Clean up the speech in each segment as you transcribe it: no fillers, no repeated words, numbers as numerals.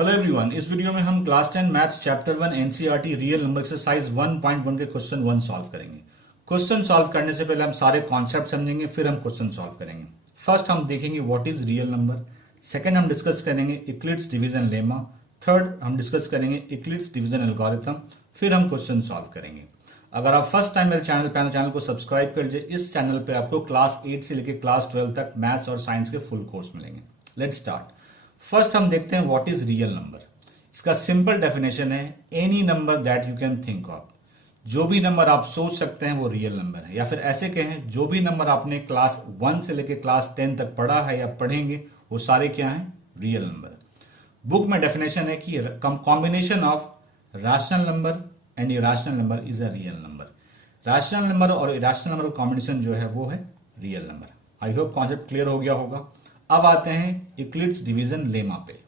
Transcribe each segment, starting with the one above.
Hello everyone, इस video में हम class 10 maths chapter 1 NCERT real number exercise 1.1 के क्वेश्चन 1 सॉल्व करेंगे। क्वेश्चन सॉल्व करने से पहले हम सारे कॉन्सेप्ट समझेंगे, फिर हम क्वेश्चन सॉल्व करेंगे। फर्स्ट हम देखेंगे what is real number. Second हम डिस्कस करेंगे यूक्लिड्स डिवीजन लेमा। थर्ड हम डिस्कस करेंगे यूक्लिड्स डिवीजन एल्गोरिथम। फिर हम क्वेश्चन सॉल्व करेंगे। अगर आप फर्स्ट टाइम मेरे चैनल को सब्सक्राइब कर लीजिए। इस चैनल पे आपको क्लास 8 से लेकर क्लास 12 तक मैथ्स और साइंस के फुल कोर्स मिलेंगे। Let's start. फर्स्ट हम देखते हैं व्हाट इज रियल नंबर। इसका सिंपल डेफिनेशन है any number that you can think of. जो भी नंबर आप सोच सकते हैं वो रियल नंबर है, या फिर ऐसे कहें जो भी नंबर आपने क्लास 1 से लेकर क्लास 10 तक पढ़ा है या पढ़ेंगे वो सारे क्या हैं, रियल नंबर। बुक में डेफिनेशन है कि combination of rational number and irrational number is a real number. Rational number और इरेशनल नंबर का कॉम्बिनेशन जो है वो है real number. I hope concept clear हो गया होगा। अब आते हैं यूक्लिड्स डिवीजन लेमा पे।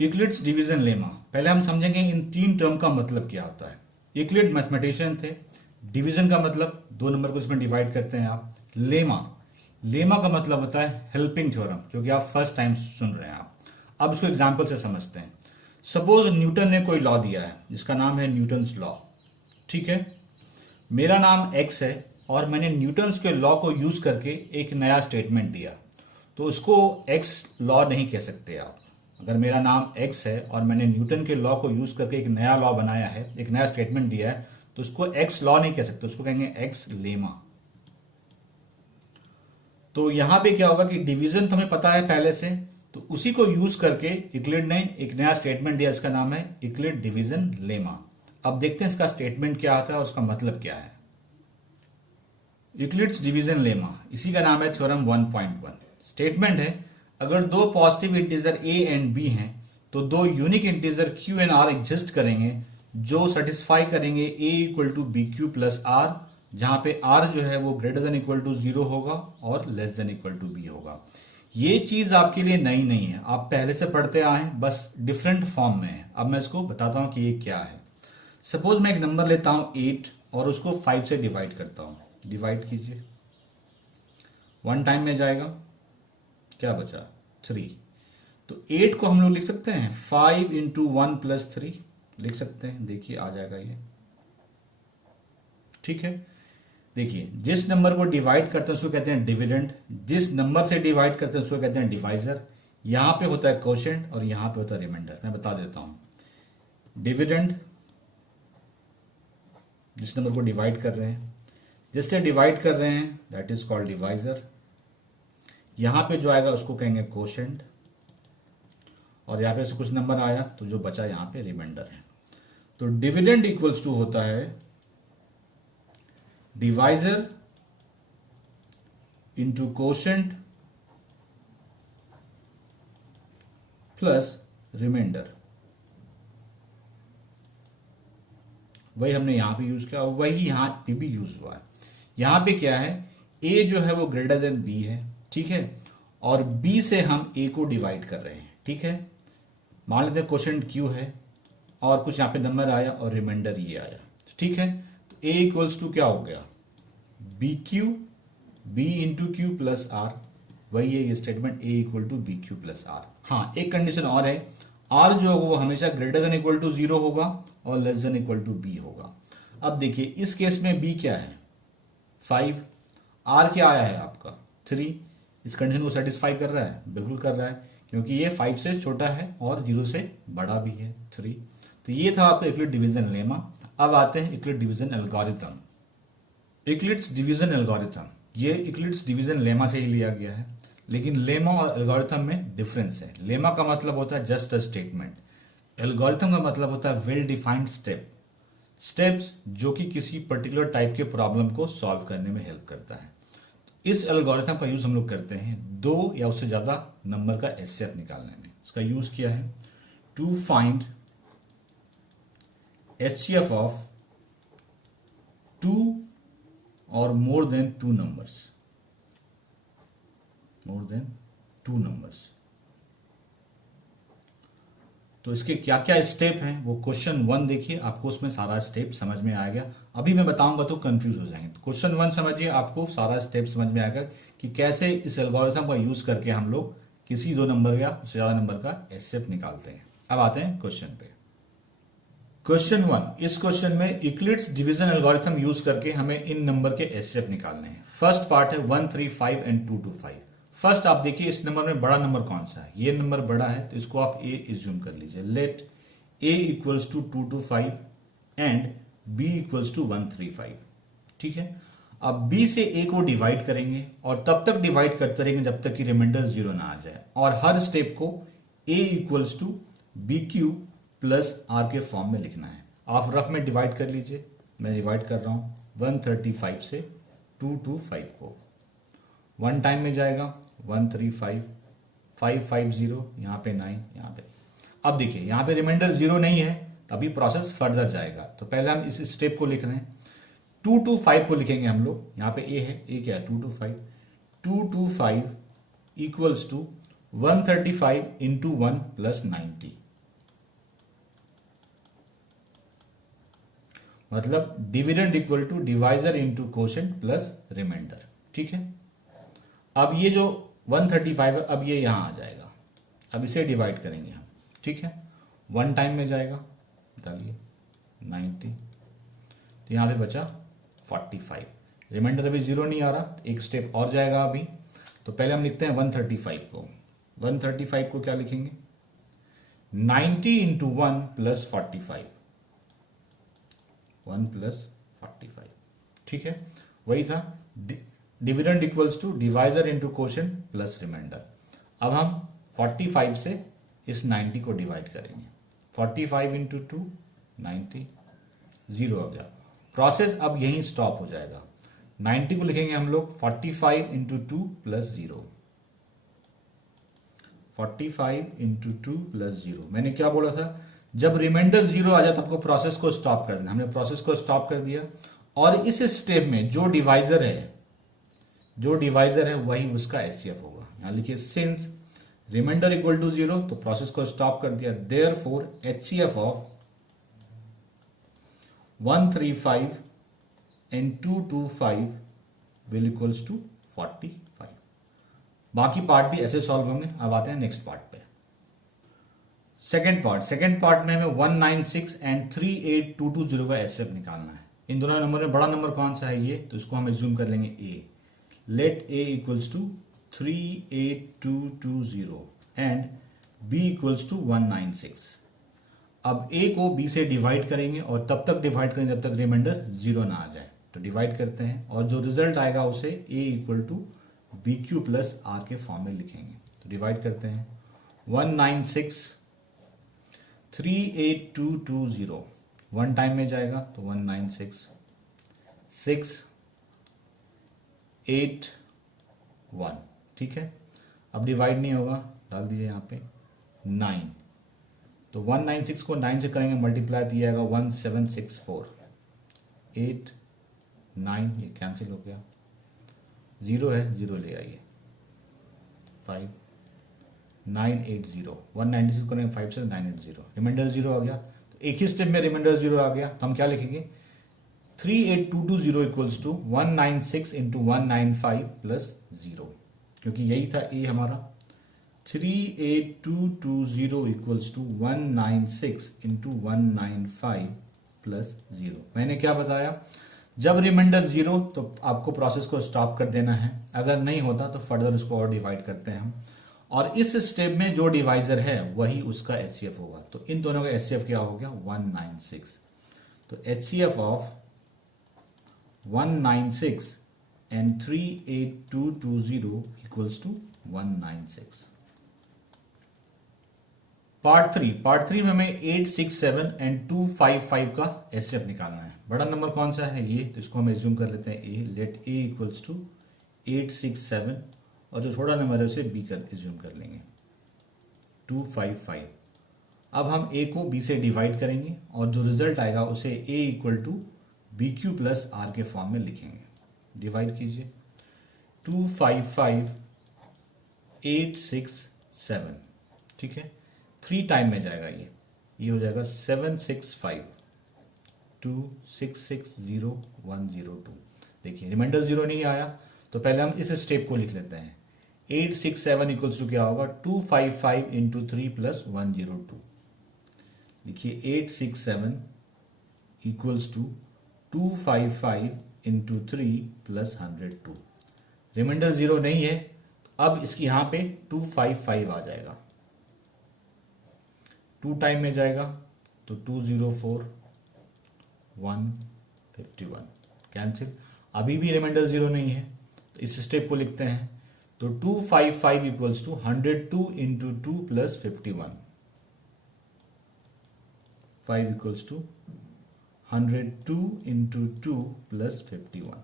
यूक्लिड्स डिवीजन लेमा पहले हम समझेंगे इन तीन टर्म का मतलब क्या होता है। यूक्लिड मैथमेटिशियन थे। डिवीजन का मतलब दो नंबर को इसमें डिवाइड करते हैं आप। लेमा का मतलब होता है हेल्पिंग थ्योरम, जो कि आप फर्स्ट टाइम सुन रहे हैं आप। अब इसको एग्जाम्पल से समझते हैं। सपोज न्यूटन ने कोई लॉ दिया है जिसका नाम है न्यूटन्स लॉ। ठीक है, मेरा नाम एक्स है और मैंने न्यूटन्स के लॉ को यूज करके एक नया स्टेटमेंट दिया, तो उसको एक्स लॉ नहीं कह सकते आप। अगर मेरा नाम एक्स है और मैंने न्यूटन के लॉ को यूज करके एक नया लॉ बनाया है, एक नया स्टेटमेंट दिया है, तो उसको एक्स लॉ नहीं कह सकते, उसको कहेंगे एक्स लेमा। तो यहां पे क्या होगा कि डिवीजन तो हमें पता है पहले से, तो उसी को यूज करके यूक्लिड ने एक नया स्टेटमेंट दिया, इसका नाम है यूक्लिड डिवीजन लेमा। अब देखते हैं इसका स्टेटमेंट क्या आता है और उसका मतलब क्या है। यूक्लिड्स डिवीजन लेमा, इसी का नाम है थ्योरम 1.1। स्टेटमेंट है अगर दो positive integer a and b हैं तो दो unique integer q and r exist करेंगे जो सेटिस्फाई करेंगे a equal to B Q plus r, जहां पे r जो है वो ग्रेटर देन इक्वल टू 0 होगा और less than equal to b होगा। ये चीज आपके लिए नई नहीं है, आप पहले से पढ़ते आए हैं, बस डिफरेंट फॉर्म में है। अब मैं इसको बताता हूं कि ये क्या है। सपोज मैं एक नंबर लेता हूं 8 और उसको 5 से डिवाइड करता हूं। डिवाइड कीजिए, 1 टाइम में जाएगा, क्या बचा 3। तो 8 को हम लोग लिख सकते हैं 5 इंटू 1 प्लस 3 लिख सकते हैं। देखिए आ जाएगा ये। ठीक है, देखिए जिस नंबर को डिवाइड करते हैं उसको कहते हैं डिविडेंड, जिस नंबर से डिवाइड करते हैं उसको कहते हैं डिवाइजर। यहां पे होता है कोशेंट और यहां पे होता है रिमाइंडर। मैं बता देता हूं। डिविडेंड जिस नंबर को डिवाइड कर रहे हैं, जिससे डिवाइड कर रहे हैं दैट इज कॉल्ड डिवाइजर। यहां पे जो आएगा उसको कहेंगे कोशेंट, और यहां पे से कुछ नंबर आया तो जो बचा यहां पे रिमाइंडर है। तो डिविडेंड इक्वल्स टू होता है divisor into quotient plus remainder. वही हमने यहां पे यूज किया और वही यहां पे भी यूज हुआ है। यहां पे क्या है, a जो है वो ग्रेटर देन b है, ठीक है, और b से हम a को डिवाइड कर रहे हैं। ठीक है, मान लेते हैं क्वोशेंट q है और कुछ यहां पे नंबर आया और रिमाइंडर ये आया। ठीक है, तो a इक्वल्स टू क्या हो गया, b into q plus r. वही है ये statement, a equal to B Q plus r. हाँ, एक कंडीशन और है, r जो होगा वो हमेशा ग्रेटर देन इक्वल टू 0 होगा और less than equal to b होगा। अब देखिए इस केस में b क्या है 5, r क्या आया है आपका 3। इस कंडीशन को सेटिस्फाई कर रहा है, बिल्कुल कर रहा है, क्योंकि ये 5 से छोटा है और 0 से बड़ा भी है 3। तो ये था आपका यूक्लिड डिवीजन लेमा। अब आते हैं Euclid division algorithm. Euclid's division algorithm ये यूक्लिड्स डिवीजन लेमा से ही लिया गया है, लेकिन लेमा और एल्गोरिथम में डिफरेंस है। लेमा का मतलब होता है जस्ट अ स्टेटमेंट, एल्गोरिथम का मतलब होता है वेल डिफाइंड स्टेप्स जो कि किसी पर्टिकुलर टाइप के प्रॉब्लम को सॉल्व करने में हेल्प करता है। इस एल्गोरिथम का यूज हम लोग करते हैं दो या उससे ज्यादा नंबर का एचसीएफ निकालने में। इसका यूज किया है टू फाइंड एचसीएफ ऑफ 2 और मोर देन 2 नंबर्स। तो इसके क्या क्या स्टेप हैं वो क्वेश्चन 1 देखिए, आपको उसमें सारा स्टेप समझ में आएगा। अभी मैं बताऊंगा तो कंफ्यूज हो जाएंगे। तो क्वेश्चन 1 समझिए, आपको सारा स्टेप समझ में आएगा कि कैसे इस एल्गोरिथम का यूज करके हम लोग किसी दो नंबर या उससे ज्यादा नंबर का एचसीएफ निकालते हैं। अब आते हैं क्वेश्चन पे। क्वेश्चन 1, इस क्वेश्चन में यूक्लिड्स डिवीजन एल्गोरिथम यूज करके हमें इन नंबर के एचसीएफ निकालने हैं। फर्स्ट पार्ट है 135 एंड 225। फर्स्ट आप देखिए इस नंबर में बड़ा नंबर कौन सा है, ये नंबर बड़ा है तो इसको आप ए एज्यूम कर लीजिए। Let A equals to 225 and B equals to 135। ठीक है, अब बी से ए को डिवाइड करेंगे और तब तक डिवाइड करते रहेंगे जब तक कि रिमाइंडर जीरो ना आ जाए, और हर स्टेप को a equals to B Q plus are के फॉर्म में लिखना है। आप रफ में डिवाइड कर लीजिए, मैं डिवाइड कर रहा हूं 135 से 225 को। वन टाइम में जाएगा 135, 550, यहाँ पे 9, यहाँ पे। अब देखिए यहाँ पे रिमाइंडर जीरो नहीं है, तभी प्रोसेस फर्दर जाएगा। तो पहले हम इस स्टेप को लिख रहे हैं, 225 को लिखेंगे हम लोग। यहाँ पे ए है, ए क्या है 225। 225 इक्वल्स टू 135 इंटू 1 प्लस 90, मतलब dividend equal to divisor into quotient plus remainder. ठीक है, अब ये जो 135 है अब ये यहां आ जाएगा, अब इसे डिवाइड करेंगे हम। ठीक है, वन टाइम में जाएगा, डालिए 90, तो यहां पे बचा 45। रिमाइंडर अभी जीरो नहीं आ रहा, एक स्टेप और जाएगा अभी। तो पहले हम लिखते हैं 135 को। 135 को क्या लिखेंगे, 90 इंटू 1 प्लस 45, 1 प्लस 45। ठीक है, वही था dividend equals to divisor into quotient plus remainder. अब हम 45 से इस 90 को डिवाइड करेंगे। 45 इंटू 2 90, जीरो हो गया। प्रोसेस अब यहीं स्टॉप हो जाएगा। 90 को लिखेंगे हम लोग 45 इंटू 2 प्लस 0, 45 इंटू 2 प्लस 0। मैंने क्या बोला था, जब रिमाइंडर जीरो आ जाए तो आपको प्रोसेस को स्टॉप कर देना। हमने प्रोसेस को स्टॉप कर दिया, और इस स्टेप में जो डिवाइजर है वही उसका एचसीएफ होगा। यहां लिखिए सिंस रिमाइंडर इक्वल टू 0, तो प्रोसेस को स्टॉप कर दिया। Therefore HCF of 135 and 225 will equals to 45। बाकी पार्ट भी ऐसे सॉल्व होंगे। अब आते हैं नेक्स्ट पार्ट पे। सेकेंड पार्ट में हमें 196 एंड 38220 का एचसीएफ निकालना है। इन दोनों नंबर में बड़ा नंबर कौन सा है ये, तो इसको हम एज्यूम कर लेंगे a. Let A equals to 38220 and B equals to 196। अब ए को बी से डिवाइड करेंगे और तब तक डिवाइड करेंगे जब तक रिमाइंडर जीरो ना आ जाए। तो डिवाइड करते हैं और जो रिजल्ट आएगा उसे a equal to B Q plus are के फॉर्म में लिखेंगे। तो डिवाइड करते हैं 196 38220, वन टाइम में जाएगा तो 196 681। ठीक है, अब डिवाइड नहीं होगा, डाल दीजिए यहाँ पे 9। तो 196 को 9 से करेंगे मल्टीप्लाई, तो ये आएगा 1764 8 9, ये कैंसिल हो गया। जीरो है, जीरो ले आइए 5 980। 196 करेंगे 5 से 980, रिमाइंडर जीरो आ गया। तो एक ही स्टेप में रिमाइंडर जीरो आ गया, तो हम क्या लिखेंगे 38220 इक्वल्स टू 196 इंटू 195 प्लस 0, क्योंकि यही था ए हमारा। 38220 इक्वल्स टू 196 इंटू 195 प्लस 0। मैंने क्या बताया, जब रिमाइंडर जीरो तो आपको प्रोसेस को स्टॉप कर देना है, अगर नहीं होता तो फर्दर उसको और डिवाइड करते हैं हम, और इस स्टेप में जो डिवाइजर है वही उसका एचसीएफ होगा। तो इन दोनों का एचसीएफ क्या हो गया 196। तो HCF of 196 and 38220 equals to 196। Part three में हमें 867 एंड 255 का एचसीएफ निकालना है। बड़ा नंबर कौन सा है ये, तो इसको हम एज्यूम कर लेते हैं ए। लेट ए इक्वल्स टू 867, और जो छोटा नंबर है उसे बी कर एज्यूम कर लेंगे 255। अब हम ए को बी से डिवाइड करेंगे और जो रिजल्ट आएगा उसे a equal to B Q plus are के फॉर्म में लिखेंगे। डिवाइड कीजिए 255 867। ठीक है, 3 टाइम में जाएगा ये हो जाएगा 765 2660102। देखिए रिमाइंडर जीरो नहीं आया, तो पहले हम इस स्टेप को लिख लेते हैं। 867 इक्वल्स टू क्या होगा 255 इंटू 3 प्लस 102। लिखिए 867 equals to 255 into 3 plus 102। Remainder 0 नहीं है, अब इसकी यहाँ पे 255 आ जाएगा, 2 टाइम में जाएगा तो 204 151 कैंसिल। अभी भी रिमाइंडर 0 नहीं है, तो इस स्टेप को लिखते हैं। तो 255 equals to 102 into 2 plus 51, 5 equals to 102 into 2 plus 51।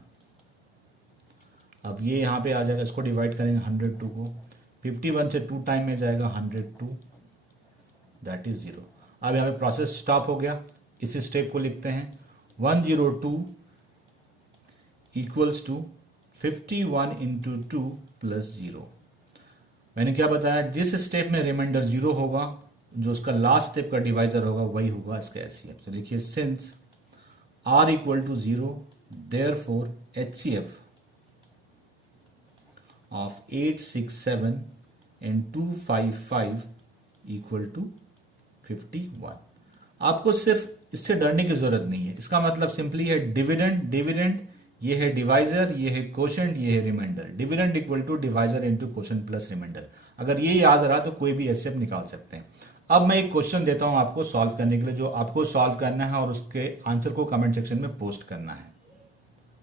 अब ये यहाँ पे आ जाएगा, इसको डिवाइड करेंगे 102 को, 51 से 2 टाइम में जाएगा 102, दैट इज 0। अब यहाँ पे प्रोसेस स्टॉप हो गया। इस स्टेप को लिखते हैं 102 इक्वल्स टू 51 इंटू 2 प्लस 0। मैंने क्या बताया, जिस स्टेप में रिमाइंडर 0 होगा, जो उसका लास्ट स्टेप का डिवाइजर होगा वही होगा इसका एचसीएफ। तो लिखिए since r equal to 0 therefore HCF of 867 and 255 equal to 51। आपको सिर्फ इससे डरने की जरूरत नहीं है, इसका मतलब सिंपली है डिविडेंड, ये है डिवाइजर, ये है कोशेंट, ये है remainder. Dividend equal to divisor into quotient plus remainder. अगर ये याद रहा तो कोई भी एचसीएफ निकाल सकते हैं। अब मैं एक क्वेश्चन देता हूं आपको सॉल्व करने के लिए, जो आपको सॉल्व करना है और उसके आंसर को कमेंट सेक्शन में पोस्ट करना है।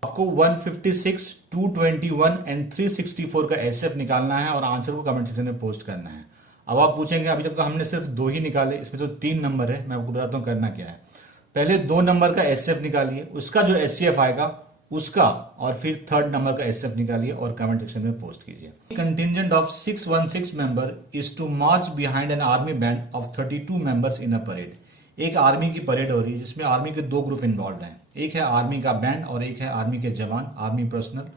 आपको 156, 221 एंड 364 का एचसीएफ निकालना है और आंसर को कमेंट सेक्शन में पोस्ट करना है। अब आप पूछेंगे अभी तक तो हमने सिर्फ 2 ही निकाले, इसमें तो 3 नंबर है। मैं आपको बताता हूँ करना क्या है। पहले 2 नंबर का एचसीएफ निकालिए, उसका जो एचसीएफ आएगा उसका, और फिर 3rd नंबर का एचसीएफ निकालिए और कमेंट सेक्शन में पोस्ट कीजिए। Contingent of 616 member is to march behind an army band of 32 members in a parade. एक आर्मी की परेड हो रही है जिसमें आर्मी के 2 ग्रुप इन्वॉल्व हैं। एक है आर्मी का बैंड और एक है आर्मी के जवान, आर्मी पर्सनल।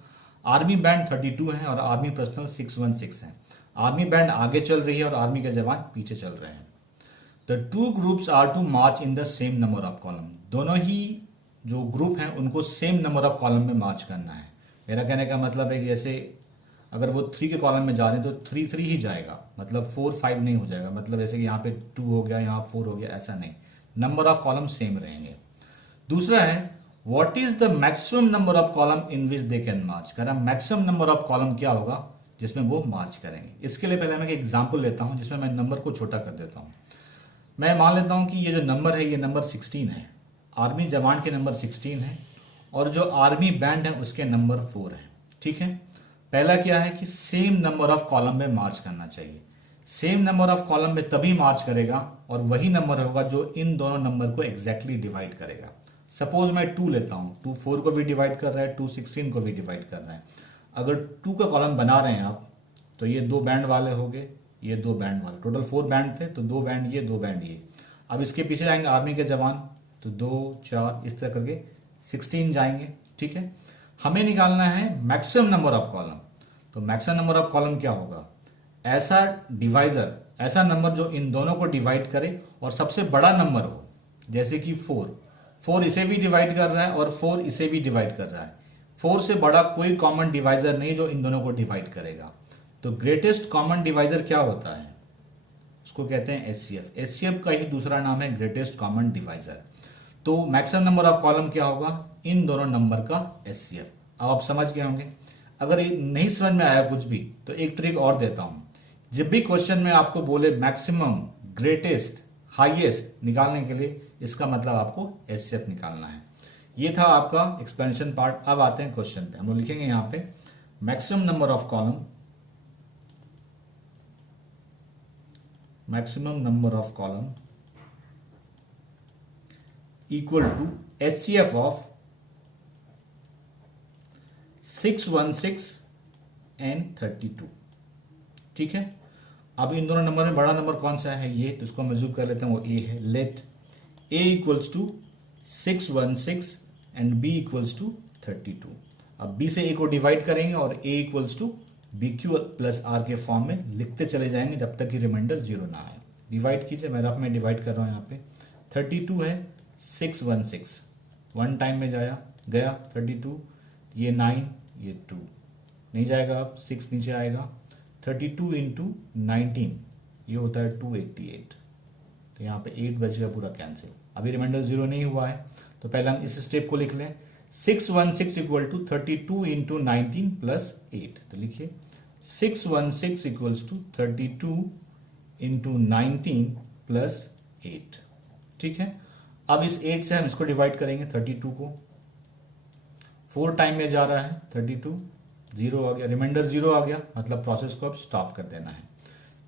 आर्मी बैंड 32 है और आर्मी पर्सनल 616 है। आर्मी बैंड आगे चल रही है और आर्मी के जवान पीछे चल रहे हैं। The 2 groups are to march in the same number of column. दोनों ही जो ग्रुप हैं उनको सेम नंबर ऑफ कॉलम में मार्च करना है। मेरा कहने का मतलब है कि जैसे अगर वो 3 के कॉलम में जा रहे हैं तो 3 3 ही जाएगा, मतलब 4 5 नहीं हो जाएगा। मतलब जैसे कि यहाँ पे 2 हो गया, यहाँ 4 हो गया, ऐसा नहीं, नंबर ऑफ कॉलम सेम रहेंगे। दूसरा है what is the maximum number of column in which they can march. कह रहा मैक्सिमम नंबर ऑफ कॉलम क्या होगा जिसमें वो मार्च करेंगे। इसके लिए पहले मैं एक एग्जाम्पल लेता हूं जिसमें मैं नंबर को छोटा कर देता हूं। मैं मान लेता हूं कि ये जो नंबर है ये नंबर 16 है, आर्मी जवान के नंबर 16 है और जो आर्मी बैंड है उसके नंबर 4 है। ठीक है, पहला क्या है कि सेम नंबर ऑफ कॉलम में मार्च करना चाहिए। सेम नंबर ऑफ कॉलम में तभी मार्च करेगा और वही नंबर होगा जो इन दोनों नंबर को एग्जैक्टली डिवाइड करेगा। सपोज मैं 2 लेता हूं, 2 4 को भी डिवाइड कर रहा है, 2 16 को भी डिवाइड कर रहा है। अगर 2 का कॉलम बना रहे हैं आप तो ये 2 बैंड वाले हो गए, ये 2 बैंड वाले, टोटल 4 बैंड थे तो 2 बैंड ये, 2 बैंड ये। अब इसके पीछे जाएंगे आर्मी के जवान तो 2 4 इस तरह करके 16 जाएंगे। ठीक है, हमें निकालना है मैक्सिमम नंबर ऑफ कॉलम। तो मैक्सिमम नंबर ऑफ कॉलम क्या होगा, ऐसा डिवाइजर, ऐसा नंबर जो इन दोनों को डिवाइड करे और सबसे बड़ा नंबर हो। जैसे कि 4 इसे भी डिवाइड कर रहा है और 4 इसे भी डिवाइड कर रहा है। 4 से बड़ा कोई कॉमन डिवाइजर नहीं जो इन दोनों को डिवाइड करेगा। तो ग्रेटेस्ट कॉमन डिवाइजर क्या होता है, उसको कहते हैं एचसीएफ। एचसीएफ का ही दूसरा नाम है ग्रेटेस्ट कॉमन डिवाइजर। तो मैक्सिमम नंबर ऑफ कॉलम क्या होगा, इन दोनों नंबर का एचसीएफ। अब आप समझ गए होंगे। अगर ये नहीं समझ में आया कुछ भी तो एक ट्रिक और देता हूं। जब भी क्वेश्चन में आपको बोले मैक्सिमम, ग्रेटेस्ट, हाईएस्ट निकालने के लिए, इसका मतलब आपको एचसीएफ निकालना है। ये था आपका एक्सपेंशन पार्ट। अब आते हैं क्वेश्चन पे। हम लोग लिखेंगे यहां पे maximum number of column, maximum number of column equal to HCF of 616 and 32। ठीक है, अब इन दोनों नंबर में बड़ा नंबर कौन सा है, ये, तो इसको मेजर कर लेते हैं, वो ए है। Let A equals to 616 and B equals to 32। अब बी से ए को डिवाइड करेंगे और A equals to B Q plus are के फॉर्म में लिखते चले जाएंगे जब तक कि रिमाइंडर 0 ना आए। डिवाइड कीजिए, मैं रफ में डिवाइड कर रहा हूं। यहाँ पे 32 है 616, 1 टाइम में गया 32, ये 9, ये 2 नहीं जाएगा, अब 6 नीचे आएगा। 32 इंटू 19 ये होता है 288। तो यहाँ पे 8 बच गया पूरा कैंसिल। अभी रिमाइंडर 0 नहीं हुआ है, तो पहले हम इस स्टेप को लिख लें। 616 इक्वल टू 32 इंटू 19 प्लस 8। तो लिखिए 616 इक्वल्स टू 32 इंटू 19 प्लस 8। ठीक है, अब इस 8 से हम इसको डिवाइड करेंगे, 32 को 4 टाइम में जा रहा है, 32 0 आ गया, रिमाइंडर 0 आ गया, मतलब प्रोसेस को अब स्टॉप कर देना है।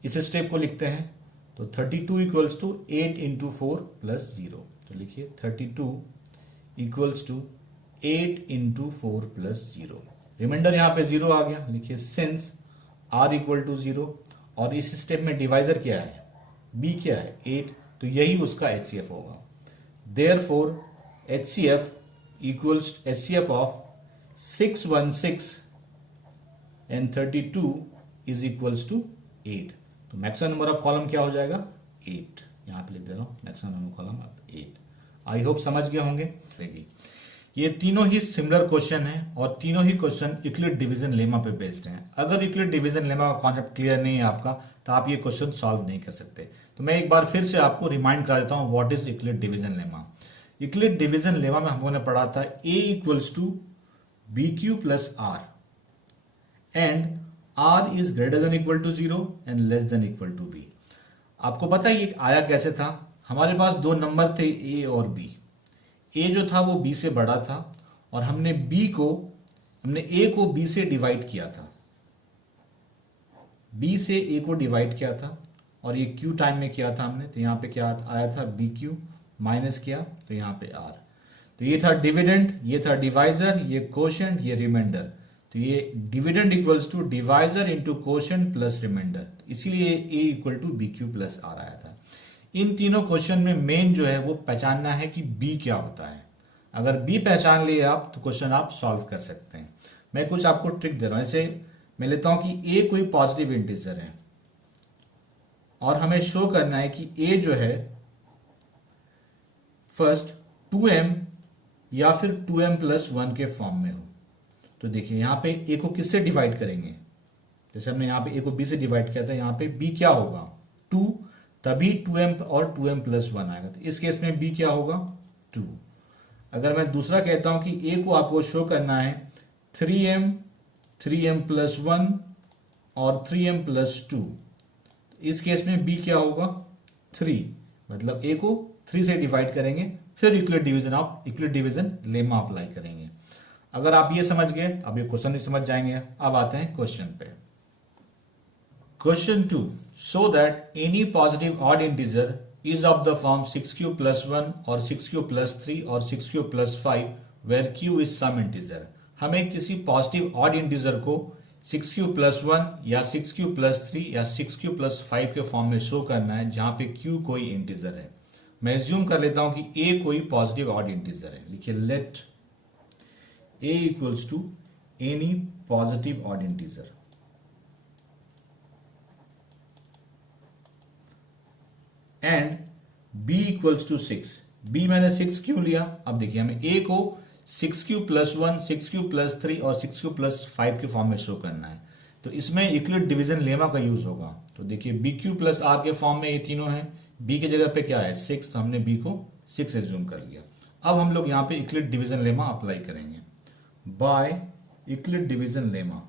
इस स्टेप को लिखते हैं, तो 32 इक्वल्स टू 8 इंटू 4 प्लस 0। तो लिखिए 32 equals to 8 into 4 plus 0। Remainder यहाँ पे 0 आ गया, लिखिए सिंस r इक्वल टू 0, और इस स्टेप में डिवाइजर क्या है, b क्या है 8, तो यही उसका HCF होगा। Therefore HCF of 616 and 32 is equals to 8। तो मैक्सिमम नंबर ऑफ कॉलम क्या हो जाएगा 8, यहाँ पे लिख दे रहा हूँ मैक्सिमम नंबर कॉलम 8। आई होप समझ गए होंगे। ये तीनों ही सिमिलर क्वेश्चन हैं और तीनों ही क्वेश्चन यूक्लिड डिवीजन लेमा पे बेस्ड हैं। अगर यूक्लिड डिवीजन लेमा का कॉन्सेप्ट क्लियर नहीं है आपका, तो आप ये क्वेश्चन सॉल्व नहीं कर सकते। तो मैं एक बार फिर से आपको रिमाइंड करा देता हूँ what is Euclid division lemma. Euclid division lemma में हम लोगों ने पढ़ा था a equals to B Q plus r and r is greater than equal to 0 and less than equal to b। आपको पता है ये आया कैसे था, हमारे पास दो नंबर थे a और b। a जो था वो b से बड़ा था और हमने a को b से डिवाइड किया था, b से a को डिवाइड किया था और ये q टाइम में किया था हमने, तो यहाँ पे क्या आया था bq माइनस किया, तो यहाँ पे r। तो ये था डिविडेंड, ये था डिवाइजर, ये कोशेंट, ये रिमाइंडर। तो ये dividend equals to divisor into quotient plus remainder, इसीलिए a equal to bq plus r आया था। इन तीनों क्वेश्चन में मेन जो है वो पहचानना है कि b क्या होता है। अगर b पहचान लिए आप तो क्वेश्चन आप सॉल्व कर सकते हैं। मैं कुछ आपको ट्रिक दे रहा हूं, ऐसे मैं लेता हूं कि a कोई पॉजिटिव इंटीजर है और हमें शो करना है कि a जो है फर्स्ट 2m या फिर 2m प्लस 1 के फॉर्म में हो। तो देखिए यहाँ पे a को किससे डिवाइड करेंगे, जैसे हमने यहाँ पे a को b से डिवाइड किया था, यहाँ पे b क्या होगा 2, तभी 2m और 2m प्लस 1 आएगा। तो इस केस में b क्या होगा 2। अगर मैं दूसरा कहता हूं कि a को आपको शो करना है 3m प्लस 1 और 3m प्लस 2, इस केस में b क्या होगा 3, मतलब a को 3 से डिवाइड करेंगे, फिर यूक्लिड डिवीजन लेमा अप्लाई करेंगे। अगर आप ये समझ गए, अब ये क्वेश्चन भी समझ जाएंगे। अब आते हैं क्वेश्चन पे। Question 2, show that any positive odd integer is of the form 6q plus 1 or 6q plus 3 or 6q plus 5 where q is some integer। हमें किसी पॉजिटिव ऑड इंटीजर को 6q plus 1 या 6q plus 3 या 6q plus 5 के form में show करना है जहां पे q कोई इंटीजर है। मैं एज्यूम कर लेता हूं कि a कोई पॉजिटिव ऑड इंटीजर है। लिखिए let a equals to any positive odd integer and b equals to 6। b मैंने 6 क्यों लिया, अब देखिए हमें a को 6q प्लस 1, 6q प्लस 3 और 6q प्लस 5 के फॉर्म में शो करना है, तो इसमें यूक्लिड डिवीजन लेमा का यूज होगा। तो देखिए bq प्लस r के फॉर्म में ये तीनों हैं, b की जगह पे क्या है 6, तो हमने b को 6 एज्यूम कर लिया। अब हम लोग यहाँ पे यूक्लिड डिवीजन लेमा अप्लाई करेंगे बाय यूक्लिड डिवीजन लेमा।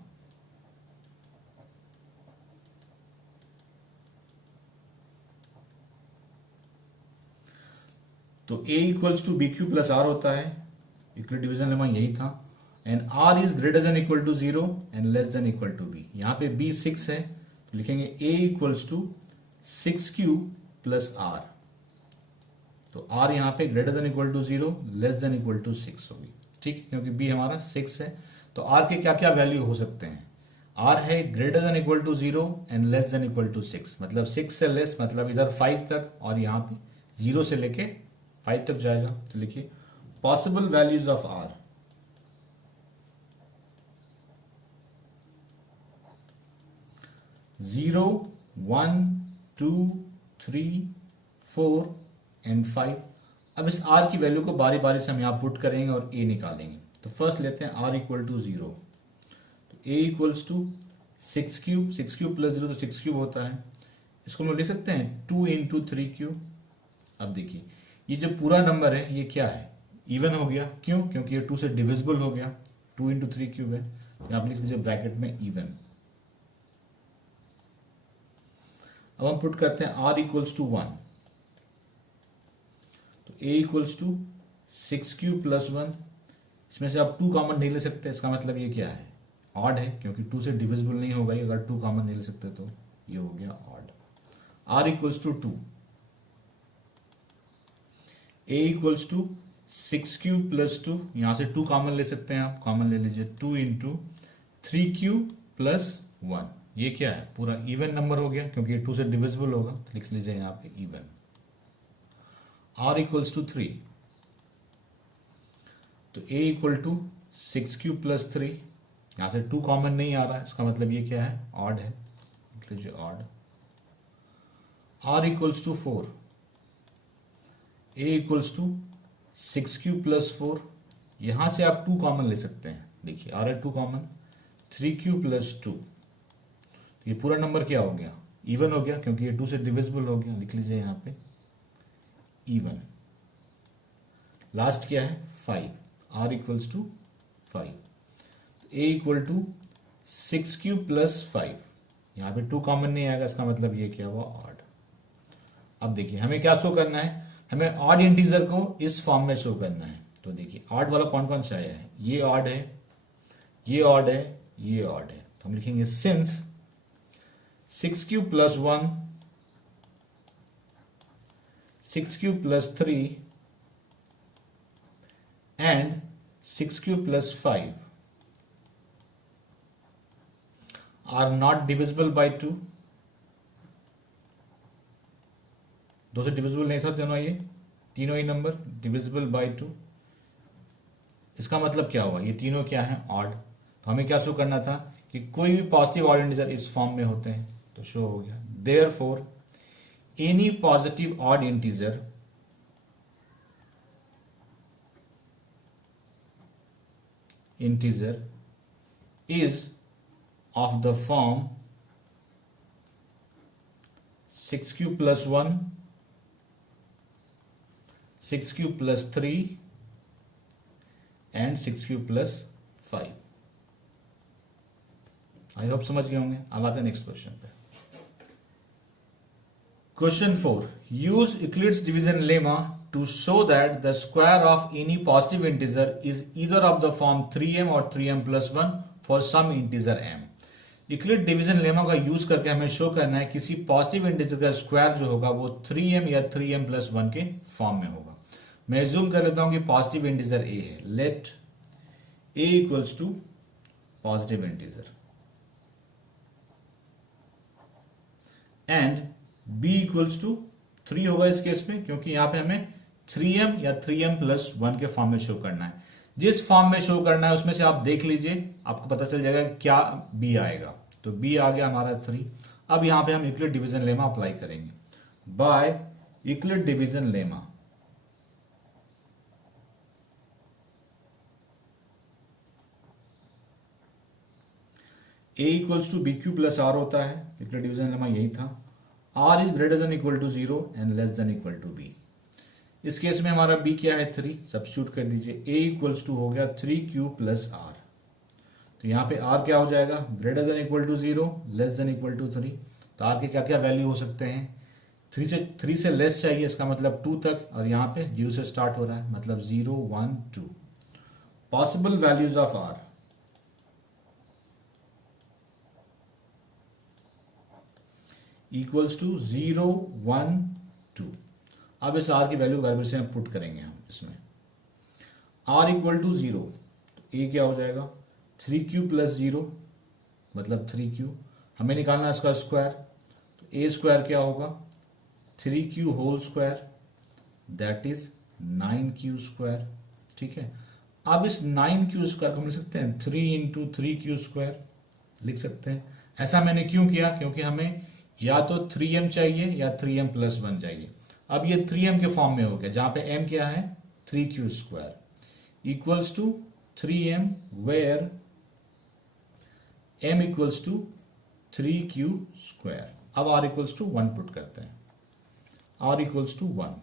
तो a equals to B Q plus r होता है, यूक्लिड डिवीजन लेमा यही था, and r is greater than equal to 0 and less than equal to b। यहाँ पे b 6 है, तो लिखेंगे a equals to 6q plus r। तो r यहाँ पे greater than equal to 0, less than equal to 6 होगी, ठीक, क्योंकि b हमारा 6 है। तो r के क्या क्या वैल्यू हो सकते हैं, r है greater than equal to 0 and less than equal to 6, मतलब 6 से लेस, मतलब इधर 5 तक, और यहाँ पे 0 से लेके 5 तक जाएगा। तो लिखिए possible values of r, zero 1 2 3 4 and 5। अब इस r की वैल्यू को बारी बारी से हम यहाँ पुट करेंगे और a निकालेंगे। तो फर्स्ट लेते हैं r इक्वल टू 0, तो a equals to 6 cube plus 0 तो 6 क्यूब होता है, इसको हम लोग लिख सकते हैं 2 इंटू 3 क्यूब अब देखिए ये जो पूरा नंबर है ये क्या है, इवन हो गया। क्यों? क्योंकि ये 2 से डिविजिबल हो गया, 2 इंटू 3 क्यूब है, तो आप लिख लीजिए ब्रैकेट में इवन। अब हम पुट करते हैं r इक्वल्स टू 1, तो a equals to 6 cube plus 1, इसमें से आप 2 कॉमन नहीं ले सकते, इसका मतलब ये क्या है, ऑड है, क्योंकि 2 से डिविजिबल नहीं होगा ये, अगर 2 कॉमन नहीं ले सकते तो ये हो गया odd. r equals to 2, a equals to 6 cube plus 2, यहाँ से 2 कॉमन ले सकते हैं आप, कॉमन ले लीजिए, 2 इंटू 3 क्यूब प्लस 1, ये क्या है, पूरा इवन नंबर हो गया, क्योंकि ये 2 से डिविजिबल होगा, तो लिख लीजिए यहाँ पे इवन। r इक्वल्स टू 3, तो a equal to 6 cube plus 3, यहाँ से 2 कॉमन नहीं आ रहा है, इसका मतलब ये क्या है, ऑड है, लिख लीजिए odd. r equals to 4, a equals to 6 cube plus 4, यहाँ से आप 2 कॉमन ले सकते हैं, देखिए आ रहा है 2 कॉमन, 3 क्यूब प्लस 2, ये पूरा नंबर क्या हो गया, इवन हो गया, क्योंकि ये 2 से डिविजिबल हो गया, लिख लीजिए यहाँ पे इवन। लास्ट क्या है 5, r equals to 5, a equal to 6 cube plus 5, यहाँ पे 2 कॉमन नहीं आएगा, इसका मतलब ये क्या हुआ, ऑड। अब देखिए हमें क्या शो करना है, हमें ऑड इंटीजर को इस फॉर्म में शो करना है, तो देखिए ऑड वाला कौन कौन सा आया है, ये ऑड है, ये ऑड है, ये ऑड है, तो हम लिखेंगे since 6 cube plus 1, 6 cube plus 3 and 6 cube plus 5 are not divisible by 2, 2 से डिविजिबल नहीं था दोनों, ये तीनों ही नंबर डिविजिबल बाय 2, इसका मतलब क्या हुआ, ये तीनों क्या है, ऑड। तो हमें क्या शो करना था कि कोई भी पॉजिटिव ऑड इंटीजर इस फॉर्म में होते हैं, तो शो हो गया। Therefore any positive odd integer is of the form 6 cube plus 1, 6 cube plus 3 and 6 cube plus 5। I hope समझ गए होंगे। अब आते हैं नेक्स्ट क्वेश्चन पे। Question 4, use Euclid's division lemma to show that the square of any positive integer is either of the form 3m or 3m plus 1 for some integer m। Euclid division lemma का use करके हमें show करना है किसी positive integer का square जो होगा वो 3m या 3m प्लस 1 के फॉर्म में होगा। मैं जूम कर लेता हूं कि पॉजिटिव इंटीजर a है, let a equals to positive integer and b equals to 3 होगा इस केस में, क्योंकि यहां पे हमें 3m या 3m प्लस 1 के फॉर्म में शो करना है। जिस फॉर्म में शो करना है उसमें से आप देख लीजिए, आपको पता चल जाएगा क्या b आएगा। तो b आ गया हमारा 3। अब यहां पे हम यूक्लिड डिवीजन लेमा अप्लाई करेंगे। By Euclid division lemma a equals to B Q plus r होता है, यूक्लिड डिवीजन लेमा यही था। r is greater than equal to 0 and less than equal to b। इस केस में हमारा b क्या है 3, सब्स्टिट्यूट कर दीजिए। a इक्वल्स टू हो गया 3q प्लस r, तो यहाँ पे r क्या हो जाएगा, greater than equal to 0 less than equal to 3। तो r के क्या क्या वैल्यू हो सकते हैं, 3 से लेस चाहिए, इसका मतलब 2 तक, और यहाँ पे 0 से स्टार्ट हो रहा है, मतलब 0 1 2। Possible values of r equals to 0 1 2। अब इस r की वैल्यू वेरिएबल से हम पुट करेंगे हम इसमें। r इक्वल टू 0, तो a क्या हो जाएगा 3q प्लस 0 मतलब 3q। हमें निकालना है इसका स्क्वायर, तो a स्क्वायर क्या होगा 3q whole square that is 9q square. ठीक है, अब इस 9q स्क्वायर को हम लिख सकते हैं 3 इंटू 3q स्क्वायर लिख सकते हैं। ऐसा मैंने क्यों किया, क्योंकि हमें या तो 3m चाहिए या 3m प्लस 1 चाहिए। अब ये 3m के फॉर्म में हो गया, जहां पे m क्या है 3q square equals to 3m where m equals to 3q square. अब r इक्वल्स टू 1 पुट करते हैं, r equals to 1,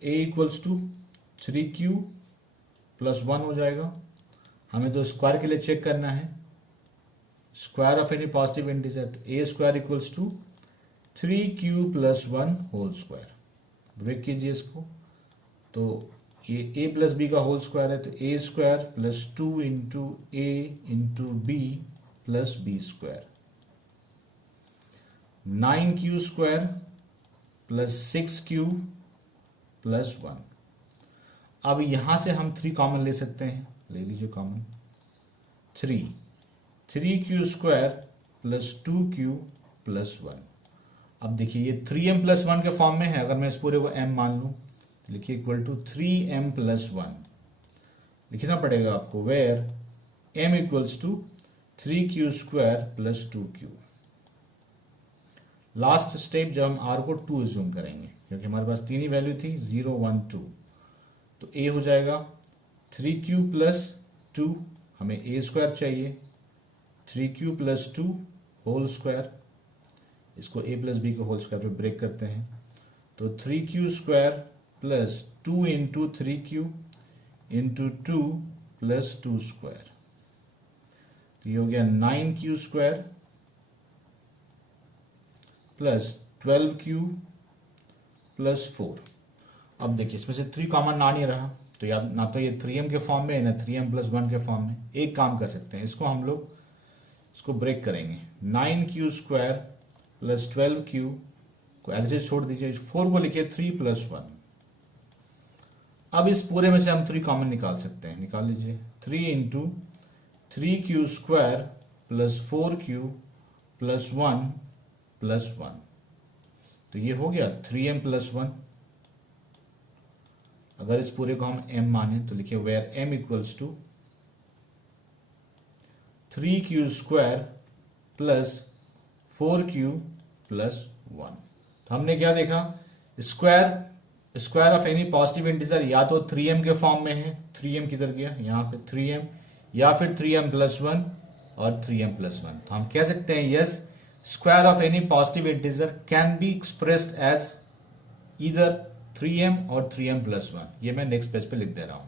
a equals to 3q plus 1 हो जाएगा। हमें तो स्क्वायर के लिए चेक करना है, square of any positive integer, तो A square equals to 3q plus 1 whole square. Break कीजिए इसको, तो ये a प्लस बी का होल स्क्वायर है, तो A square plus 2 into A into B plus B square, 9q square plus 6q plus 1। अब यहां से हम 3 कॉमन ले सकते हैं, ले लीजिए common, 3q square plus 2q plus 1। अब देखिए ये 3m प्लस 1 के फॉर्म में है, अगर मैं इस पूरे को m मान लूँ, लिखिए इक्वल टू 3m प्लस 1 लिखना पड़ेगा आपको, where m equals to 3q square plus 2q। Last step जब हम r को 2 एज्यूम करेंगे, क्योंकि हमारे पास 3 ही वैल्यू थी, 0 1 2, तो a हो जाएगा 3q प्लस 2, हमें a स्क्वायर चाहिए, 3q प्लस 2 होल स्क्वायर, इसको a प्लस बी को होल स्क्वायर पे ब्रेक करते हैं, तो 3q square plus 2 into 3q into 2 plus 2 square, तो ये हो गया 9q square plus 12q plus 4। अब देखिए इसमें से 3 कॉमन ना नहीं रहा, तो या ना तो ये 3m के फॉर्म में है, ना 3m प्लस 1 के फॉर्म में। एक काम कर सकते हैं, इसको हम लोग इसको ब्रेक करेंगे, 9q स्क्वायर प्लस 12q को एज इट इज छोड़ दीजिए, 4 को लिखिए 3 प्लस 1। अब इस पूरे में से हम 3 कॉमन निकाल सकते हैं, निकाल लीजिए, 3 into 3q square plus 4q plus 1 plus 1, तो ये हो गया 3m प्लस 1। अगर इस पूरे को हम m माने तो लिखिए where m equals to 3q square plus 4q plus 1। तो हमने क्या देखा, square of any positive integer या तो 3m के फॉर्म में है, 3m किधर गया, यहाँ पे 3m, या फिर 3m प्लस 1 और 3m प्लस 1। तो हम कह सकते हैं yes, square of any positive integer can be expressed as either 3m और 3m प्लस 1। ये मैं नेक्स्ट पेज पे लिख दे रहा हूं।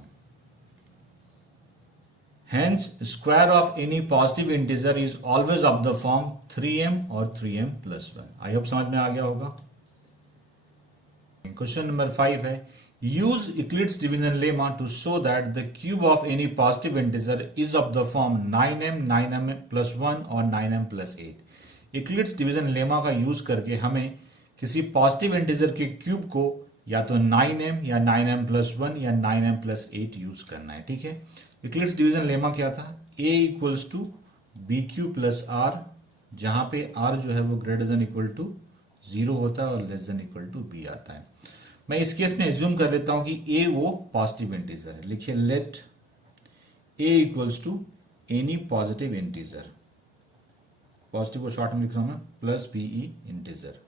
Hence, square of any positive integer is always of the form 3m और 3m plus 1। आई होप समझ में आ गया होगा। क्वेश्चन नंबर 5 है, use Euclid's division lemma to show that the cube of any positive integer is of the form 9m 9m plus 1 और 9m plus 8। Euclid's division lemma का use करके हमें किसी पॉजिटिव इंटीजर के क्यूब को या तो 9m या 9m प्लस 1 या 9m प्लस 8 यूज करना है, ठीक है। यूक्लिड्स डिवीजन लेमा क्या था, a equals to B Q plus r, जहां पे r जो है वो ग्रेटर देन इक्वल टू 0 होता है और less than equal to b आता है। मैं इस केस में एज्यूम कर लेता हूं कि a वो पॉजिटिव इंटीजर है, लिखिए let a equals to any positive integer, positive को शॉर्ट में लिख रहा हूं मैं, प्लस बीई integer,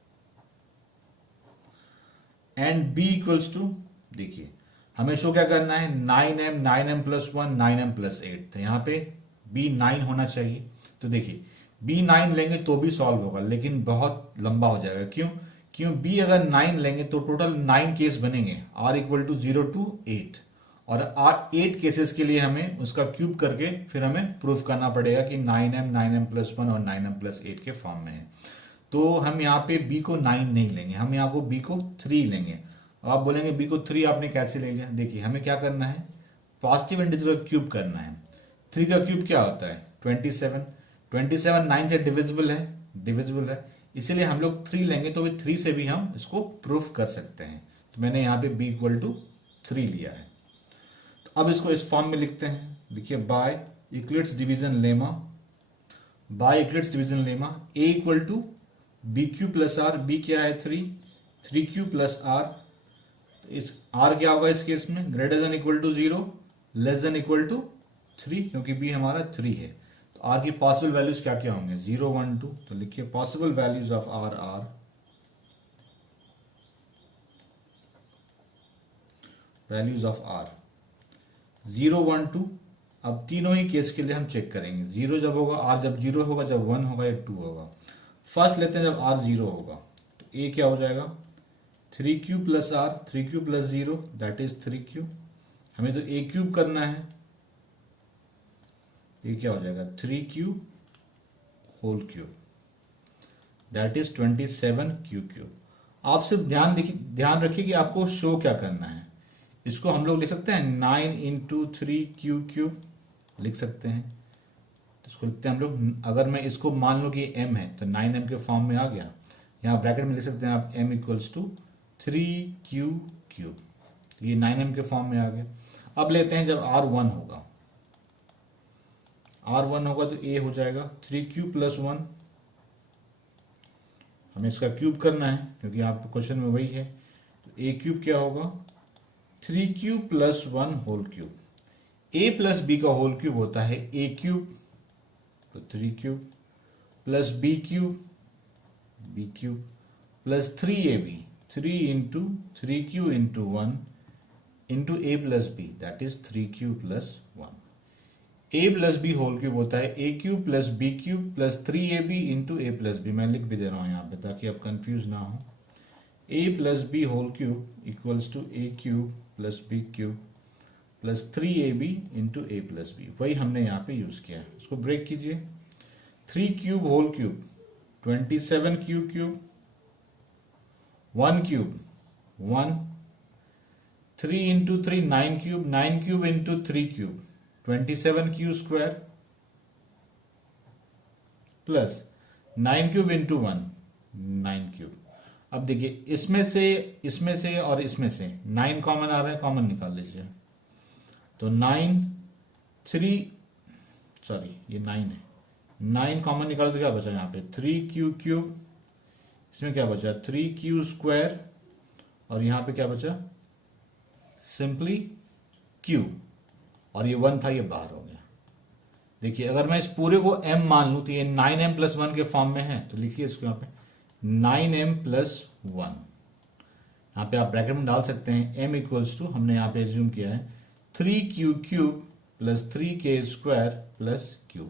and b equals to, देखिए हमें शो क्या करना है, 9m 9m plus 1 9m plus 8, तो यहाँ पे b 9 होना चाहिए। तो देखिए b 9 लेंगे तो भी सॉल्व होगा, लेकिन बहुत लंबा हो जाएगा। क्यों b अगर 9 लेंगे तो टोटल 9 केस बनेंगे, r इक्वल टू 0 टू 8, और r 8 केसेस के लिए हमें उसका क्यूब करके फिर हमें प्रूफ करना पड़ेगा कि 9m 9m प्लस 1 और 9m प्लस 8 के फॉर्म में है। तो हम यहाँ पे b को 9 नहीं लेंगे, हम यहाँ को b को 3 लेंगे। आप बोलेंगे b को 3 आपने कैसे ले लिया, देखिए हमें क्या करना है, पॉजिटिव इंटीजर का क्यूब करना है। 3 का क्यूब क्या होता है, 27 9 से डिविजिबल है, इसीलिए हम लोग 3 लेंगे, तो 3 से भी हम इसको प्रूफ कर सकते हैं। तो मैंने यहाँ पे b इक्वल टू 3 लिया है। तो अब इसको इस फॉर्म में लिखते हैं, देखिए by Euclid's division lemma a equal to B Q plus r, b क्या है 3q प्लस आर, इस r क्या होगा इस केस में, greater than equal to 0 less than equal to 3, क्योंकि b हमारा 3 है। तो r की पॉसिबल वैल्यूज क्या क्या होंगे, 0 1 2, तो लिखिए possible values of r are values of r 0 1 2। अब तीनों ही केस के लिए हम चेक करेंगे, 0 जब होगा, r जब 0 होगा, जब 1 होगा या 2 होगा। फर्स्ट लेते हैं जब r 0 होगा, तो a क्या हो जाएगा, 3q plus r, 3q plus 0 that is 3q। हमें तो ए क्यूब करना है, ये क्या हो जाएगा 3q whole cube that is 27q cube. आप सिर्फ ध्यान रखिए कि आपको शो क्या करना है। इसको हम लोग लिख सकते हैं 9 इंटू 3q क्यूब लिख सकते हैं। तो इसको लिखते हैं हम लोग, अगर मैं इसको मान लो कि m है तो 9m के फॉर्म में आ गया। यहाँ ब्रैकेट में लिख सकते हैं आप m equals to 3q cube, ये 9m के फॉर्म में आ गया। अब लेते हैं जब r1 होगा, r1 होगा तो a हो जाएगा 3q प्लस 1, हमें इसका क्यूब करना है क्योंकि आप क्वेश्चन में वही है। तो a क्यूब क्या होगा 3q plus 1 whole cube. a plus B का होल क्यूब होता है a क्यूब, तो 3q plus b cube plus 3ab, 3 into 3q into 1 into a plus b that is 3q plus 1। a plus b whole cube होता है a cube plus b cube plus 3ab into a plus b. मैं लिख भी दे रहा हूँ यहाँ पे ताकि आप कंफ्यूज ना हो। a plus b whole cube equals to a cube plus b cube plus 3ab into a plus b, वही हमने यहाँ पे यूज किया है। उसको ब्रेक कीजिए, 3 cube whole cube 27q cube, 1 cube 1, 3 into 3 9 cube, 9 cube into 3 cube 27q square plus 9 cube into 1 9 cube. अब देखिए इसमें से और इसमें से 9 कॉमन आ रहा है, कॉमन निकाल लीजिए। तो 9 है, 9 कॉमन निकालो तो क्या बचा यहाँ पे 3q क्यूब, इसमें क्या बचा 3q स्क्वायर, और यहाँ पे क्या बचा सिंपली q, और ये 1 था ये बाहर हो गया। देखिए अगर मैं इस पूरे को m मान लूँ तो ये 9m प्लस 1 के फॉर्म में है, तो लिखिए इसको यहाँ पे 9m प्लस 1। यहाँ पे आप ब्रैकेट में डाल सकते हैं m इक्वल्स टू, हमने यहाँ पे एज्यूम किया है 3q cube plus 3k square plus q।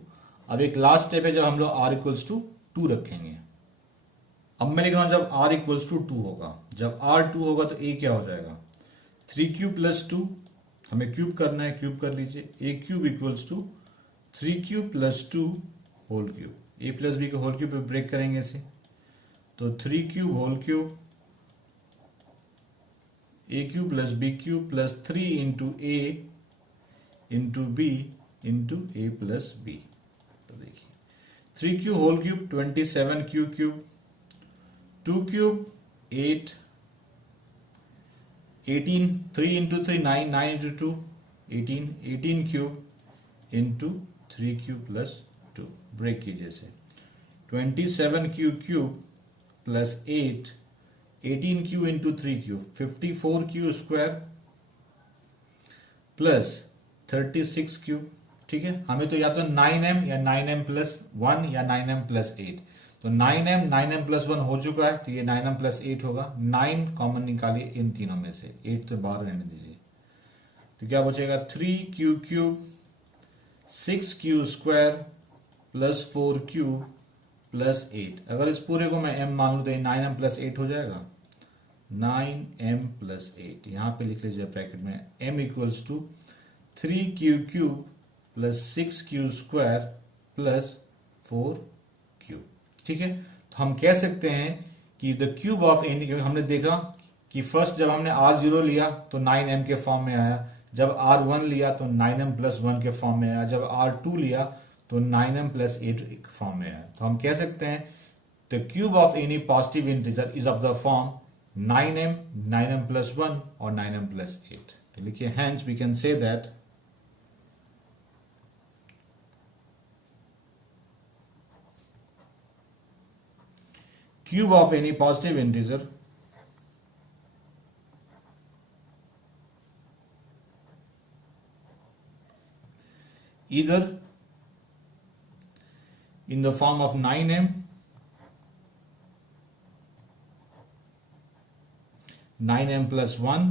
अब एक लास्ट स्टेप है जब हम लोग r इक्वल्स टू 2 रखेंगे। अब मैं लिख रहा हूँ जब r इक्वल्स टू 2 होगा, जब r 2 होगा तो a क्या हो जाएगा 3q प्लस 2, हमें क्यूब करना है, क्यूब कर लीजिए। a cube equals to 3q plus 2 whole cube, a plus b के होल क्यूब पे ब्रेक करेंगे इसे, तो 3 cube whole cube a cube plus b cube plus 3 into a into b into a plus b. तो देखिए 3q whole cube 27q cube, 2 cube 8, 18, 3 into 3 9, 9 into 2 18, 18 cube into 3q plus 2, break कीजिए इसे। 27q cube plus 8, 18q into 3q 54q square plus 36 cube. ठीक है, हमें तो या तो 9m या 9m प्लस 1 या 9m प्लस 8, तो 9m प्लस 1 हो चुका है, तो ये 9m प्लस 8 होगा। 9 कॉमन निकालिए इन तीनों में से, 8 तो बाहर रहने दीजिए, तो क्या बचेगा 3q cube 6q square plus 4q plus 8। अगर इस पूरे को मैं m मान लूँ तो ये 9m प्लस 8 हो जाएगा, 9m प्लस 8। यहाँ पे लिख लीजिए ब्रैकेट में m equals to 3q cube plus 6q square plus 4q। ठीक है, तो हम कह सकते हैं कि द क्यूब ऑफ एनी, क्योंकि हमने देखा कि फर्स्ट जब हमने r0 लिया तो 9m के फॉर्म में आया, जब r1 लिया तो 9m प्लस 1 के फॉर्म में आया, जब r2 लिया तो 9m प्लस 8 के फॉर्म में आया। तो हम कह सकते हैं the cube of any positive integer is of the form 9m, 9m plus 1 और 9m प्लस 8। तो लिखिए hence we can say that cube of any positive integer either in the form of 9m, 9m plus 1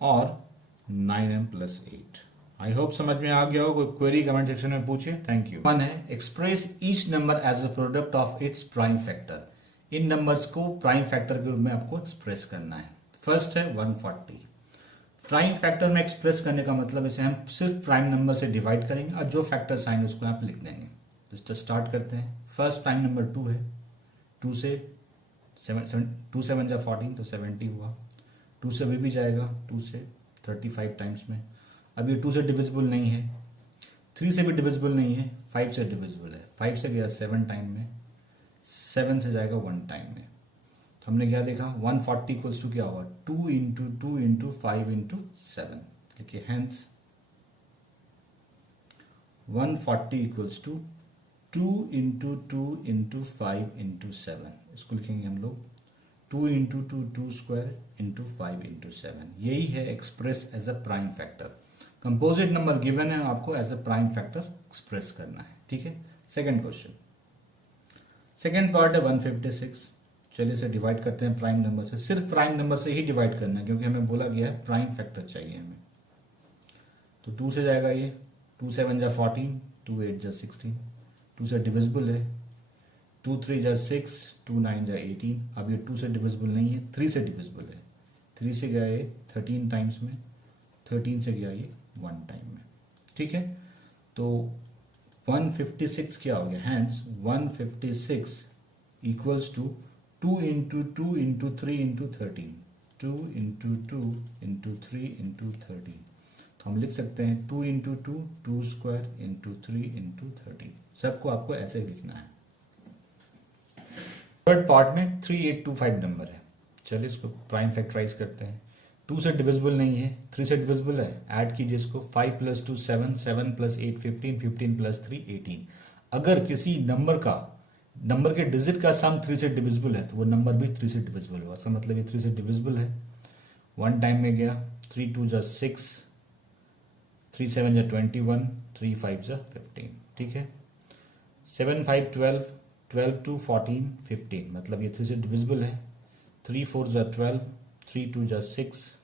और 9m plus 8। आई hope समझ में आ गया हो। कोई क्वेरी कमेंट सेक्शन में पूछिए। Thank you. वन है express each number as a product of its prime factor. इन नंबर्स को प्राइम फैक्टर के रूप में आपको एक्सप्रेस करना है। फर्स्ट है 140। प्राइम फैक्टर में एक्सप्रेस करने का मतलब इसे हम सिर्फ प्राइम नंबर से डिवाइड करेंगे और जो फैक्टर्स आएंगे उसको आप लिख देंगे। तो स्टार्ट करते हैं। फर्स्ट प्राइम नंबर 2 है, 2 से 2 7 जा 14 तो 70 हुआ। 2 से भी जाएगा 2 से 35 टाइम्स में। अब ये 2 से डिविजिबल नहीं है, 3 से भी डिविजिबल नहीं है, 5 से डिविजिबल है। 5 से गया 7 टाइम में, 7 से जाएगा 1 टाइम में। तो हमने क्या देखा 140 इक्वल्स टू क्या हुआ 2 इंटू 2 इंटू 5 इंटू 7। लिखिए hence 140 equals to 2 into 2 into 5 into 7। इसको लिखेंगे हम लोग 2 इंटू 2 2 स्क्वायर इंटू 5 इंटू 7। यही है express as a prime factor. Composite number given है, आपको as a prime factor express करना है। ठीक है। सेकेंड क्वेश्चन, सेकेंड पार्ट है 156। चलिए इसे डिवाइड करते हैं प्राइम नंबर से। सिर्फ प्राइम नंबर से ही डिवाइड करना है क्योंकि हमें बोला गया है प्राइम फैक्टर चाहिए हमें। तो 2 से जाएगा ये 2 7 जा 14, 2 8 जा 16, 2 से डिविजिबल है, 2 3 जा 6, 2 9 जा 18। अब ये 2 से डिविजिबल नहीं है, 3 से डिविजिबल है। 3 से गया ये 13 टाइम्स में, 13 से गया ये 1 टाइम में। ठीक है। तो 156 क्या हो गया, hence 156 equals to 2 into 2 into 3 into 13, 2 into 2 into 3 into 13। तो हम लिख सकते हैं 2 इंटू 2 2 स्क्वायर इंटू 3 इंटू 13। सबको आपको ऐसे ही लिखना है। थर्ड पार्ट में 3825 नंबर है। चलिए इसको प्राइम फैक्टराइज करते हैं। 2 से डिविजिबल नहीं है, 3 से डिविजिबल है। ऐड कीजिए इसको 5 + 2 7, 7 + 8 15, 15 + 3 18। अगर किसी नंबर के डिजिट का सम 3 से डिविजिबल है तो वो नंबर भी 3 से डिविजिबल होगा। इसका मतलब ये 3 से डिविजिबल है। 1 टाइम में गया 3 2 जा 6, 3 7 जा 21, 3 5 जा 15। ठीक है। 7 5 12, 12 2 14 15, मतलब ये 3 से डिविजिबल है। 3 4 जा 12, 3 2 जा 6,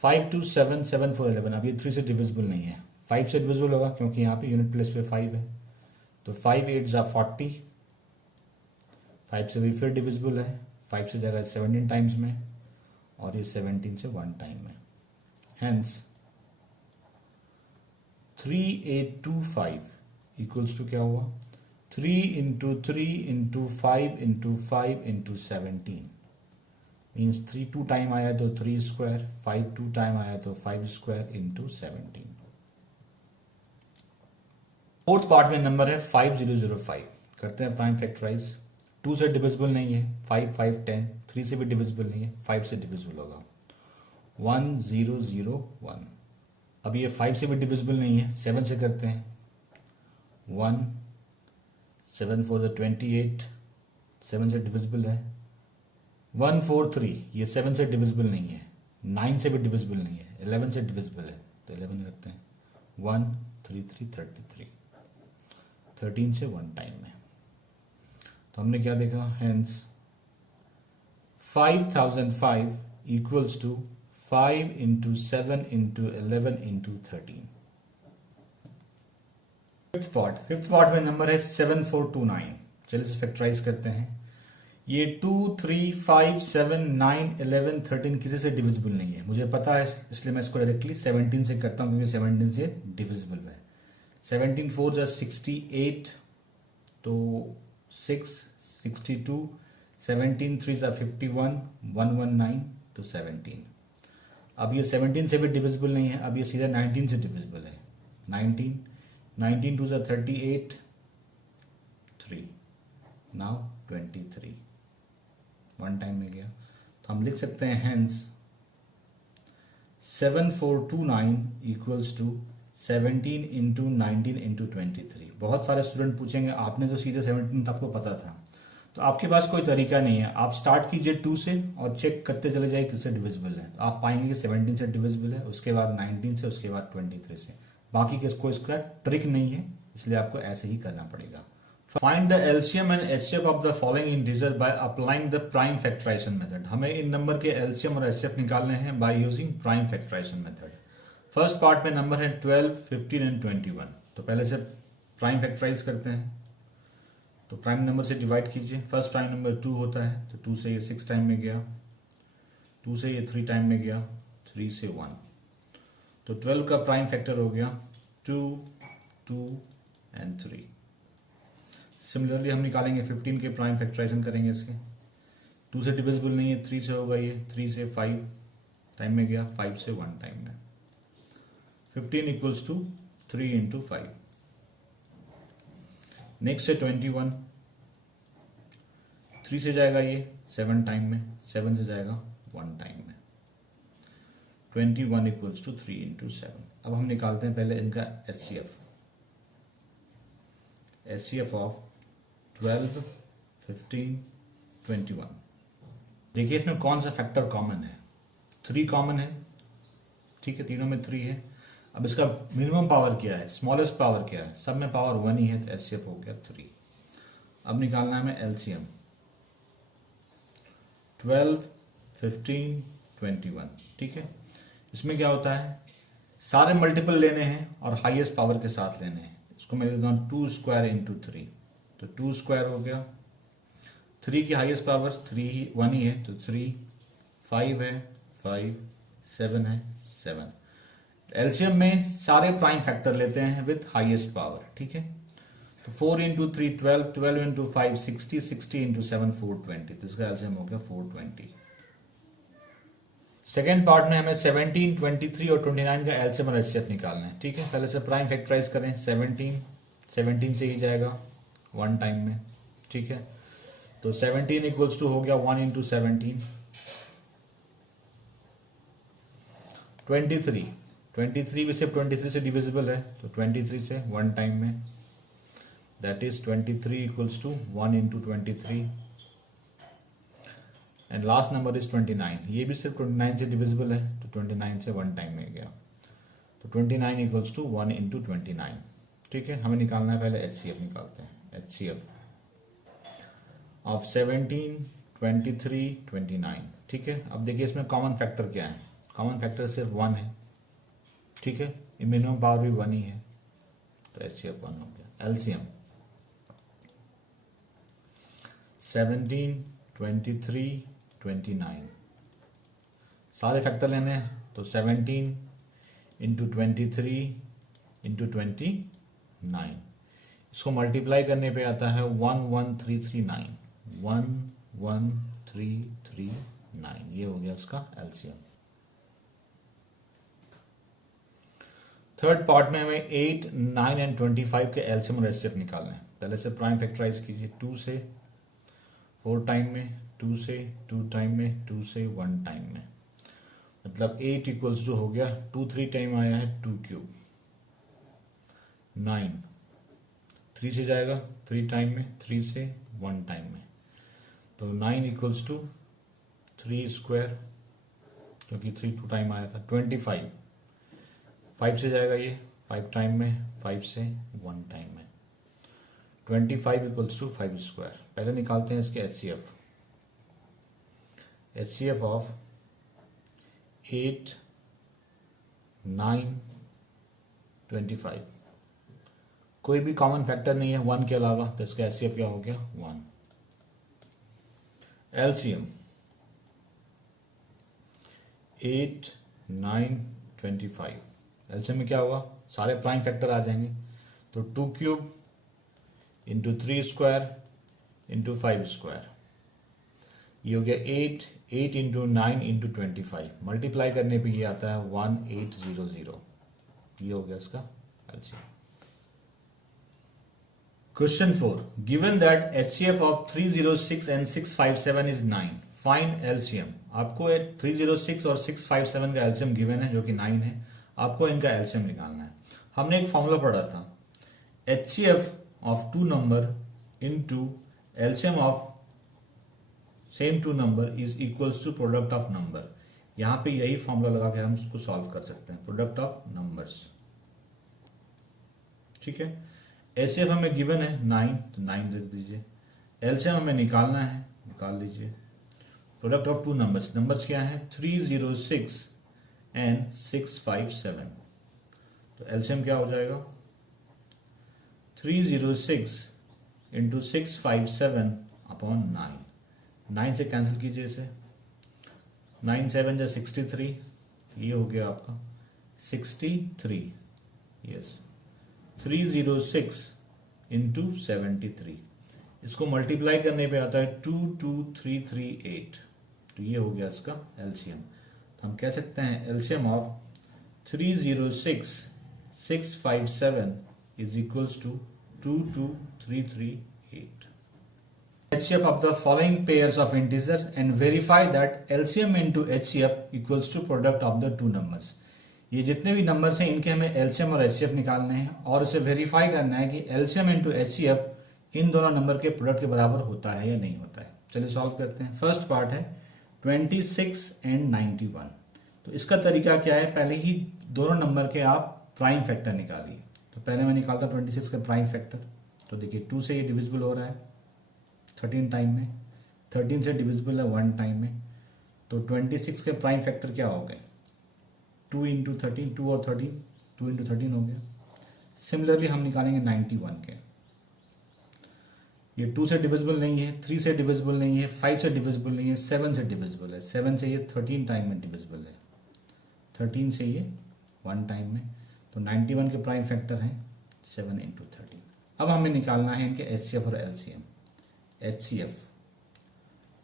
5 2 7, 7 4 11। अब ये 3 से डिविजिबल नहीं है, 5 से डिविजिबल होगा क्योंकि यहाँ पे यूनिट प्लेस पे 5 है। तो 5 8 जा 40, 5 से भी फिर डिविजिबल है, 5 से जाएगा 17 टाइम्स में और ये 17 से 1 टाइम में। हैंस 3825 इक्वल्स टू क्या हुआ 3 into 3 into 5 into 5 into 17। Means 3 2 time आया तो 3 स्क्वायर, 5 2 टाइम आया तो 5 स्क्वायर इंटू 17। फोर्थ पार्ट में नंबर है 5005। करते हैं प्राइम फैक्टराइज। 2 से डिविजिबल नहीं है, 5 5 10, 3 से भी डिविजिबल नहीं है, 5 से डिविजिबल होगा 1001। अब ये 5 से भी डिविजिबल नहीं है, 7 से करते हैं 1 7 4 28, 7 से डिविजिबल है। 143, ये 7 से डिविजिबल नहीं है, 9 से भी डिविजिबल नहीं है, 11 से डिविजिबल है तो 11 करते हैं 1 3 3 33, 13 से 1 टाइम में। तो हमने क्या देखा, hence 5005 equals to 5 into 7 into 11 into 13। Fifth part में नंबर है 7429। चलिए इसे फैक्टराइज करते हैं। ये 2 3 5 7 9 11 13 किसी से डिविजिबल नहीं है, मुझे पता है, इसलिए मैं इसको डायरेक्टली 17 से करता हूँ क्योंकि 17 से डिविजिबल है। 17 4 जा 68 तो 6 62, 17 3 जा 51 119 तो 17। अब ये 17 से भी डिविजिबल नहीं है, अब ये सीधा 19 से डिविजिबल है। 19 2 जा 38 3, नाउ 23, 1 टाइम में गया। तो हम लिख सकते हैं hence 7429 equals to 17 into 19 into 23। बहुत सारे स्टूडेंट पूछेंगे आपने तो सीधे 17 आपको पता था, तो आपके पास कोई तरीका नहीं है। आप स्टार्ट कीजिए 2 से और चेक करते चले जाइए किससे डिविजिबल है, तो आप पाएंगे कि 17 से डिविजिबल है, उसके बाद 19 से, उसके बाद 23 से। बाकी किसको इसका ट्रिक नहीं है, इसलिए आपको ऐसे ही करना पड़ेगा। Find the LCM and HCF of the following integer by applying the prime factorisation method. हमें इन नंबर के एलसीएम और एचसीएफ निकालने हैं by using prime factorisation method. First part में नंबर है 12 15 एंड 21। तो पहले से प्राइम फैक्टराइज करते हैं। तो प्राइम नंबर से डिवाइड कीजिए। फर्स्ट प्राइम नंबर 2 होता है, तो 2 से ये 6 टाइम में गया, 2 से ये 3 टाइम में गया, 3 से 1, तो 12 का प्राइम फैक्टर हो गया 2, 2 एंड 3। सिमिलरली हम निकालेंगे 15 के प्राइम फैक्टराइजेशन करेंगे इसके। 2 से डिविजिबल नहीं है, 3 से होगा ये, 3 से 5 टाइम में गया, 5 से 1 टाइम में। 15 इक्वल्स टू 3 इंटू 5। नेक्स्ट है 21, 3 से जाएगा ये 7 टाइम में, 7 से जाएगा 1 टाइम में। 21 इक्वल्स टू 3 इंटू 7। अब हम निकालते हैं पहले इनका HCF। HCF of 12, 15, 21। देखिए इसमें कौन सा फैक्टर कॉमन है। 3 कॉमन है, ठीक है, तीनों में 3 है। अब इसका मिनिमम पावर क्या है, स्मॉलेस्ट पावर क्या है, सब में पावर 1 ही है, तो HCF हो गया 3। अब निकालना है हमें LCM। 12, 15, 21, ठीक है। इसमें क्या होता है, सारे मल्टीपल लेने हैं और हाईएस्ट पावर के साथ लेने हैं। इसको मैं लिखता हूँ 2 स्क्वायर इंटू 3, तो 2 स्क्वायर हो गया। 3 की हाईएस्ट पावर 1 ही है, तो 3, 5 है 5, 7 है 7। एलसीएम में सारे प्राइम फैक्टर लेते हैं विथ हाईएस्ट पावर, ठीक है। तो 4 इंटू 3 12, 12 इंटू 5 60, 60 इंटू 7 420, तो इसका एलसीएम हो गया 420। सेकेंड पार्ट में हमें 17, 23 और 29 का एलसीएम और एचसीएफ निकालना है, ठीक है। पहले से प्राइम फैक्टराइज करें। 17 से ही जाएगा 1 टाइम में, ठीक है। तो 17 इक्वल्स टू हो गया 1 इंटू 17। 23 भी सिर्फ 23 से डिविजिबल है, तो 23 से 1 टाइम में, that is 23 equals to 1 into 23। And last number is 29, ये भी सिर्फ 29 से डिविजिबल है, तो 29 से 1 टाइम में गया, तो 29 इक्वल्स टू 1 इंटू 29, ठीक है। हमें निकालना है, पहले एचसीएफ निकालते हैं। एचसीएफ ऑफ 17, 23, 29, ठीक है। अब देखिए इसमें कॉमन फैक्टर क्या है, कॉमन फैक्टर सिर्फ 1 है, ठीक है। मिनिमम पावर भी 1 ही है, तो एचसीएफ 1 हो गया। एलसीएम 17, 23, 29, सारे फैक्टर लेने हैं, तो 17 इंटू 23 इंटू 29, इसको मल्टीप्लाई करने पे आता है 11339, 11339, ये हो गया इसका एलसीएम। थर्ड पार्ट में हमें 8, 9 एंड 25 के एलसीएम और एचसीएफ निकालना है। पहले से प्राइम फैक्टराइज कीजिए। 2 से 4 टाइम में, 2 से 2 टाइम में, 2 से 1 टाइम में, मतलब 8 इक्वल्स टू हो गया 2 3 टाइम आया है 2 क्यूब। 9 3 से जाएगा 3 टाइम में, 3 से 1 टाइम में, तो 9 इक्वल्स टू 3 स्क्वायर, क्योंकि 3 2 टाइम आया था। 25 5 से जाएगा ये 5 टाइम में, 5 से 1 टाइम में, 25 इक्वल्स टू 5 स्क्वायर। पहले निकालते हैं इसके एचसीएफ। एचसीएफ ऑफ 8, 9, 25, कोई भी कॉमन फैक्टर नहीं है 1 के अलावा, तो इसका एचसीएफ क्या हो गया 1। एलसीएम 8, 9, 25, एलसीएम में क्या हुआ, सारे प्राइम फैक्टर आ जाएंगे, तो 2 cube into 3 square into 5 square, ये हो गया 8, 8 इंटू 9 इंटू 25, मल्टीप्लाई करने पे ये आता है 1800, ये हो गया इसका LCM. Question 4, given that HCF of 306 and 657 is 9, find LCM. आपको 306 और 657 का एलसीएम गिवन है जो कि 9 है, आपको इनका एलसीएम निकालना है। हमने एक फॉर्मूला पढ़ा था, HCF of 2 number into LCM of same 2 number is equals to product of number. यहां पे यही फॉर्मूला लगा के हम इसको सॉल्व कर सकते हैं, प्रोडक्ट ऑफ नंबर्स, ठीक है। एचसीएफ हमें गिवन है 9, तो 9 लिख दीजिए। एलसीएम हमें निकालना है, निकाल लीजिए। प्रोडक्ट ऑफ 2 नंबर्स, नंबर्स क्या है 306 एंड 657, तो एलसीएम क्या हो जाएगा 306 इंटू 657 अपॉन 9 से कैंसिल कीजिए इसे, 9 7 जा 63, ये हो गया आपका 63, यस 306 इंटू 73। इसको मल्टीप्लाई करने पे आता है 22338, तो ये हो गया इसका एलसीएम। तो हम कह सकते हैं LCM of 306 657 is equals to 22338। HCF of the following pairs of integers and verify that LCM into HCF equals to product of the two numbers। ये जितने भी नंबर्स हैं इनके हमें LCM और HCF निकालने हैं और इसे वेरीफाई करना है कि LCM into HCF इन दोनों नंबर के प्रोडक्ट के बराबर होता है या नहीं होता है। चलिए सॉल्व करते हैं। फर्स्ट पार्ट है 26 एंड 91। तो इसका तरीका क्या है, पहले ही दोनों नंबर के आप प्राइम फैक्टर निकालिए। तो पहले मैं निकालता 26 का प्राइम फैक्टर, तो देखिए 2 से ये डिविजिबल हो रहा है 13 टाइम में, 13 से डिविजिबल है 1 टाइम में, तो 26 के प्राइम फैक्टर क्या हो गए 2 इंटू 13, 2 और 13, 2 इंटू 13 हो गया। सिमिलरली हम निकालेंगे 91 के, ये 2 से डिविजिबल नहीं है, 3 से डिविजिबल नहीं है, 5 से डिविजिबल नहीं है, 7 से डिविजिबल है, 7 से ये 13 टाइम में डिविजिबल है, 13 से ये 1 टाइम में, तो 91 के प्राइम फैक्टर हैं 7 इंटू 13। अब हमें निकालना है इनके HCF और LCM। HCF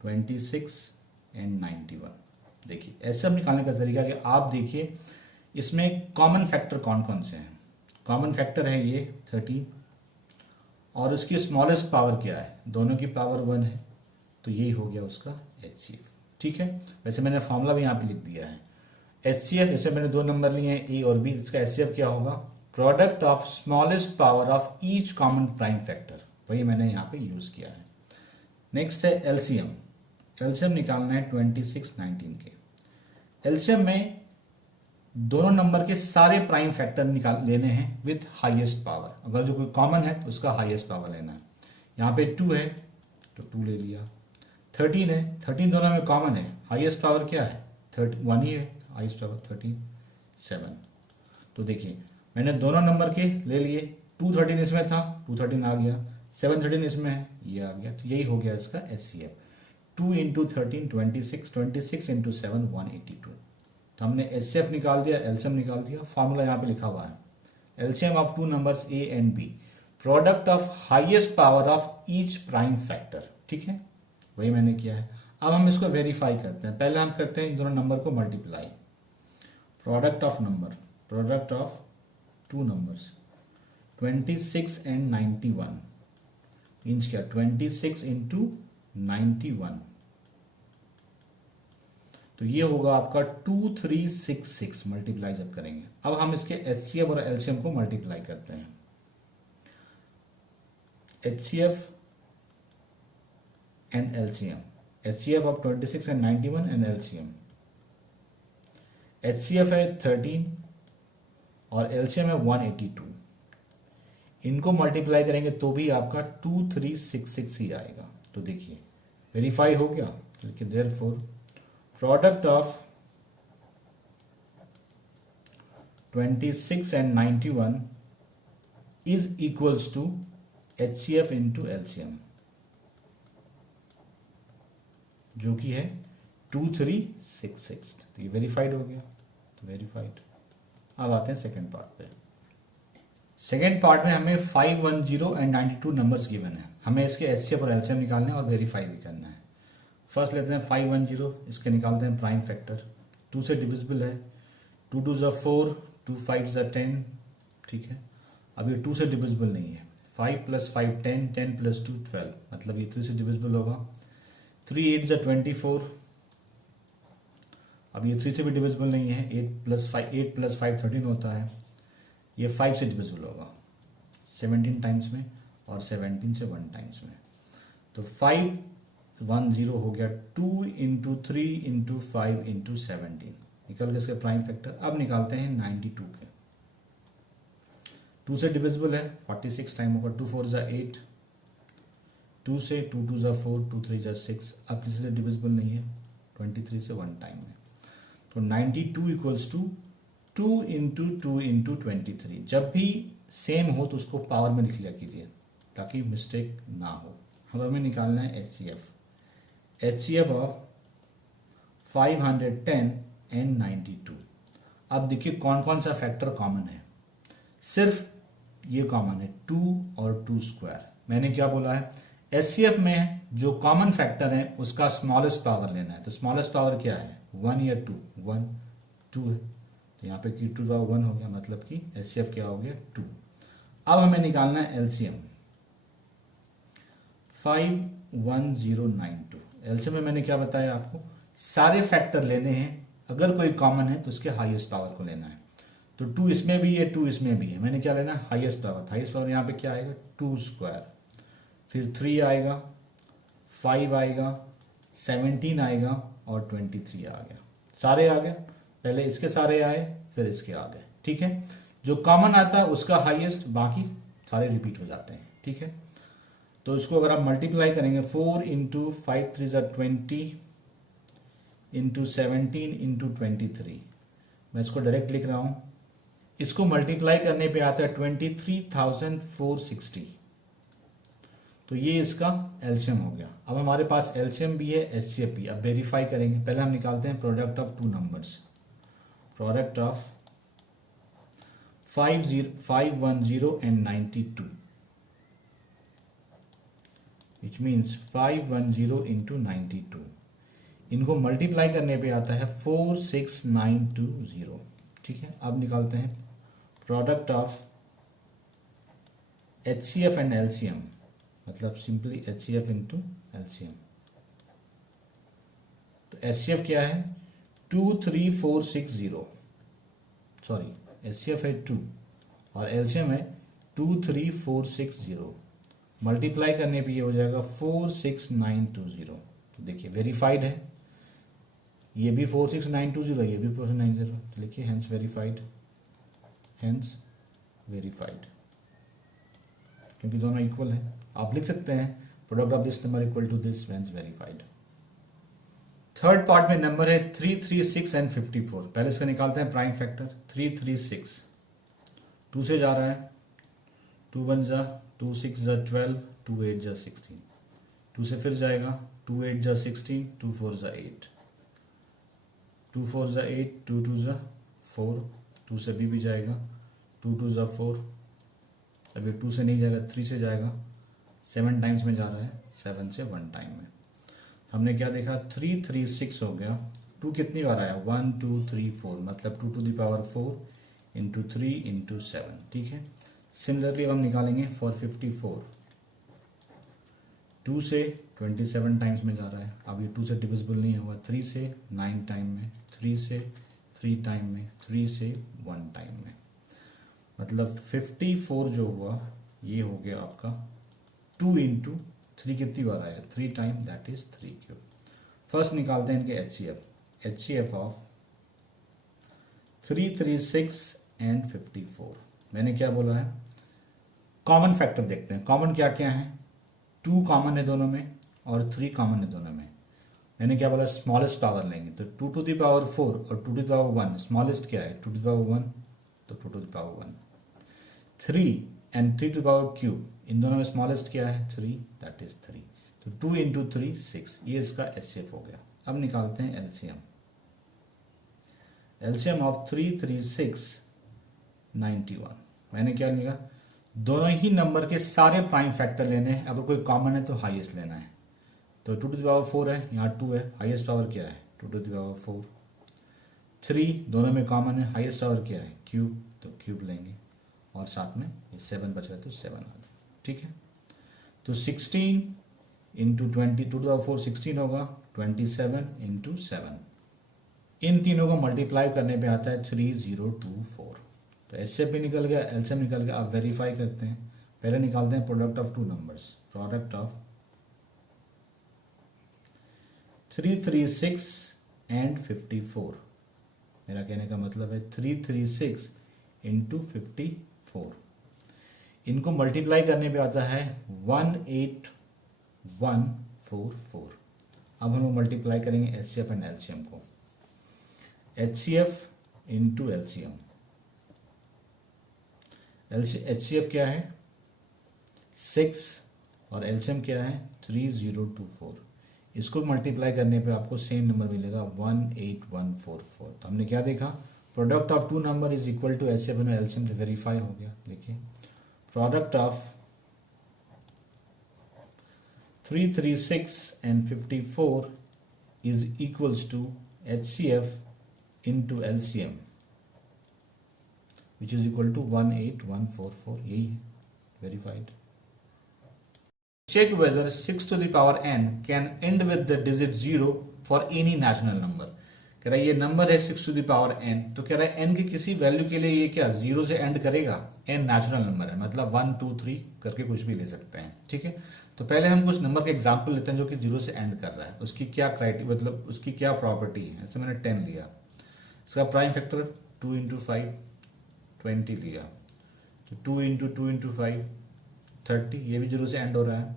26 and 91। देखिए ऐसे निकालने का तरीका कि आप देखिए इसमें कॉमन फैक्टर कौन कौन से हैं। कॉमन फैक्टर है ये 13 और उसकी स्मॉलेस्ट पावर क्या है, दोनों की पावर 1 है, तो यही हो गया उसका HCF। ठीक है, वैसे मैंने फॉर्मूला भी यहाँ पे लिख दिया है। HCF, इसे मैंने 2 नंबर लिए हैं A और B, इसका HCF क्या होगा, product of smallest power of each common prime factor, वही मैंने यहाँ पे यूज किया है। नेक्स्ट है LCM। LCM निकालना है 26 19 के। LCM में दोनों नंबर के सारे प्राइम फैक्टर निकाल लेने हैं विथ हाईएस्ट पावर। अगर जो कोई कॉमन है तो उसका हाईएस्ट पावर लेना है। यहाँ पे 2 है तो 2 ले लिया, 13 है, 13 दोनों में कॉमन है, हाईएस्ट पावर क्या है 1 ही है, हाईएस्ट पावर 13 7। तो देखिए मैंने दोनों नंबर के ले लिए, 2 13 इसमें था, 2 13 आ गया, 7 13 इसमें है, ये आ गया, तो यही हो गया इसका HCF। 2 into 13 26, 26 into 7 182। तो हमने HCF निकाल दिया, LCM निकाल दिया। फॉर्मूला यहाँ पे लिखा हुआ है LCM of 2 numbers A and B, product of highest power of each prime factor. ठीक है, वही मैंने किया है। अब हम इसको वेरीफाई करते हैं। पहले हम करते हैं इन दोनों नंबर को multiply, product of number, product of 2 numbers 26 and 91 means क्या 26 इंटू 91, तो ये होगा आपका 2366 मल्टीप्लाई जब करेंगे। अब हम इसके HCF और LCM को मल्टीप्लाई करते हैं। HCF and LCM, HCF of 26 and 91 and LCM। HCF है 13 और LCM है 182। इनको मल्टीप्लाई करेंगे तो भी आपका 2366 ही आएगा। तो देखिए वेरीफाई हो गया, लेकिन therefore product of 26 and 91 is equals to HCF into LCM, जो कि है 2366। तो ये वेरीफाइड हो गया, तो वेरीफाइड। अब आते हैं सेकेंड पार्ट पे। सेकेंड पार्ट में हमें 510 एंड 92 नंबर्स गिवन है। हमें इसके HCF और LCM निकालना है और वेरीफाई भी करना है। फर्स्ट लेते हैं 510, इसके निकालते हैं प्राइम फैक्टर। 2 से डिविजिबल है, 2 2 ज़ा 4, 2 5 ज़ा 10। ठीक है, अब ये 2 से डिविजिबल नहीं है, 5 + 5 10, 10 + 2 12, मतलब ये 3 से डिविजिबल होगा। 3 8 ज़ा 24, अब ये 3 से भी डिविजिबल नहीं है, 8 + 5 13 होता है, ये 5 से डिविजिबल होगा 17 टाइम्स में और 17 से 1 टाइम्स में। तो 510 हो गया 2 इंटू 3 इंटू 5 इंटू 17, निकल गए इसके प्राइम फैक्टर। अब निकालते हैं 92 के। 2 से डिविजिबल है, 46 टाइम होगा, 2 4 ज़ा 8, 2 से 2 2 ज़ा 4, 2 3 ज़ा 6, अब किसी से डिविजिबल नहीं है, 23 से 1 टाइम में। तो 92 इक्वल्स टू 2 इंटू 2 इंटू 23। जब भी सेम हो तो उसको पावर में लिख लिया कीजिए, ताकि मिस्टेक ना हो। अब हमें निकालना है HCF ऑफ 510 एंड 92। अब देखिए कौन कौन सा फैक्टर कॉमन है। सिर्फ ये कॉमन है 2 और 2 स्क्वायर। मैंने क्या बोला है, HCF में जो कॉमन फैक्टर है उसका स्मॉलेस्ट पावर लेना है। तो स्मॉलेस्ट पावर क्या है, 1 या 2, 1 2 है, तो यहाँ पे की 2 पावर 1 हो गया, मतलब कि HCF क्या हो गया 2। अब हमें निकालना है LCM 51092। LCM में मैंने क्या बताया आपको, सारे फैक्टर लेने हैं, अगर कोई कॉमन है तो उसके हाईएस्ट पावर को लेना है। तो 2 इसमें भी है, 2 इसमें भी है, मैंने क्या लेना है हाईएस्ट पावर। हाईएस्ट पावर यहाँ पे क्या आएगा 2 स्क्वायर, फिर 3 आएगा, 5 आएगा, 17 आएगा और 23 आ गया। सारे आ गए, पहले इसके सारे आए फिर इसके आ गए, ठीक है। जो कॉमन आता है उसका हाईएस्ट, बाकी सारे रिपीट हो जाते हैं, ठीक है। तो इसको अगर आप मल्टीप्लाई करेंगे 4 इंटू 5 3 ज़ा 20 इंटू 17 इंटू 23, मैं इसको डायरेक्ट लिख रहा हूँ। इसको मल्टीप्लाई करने पे आता है 23,460। तो ये इसका एलसीएम हो गया। अब हमारे पास एलसीएम भी है, एचसीएफ भी। अब वेरीफाई करेंगे, पहले हम निकालते हैं product of two numbers. Product of 510 and 92, which means 510 into 92। इनको मल्टीप्लाई करने पे आता है 46920, ठीक है। अब निकालते हैं product of HCF and LCM, मतलब सिंपली HCF इंटू LCM। तो HCF क्या है 23460, सॉरी HCF है 2 और LCM है 23460। मल्टीप्लाई करने पे ये हो जाएगा 46920। तो देखिए वेरीफाइड है, ये भी 46920, ये भी 46920, तो लिखिए हेंस वेरीफाइड, हेंस वेरीफाइड, क्योंकि दोनों इक्वल है। आप लिख सकते हैं product of this number equal to this, hence verified. Third part में नंबर है 336 एंड 54। पहले इसका निकालते हैं प्राइम फैक्टर। 336 2 से जा रहा है, 2 1 जा 2 6 जा 12, 2 8 जा 16, 2 से फिर जाएगा 2 8 जा 16, 2 4 जा 8, 2 4 जा 8, 2 2 जा 4, 2 से भी जाएगा 2 2 जा 4, अभी 2 से नहीं जाएगा 3 से जाएगा, 7 टाइम्स में जा रहा है, 7 से 1 टाइम में। हमने क्या देखा 336 हो गया, 2 कितनी बार आया 1 2 3 4, मतलब 2 to the power 4 into 3 into 7, ठीक है। सिमिलरली अब हम निकालेंगे फॉर 54, 2 से 27 टाइम्स में जा रहा है, अब ये 2 से डिविजिबल नहीं हुआ, 3 से 9 टाइम में, 3 से 3 टाइम में, 3 से 1 टाइम में, मतलब 54 जो हुआ ये हो गया आपका 2 इंटू 3 कितनी बार आया 3 time, that is 3 cube. First निकालते हैं इनके HCF ऑफ 336 एंड 54। मैंने क्या बोला है, कॉमन फैक्टर देखते हैं, कॉमन क्या क्या है, 2 कॉमन है दोनों में और 3 कॉमन है दोनों में। मैंने क्या बोला स्मॉलेस्ट पावर लेंगे, तो 2 टू द पावर 4 और 2 टू द पावर 1, स्मॉलेस्ट क्या है 2 टू द पावर 1, तो 2 to the power 1। 3 and 3 to the power cube, इन दोनों में स्मॉलेस्ट क्या है 3, दैट इज 3, तो 2 इंटू 3 6, ये इसका HCF हो गया। अब निकालते हैं LCM ऑफ 336 91। मैंने क्या लिखा, दोनों ही नंबर के सारे प्राइम फैक्टर लेने हैं, अगर कोई कॉमन है तो हाईएस्ट लेना है। तो 2 टू द पावर 4 है, यहाँ 2 है, हाईएस्ट पावर क्या है 2 टू द पावर 4। 3 दोनों में कॉमन है, हाईएस्ट पावर क्या है क्यूब, तो क्यूब लेंगे, और साथ में ये 7 बच रहा है तो 7 आ गया, ठीक है। तो 16 इंटू 20, 2 टू द पावर 4 16 होगा, 27 इंटू 7, इन तीनों को मल्टीप्लाई करने पे आता है 3024। तो HCF भी निकल गया, LCM निकल गया। आप वेरीफाई करते हैं, पहले निकालते हैं product of two numbers. Product of 336 and 54, मेरा कहने का मतलब है 336 इंटू 54, इनको मल्टीप्लाई करने पे आता है 18144। अब हम मल्टीप्लाई करेंगे HCF एंड LCM को। HCF इंटू LCM, HCF क्या है 6 और एलसीएम क्या है 3024। इसको मल्टीप्लाई करने पे आपको सेम नंबर मिलेगा 18144। तो हमने क्या देखा, product of two number is equal to एच7 और एलसीएम से वेरीफाई हो गया। देखिए product of 336 and 54 is equals to HCF into LCM which is equal to 18144। यही है verified। Check whether 6 to the power n can end with the digit 0 for any natural number। कह रहा है ये नंबर है 6 to the power n, तो कह रहा है n की किसी वैल्यू के लिए ये क्या 0 से एंड करेगा। n नेचुरल नंबर है, मतलब 1 2 3 करके कुछ भी ले सकते हैं। ठीक है, तो पहले हम कुछ नंबर के एग्जाम्पल लेते हैं जो कि 0 से एंड कर रहा है। उसकी क्या क्राइटेरिया, मतलब उसकी क्या प्रॉपर्टी है। जैसे मैंने 10 लिया, इसका प्राइम फैक्टर 2 इंटू 5 20 लिया, तो 2 इंटू 2 इंटू 5 30, ये भी 0 से एंड हो रहा है।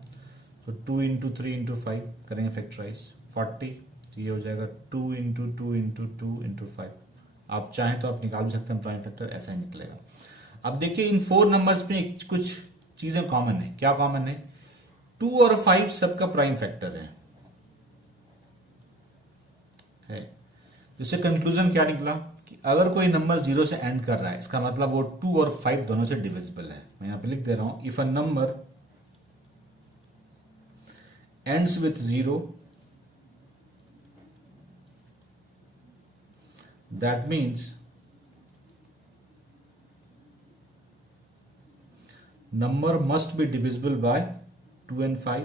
तो 2 इंटू 3 इंटू 5 करेंगे फैक्टराइज 40, तो ये हो जाएगा 2 इंटू 2 इंटू 2 इंटू 5। आप चाहें तो आप निकाल भी सकते हैं प्राइम फैक्टर, ऐसा ही निकलेगा। अब देखिए इन 4 नंबर्स में कुछ चीज़ें कॉमन है। क्या कॉमन है, 2 और 5 सबका प्राइम फैक्टर है। इससे कंक्लूजन क्या निकला कि अगर कोई नंबर 0 से एंड कर रहा है, इसका मतलब वो 2 और 5 दोनों से डिविजिबल है। मैं यहां पे लिख दे रहा हूं, if a number ends with 0 that means number must be divisible by 2 and 5,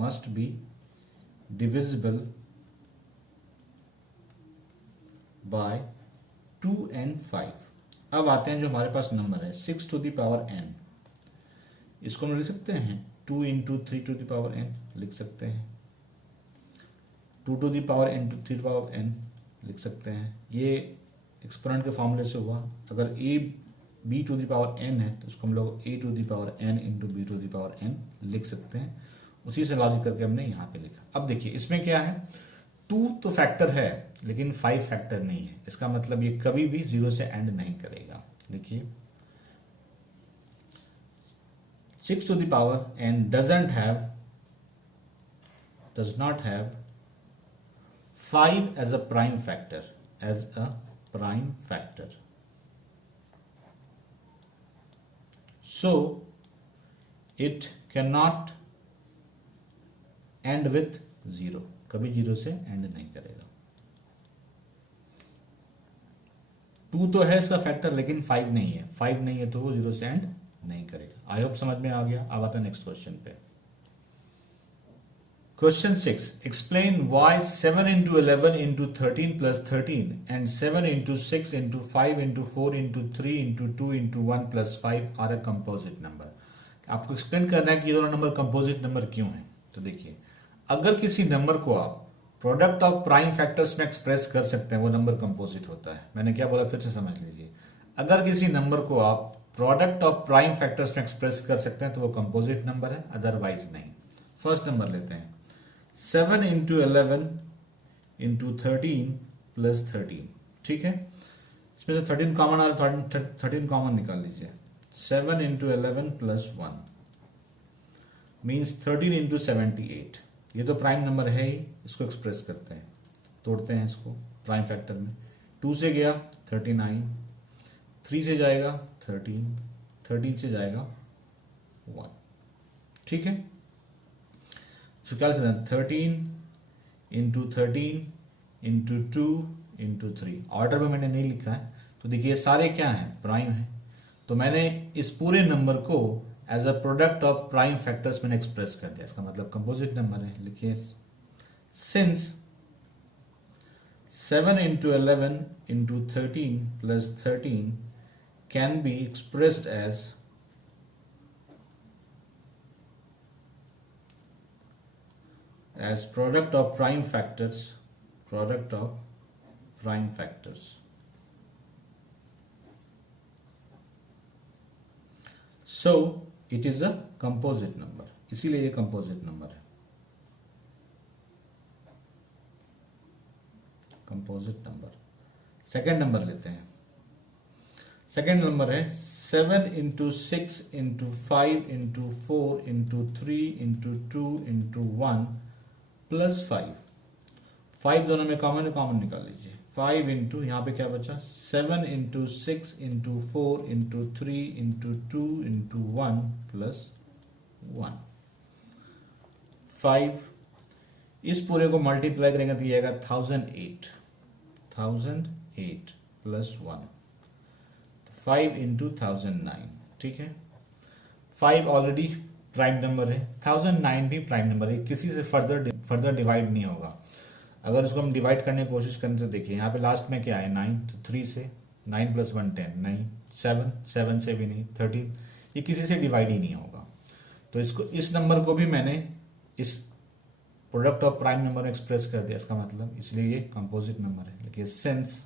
must be divisible by 2 and 5। अब आते हैं जो हमारे पास नंबर है 6 to the power n, इसको हम लिख सकते हैं 2 into 3 to the power n लिख सकते हैं, 2 to the power n to 3 to the power n लिख सकते हैं। ये एक्सपोनेंट के फॉर्मूले से हुआ। अगर a b to the power n है तो उसको हम लोग a to the power n into b to the power n लिख सकते हैं। उसी से लॉजिक करके हमने यहाँ पे लिखा। अब देखिए इसमें क्या है, 2 तो फैक्टर है लेकिन 5 फैक्टर नहीं है। इसका मतलब ये कभी भी 0 से एंड नहीं करेगा। देखिए 6 to the power n does not have 5 as a prime factor, so it cannot end with 0, कभी 0 से एंड नहीं करेगा। 2 तो है इसका फैक्टर लेकिन 5 नहीं है, 5 नहीं है तो वो 0 से एंड नहीं करेगा। आई होप समझ में आ गया। अब आता है नेक्स्ट क्वेश्चन पे। Question 6, explain why 7 into 11 into 13 plus 13 and 7 into 6 into 5 into 4 into 3 into 2 into 1 plus 5 are a composite number. आपको एक्सप्लेन करना है कि ये दोनों नंबर कंपोजिट नंबर क्यों है। तो देखिए अगर किसी नंबर को आप प्रोडक्ट ऑफ प्राइम फैक्टर्स में एक्सप्रेस कर सकते हैं वो नंबर कंपोजिट होता है। मैंने क्या बोला फिर से समझ लीजिए, अगर किसी नंबर को आप प्रोडक्ट ऑफ प्राइम फैक्टर्स में एक्सप्रेस कर सकते हैं तो वो कंपोजिट नंबर है, अदरवाइज नहीं। फर्स्ट नंबर लेते हैं 7 इंटू 11 इंटू 13 प्लस 13। ठीक है, इसमें से 13 कॉमन आ रहा है, 13 कॉमन निकाल लीजिए। 7 इंटू 11 प्लस 1 मीन्स 13 इंटू 78। ये तो प्राइम नंबर है ही, इसको एक्सप्रेस करते हैं, तोड़ते हैं इसको प्राइम फैक्टर में। 2 से गया 39, 3 से जाएगा 13, 13 से जाएगा 1। ठीक है, so क्या लिखते हैं 13 इंटू 13 इंटू 2 इंटू 3। ऑर्डर में मैंने नहीं लिखा है, तो देखिए सारे क्या हैं, प्राइम है। तो मैंने इस पूरे नंबर को as a product of prime factors मैंने एक्सप्रेस कर दिया, इसका मतलब कंपोजिट नंबर है। लिखिए since 7 into 11 into 13 plus 13 can be expressed as product of prime factors, so it is a composite number, इसीलिए ये composite number है। composite number। सेकेंड नंबर लेते हैं सेकेंड नंबर है 7 into 6 into 5 into 4 into 3 into 2 into 1 plus 5। 5 दोनों में common निकाल लीजिए। 5 इंटू यहाँ पे क्या बचा 7 into 6 into 4 into 3 into 2 into 1 plus 1। 5 इस पूरे को मल्टीप्लाई करेंगे तो ये आएगा 1008 प्लस 1। 5 इंटू 1009, ठीक है। 5 ऑलरेडी प्राइम नंबर है, 1009 भी प्राइम नंबर है, किसी से फर्दर डिवाइड नहीं होगा। अगर इसको हम डिवाइड करने की कोशिश करें तो देखिए यहाँ पे लास्ट में क्या है 9, तो 3 से 9 प्लस 1 10 नहीं, 7 से भी नहीं, 13, ये किसी से डिवाइड ही नहीं होगा। तो इसको इस नंबर को भी मैंने इस प्रोडक्ट ऑफ प्राइम नंबर में एक्सप्रेस कर दिया, इसका मतलब इसलिए ये कंपोजिट नंबर है। देखिए since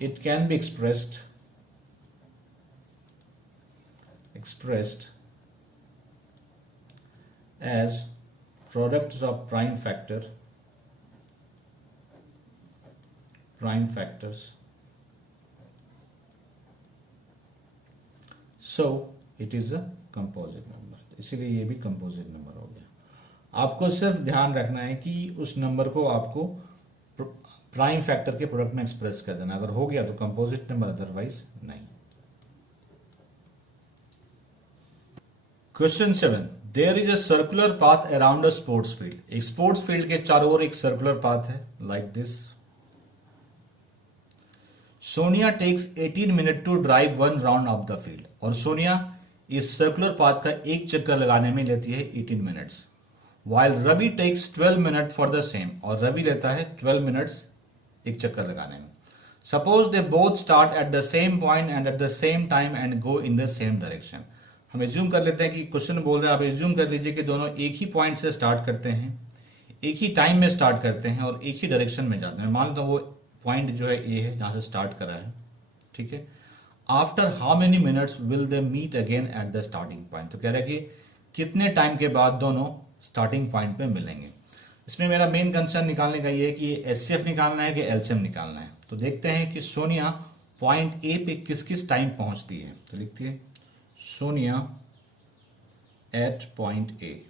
it can be expressed as products of prime factors, so it is a composite number, इसीलिए ये भी composite नंबर हो गया। आपको सिर्फ ध्यान रखना है कि उस नंबर को आपको प्राइम फैक्टर के प्रोडक्ट में एक्सप्रेस कर देना, अगर हो गया तो कंपोजिट नंबर, अदरवाइज नहीं। Question 7, there is a circular path around a sports field. एक स्पोर्ट्स फील्ड के चारों ओर एक सर्कुलर पाथ है like this. Sonia takes 18 minute to drive 1 round of the field, और सोनिया इस सर्कुलर पाथ का एक चक्कर लगाने में लेती है 18 minutes. While Ravi takes 12 minute for the same, और रवि लेता है 12 मिनट्स एक चक्कर लगाने में। Suppose they both start at the same point and at the same time and go in the same direction. हम एज्यूम कर लेते हैं कि क्वेश्चन बोल रहे हैं, आप एज्यूम कर लीजिए कि दोनों एक ही पॉइंट से स्टार्ट करते हैं, एक ही टाइम में स्टार्ट करते हैं और एक ही डायरेक्शन में जाते हैं। मान लो वो पॉइंट जो है ए है जहां से स्टार्ट करा है, ठीक है। After how many minutes will they meet again at the starting point, तो कह रहा है कि कितने टाइम के बाद दोनों स्टार्टिंग पॉइंट पे मिलेंगे। इसमें मेरा मेन कंसर्न निकालने का ये है कि एचसीएफ निकालना है कि एलसीएम निकालना है। तो देखते हैं कि सोनिया पॉइंट ए पे किस किस टाइम पहुंचती है। तो लिखती है Sonia at point A.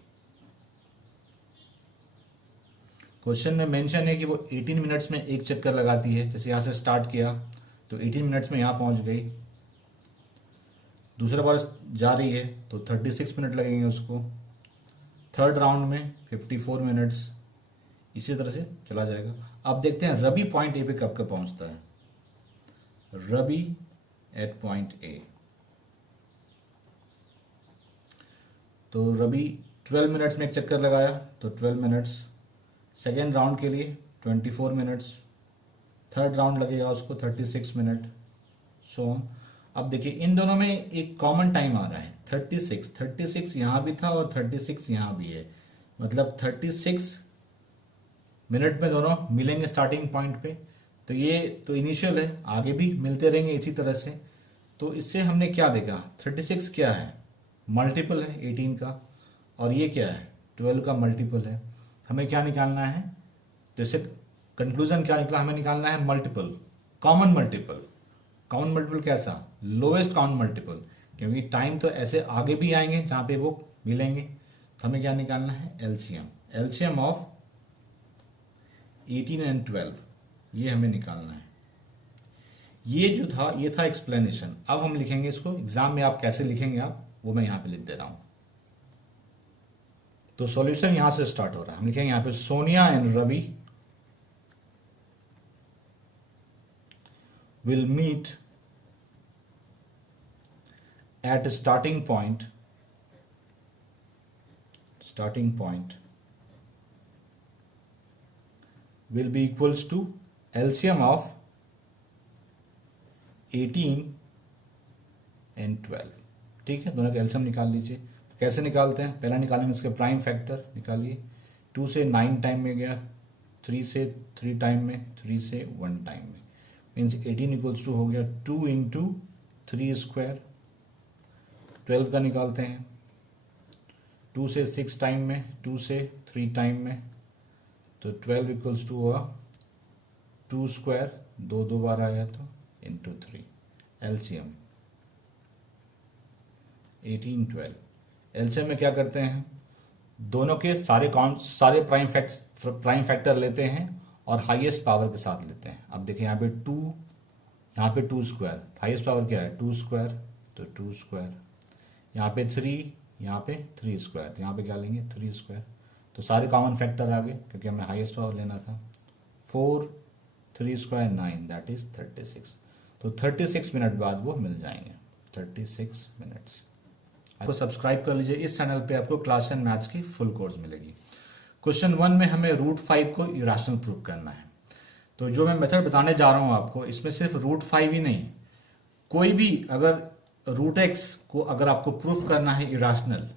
Question में मेंशन है कि वो 18 मिनट्स में एक चक्कर लगाती है। जैसे यहां से स्टार्ट किया तो 18 मिनट्स में यहां पहुंच गई, दूसरा बार जा रही है तो 36 मिनट लगेंगे उसको, थर्ड राउंड में 54 मिनट्स, इसी तरह से चला जाएगा। अब देखते हैं रवि पॉइंट ए पे कब कब पहुंचता है। रवि एट पॉइंट ए, तो रवि 12 मिनट्स में एक चक्कर लगाया तो 12 मिनट्स, सेकेंड राउंड के लिए 24 मिनट्स, थर्ड राउंड लगेगा उसको 36 मिनट, सो ऑन। अब देखिए इन दोनों में एक कॉमन टाइम आ रहा है 36 यहाँ भी था और 36 यहाँ भी है, मतलब 36 मिनट में दोनों मिलेंगे स्टार्टिंग पॉइंट पे। तो ये तो इनिशियल है, आगे भी मिलते रहेंगे इसी तरह से। तो इससे हमने क्या देखा, 36 क्या है, मल्टीपल है 18 का, और ये क्या है 12 का मल्टीपल है। हमें क्या निकालना है, जैसे कंक्लूजन क्या निकला, हमें निकालना है multiple, common multiple. Common multiple कैसा, लोवेस्ट कॉमन मल्टीपल, क्योंकि टाइम तो ऐसे आगे भी आएंगे जहाँ पे वो मिलेंगे। तो हमें क्या निकालना है, एलसीएम ऑफ 18 एंड 12, ये हमें निकालना है। ये जो था ये था एक्सप्लेनेशन। अब हम लिखेंगे इसको, एग्जाम में आप कैसे लिखेंगे आप वो मैं यहाँ पे लिख दे रहा हूँ। तो सॉल्यूशन यहाँ से स्टार्ट हो रहा है, हम लिखेंगे यहाँ पे Sonia and Ravi will meet at a starting point will be equals to LCM of 18 and 12। ठीक है, दोनों का एलसीएम निकाल लीजिए। तो कैसे निकालते हैं, पहला निकालेंगे इसके प्राइम फैक्टर, निकालिए। 2 से 9 टाइम में गया, 3 से 3 टाइम में, 3 से 1 टाइम में, मीन्स 18 इक्वल्स टू हो गया 2 इंटू 3 स्क्वायर। 12 का निकालते हैं, 2 से 6 टाइम में, 2 से 3 टाइम में, तो 12 इक्वल्स टू हुआ 2 स्क्वायर, 2 बार आया तो इंटू 3, एलसीएम 18 12। एलसीएम में क्या करते हैं, दोनों के सारे प्राइम फैक्टर लेते हैं और हाईएस्ट पावर के साथ लेते हैं। अब देखिए यहाँ पे 2, यहाँ पे 2 स्क्वायर, हाईएस्ट पावर क्या है 2 स्क्वायर, तो 2 स्क्वायर, यहाँ पे 3, यहाँ पे 3 स्क्वायर, तो यहाँ पे क्या लेंगे 3 स्क्वायर। तो सारे कॉमन फैक्टर आ गए क्योंकि हमें हाईएस्ट पावर लेना था। 4 3 स्क्वायर 9, दैट इज 36। तो 36 मिनट बाद वो मिल जाएंगे, 36 मिनट्स। आपको सब्सक्राइब कर लीजिए, इस चैनल पे आपको क्लास 10 मैथ्स की फुल कोर्स मिलेगी। क्वेश्चन 1 में हमें √5 को इरेशनल प्रूव करना है। तो जो मैं मेथड बताने जा रहा हूँ आपको, इसमें सिर्फ √5 ही नहीं, कोई भी अगर √x को अगर आपको प्रूफ करना है इरेशनल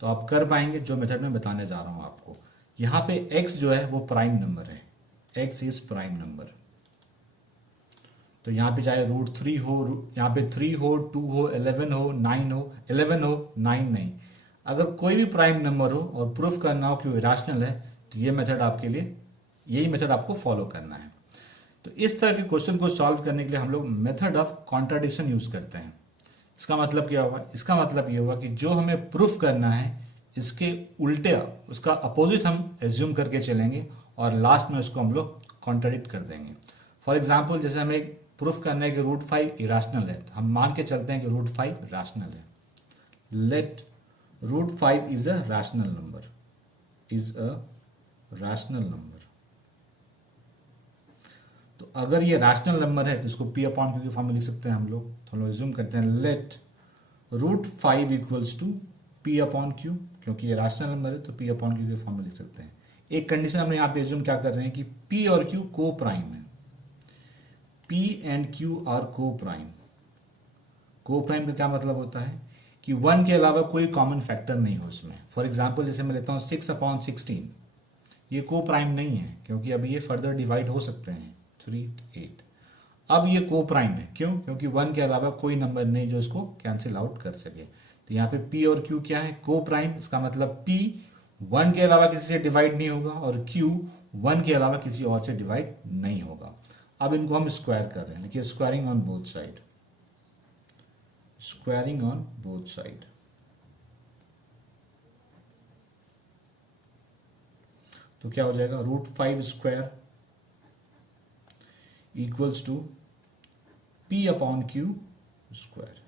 तो आप कर पाएंगे, जो मेथड मैं बताने जा रहा हूँ आपको। यहाँ पे x जो है वो प्राइम नंबर है, x इज प्राइम नंबर। तो यहाँ पे चाहे √3 हो, यहाँ पे 3 हो, 2 हो, 11 हो, 9 हो, 11 हो, 9 नहीं, अगर कोई भी प्राइम नंबर हो और प्रूफ करना हो कि वो इरेशनल है, तो ये मेथड आपके लिए, यही मेथड आपको फॉलो करना है। तो इस तरह के क्वेश्चन को सॉल्व करने के लिए हम लोग मेथड ऑफ कॉन्ट्राडिक्शन यूज करते हैं। इसका मतलब क्या होगा, इसका मतलब ये होगा कि जो हमें प्रूफ करना है इसके उल्टे, उसका अपोजिट हम एज्यूम करके चलेंगे और लास्ट में उसको हम लोग कॉन्ट्राडिक्ट कर देंगे। फॉर एग्जाम्पल, जैसे हमें प्रूफ करना है कि √5 इरेशनल है, तो हम मान के चलते हैं कि √5 रैशनल है। Let √5 is a rational number, is a rational number. तो अगर ये रैशनल नंबर है तो इसको P/Q की फॉर्म में लिख सकते हैं हम लोग। तो हम लोग एज्यूम करते हैं लेट √5 इक्वल्स टू P/Q, क्योंकि ये रैशनल नंबर है तो P/Q के फॉर्म में लिख सकते हैं। एक कंडीशन हमने यहाँ पे एज्यूम क्या कर रहे हैं कि P और Q को प्राइम है, P एंड Q आर को प्राइम। को प्राइम का क्या मतलब होता है कि 1 के अलावा कोई कॉमन फैक्टर नहीं हो उसमें। फॉर एग्जाम्पल, जैसे मैं लेता हूँ 6/16, ये को प्राइम नहीं है क्योंकि अभी ये फर्दर डिवाइड हो सकते हैं, 3 8। अब ये को प्राइम है, क्यों? क्योंकि 1 के अलावा कोई नंबर नहीं जो इसको कैंसिल आउट कर सके। तो यहाँ पे P और Q क्या है, को प्राइम। इसका मतलब P 1 के अलावा किसी से डिवाइड नहीं होगा और Q 1 के अलावा किसी और से डिवाइड नहीं होगा। अब इनको हम स्क्वायर कर रहे हैं, देखिए squaring on both side, squaring on both side. तो क्या हो जाएगा, √5 square equals to P/Q square.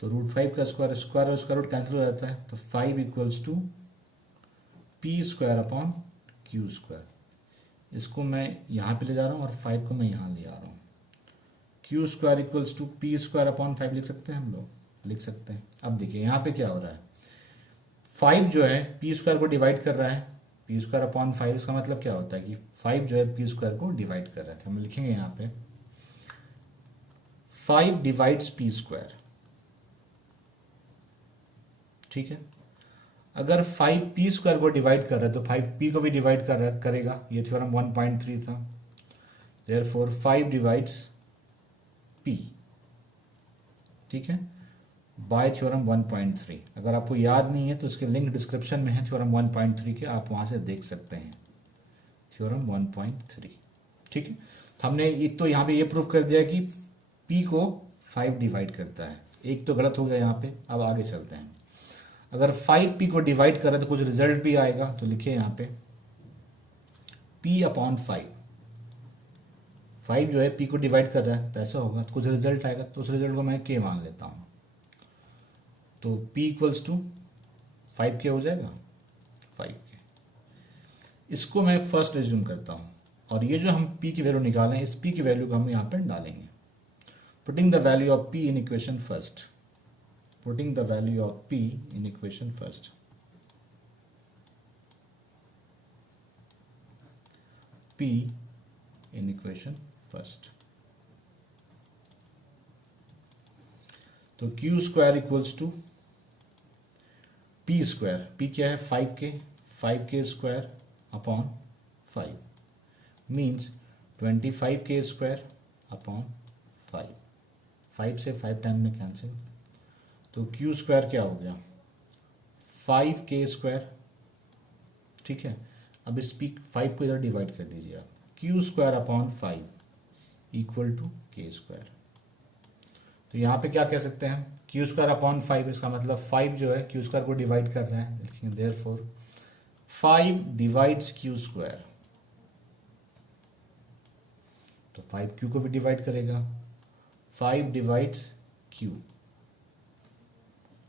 तो √5 का स्क्वायर, स्क्वायर और स्क्वायर रूट कैंसिल हो जाता है, तो 5 इक्वल्स टू P²/Q स्क्वायर। इसको मैं यहाँ पे ले जा रहा हूँ और 5 को मैं यहाँ ले जा रहा हूँ। Q square equals to P²/5 लिख सकते हैं हम लोग, लिख सकते हैं। अब देखिए यहाँ पे क्या हो रहा है, 5 जो है P² को डिवाइड कर रहा है, P²/5। इसका मतलब क्या होता है कि 5 जो है P² को डिवाइड कर रहा है। हम लिखेंगे यहाँ पे 5 डिवाइड्स P², ठीक है। अगर 5 P² को डिवाइड कर रहा है तो 5 P को भी डिवाइड करेगा। ये थ्योरम 1.3 था। देयरफॉर 5 डिवाइड्स P, ठीक है, बाय थ्योरम 1.3। अगर आपको याद नहीं है तो इसके लिंक डिस्क्रिप्शन में है थ्योरम 1.3 के, आप वहां से देख सकते हैं, थ्योरम 1.3, ठीक है। तो हमने एक तो यहाँ पे ये प्रूफ कर दिया कि P को 5 डिवाइड करता है। एक तो गलत हो गया यहाँ पे। अब आगे चलते हैं, अगर 5P को डिवाइड कर रहे तो कुछ रिजल्ट भी आएगा। तो लिखिए यहाँ पे P/5, 5 जो है P को डिवाइड कर रहा है तो ऐसा होगा, तो कुछ रिजल्ट आएगा। तो उस रिजल्ट को मैं K मान लेता हूँ। तो P इक्वल्स टू 5K हो जाएगा, 5K। इसको मैं फर्स्ट एज्यूम करता हूँ और ये जो हम P की वैल्यू निकालें, इस P की वैल्यू को हम यहाँ पर डालेंगे। Putting the value of P in equation first, putting the value of P in equation first. P in equation first. तो Q square equals to P square, P क्या है 5K, 5K square upon 5 means 25K square upon 5। 5 से 5 time में cancel, तो Q square क्या हो गया 5K square, ठीक है। अब इस 5 को इधर डिवाइड कर दीजिए आप, Q square upon 5 equal to K square. तो यहाँ पे क्या कह सकते हैं, क्यू स्क्वायर अपॉन 5, इसका मतलब 5 जो है क्यू स्क्वायर को डिवाइड कर रहे हैं, लिखेंगे देयरफॉर 5 डिवाइड्स क्यू स्क्वायर। तो 5 क्यू को भी डिवाइड करेगा, 5 डिवाइड्स क्यू।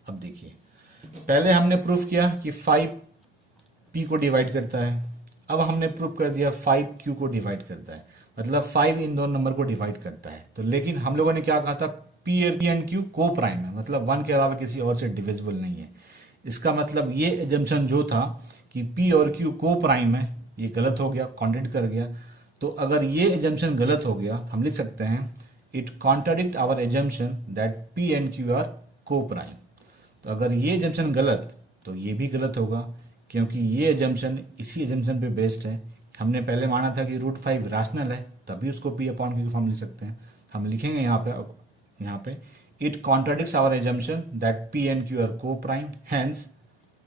अब देखिए, पहले हमने प्रूफ किया कि 5 पी को डिवाइड करता है, अब हमने प्रूफ कर दिया 5 क्यू को डिवाइड करता है, मतलब 5 इन दोनों नंबर को डिवाइड करता है। तो लेकिन हम लोगों ने क्या कहा था, P and Q coprime है, मतलब 1 के अलावा किसी और से डिविजिबल नहीं है। इसका मतलब ये एजम्पशन जो था कि पी और क्यू को प्राइम है, ये गलत हो गया, कॉन्ट्रडिक्ट कर गया। तो अगर ये एजम्पशन गलत हो गया, हम लिख सकते हैं it contradict our assumption that P and Q are को प्राइम। तो अगर ये एजम्पशन गलत, तो ये भी गलत होगा, क्योंकि ये एजम्पशन इसी एजम्पशन पे बेस्ड है। हमने पहले माना था कि √5 रैशनल है, तभी उसको पी अपॉन क्यू की फॉर्म लिख सकते हैं। हम लिखेंगे यहाँ पे it contradicts our assumption that P and Q are को prime, hence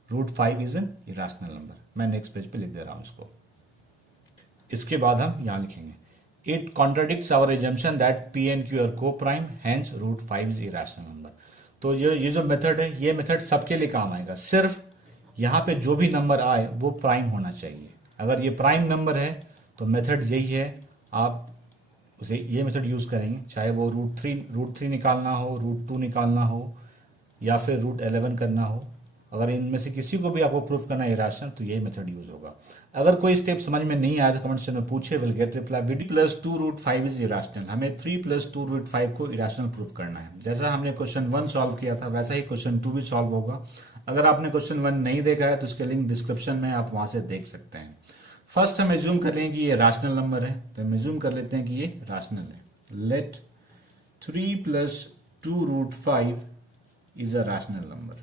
√5 is an irrational number. मैं नेक्स्ट पेज पे लिख दे रहा हूँ इसको। इसके बाद हम यहाँ लिखेंगे it contradicts our assumption that P and Q are को prime, hence √5 is irrational number. तो ये जो मेथड है, ये मेथड सबके लिए काम आएगा। सिर्फ यहाँ पे जो भी नंबर आए वो प्राइम होना चाहिए। अगर ये प्राइम नंबर है तो मेथड यही है, आप उसे ये मेथड यूज़ करेंगे, चाहे वो √3 निकालना हो, √2 निकालना हो, या फिर √11 करना हो। अगर इनमें से किसी को भी आपको प्रूफ करना है इरेशनल, तो यही मेथड यूज़ होगा। अगर कोई स्टेप समझ में नहीं आया तो कमेंट सेक्शन में पूछे, will get reply. VD + 2 √5 is irrational. हमें 3 + 2 √5 को इरेशनल प्रूफ करना है। जैसा हमने क्वेश्चन 1 सॉल्व किया था, वैसा ही क्वेश्चन 2 भी सॉल्व होगा। अगर आपने क्वेश्चन 1 नहीं देखा है तो उसके लिंक डिस्क्रिप्शन में, आप वहाँ से देख सकते हैं। फर्स्ट हम एज्यूम कर लेंगे कि ये रैशनल नंबर है, तो हम एज्यूम कर लेते हैं कि ये रैशनल है। Let 3 + 2 √5 is a rational number.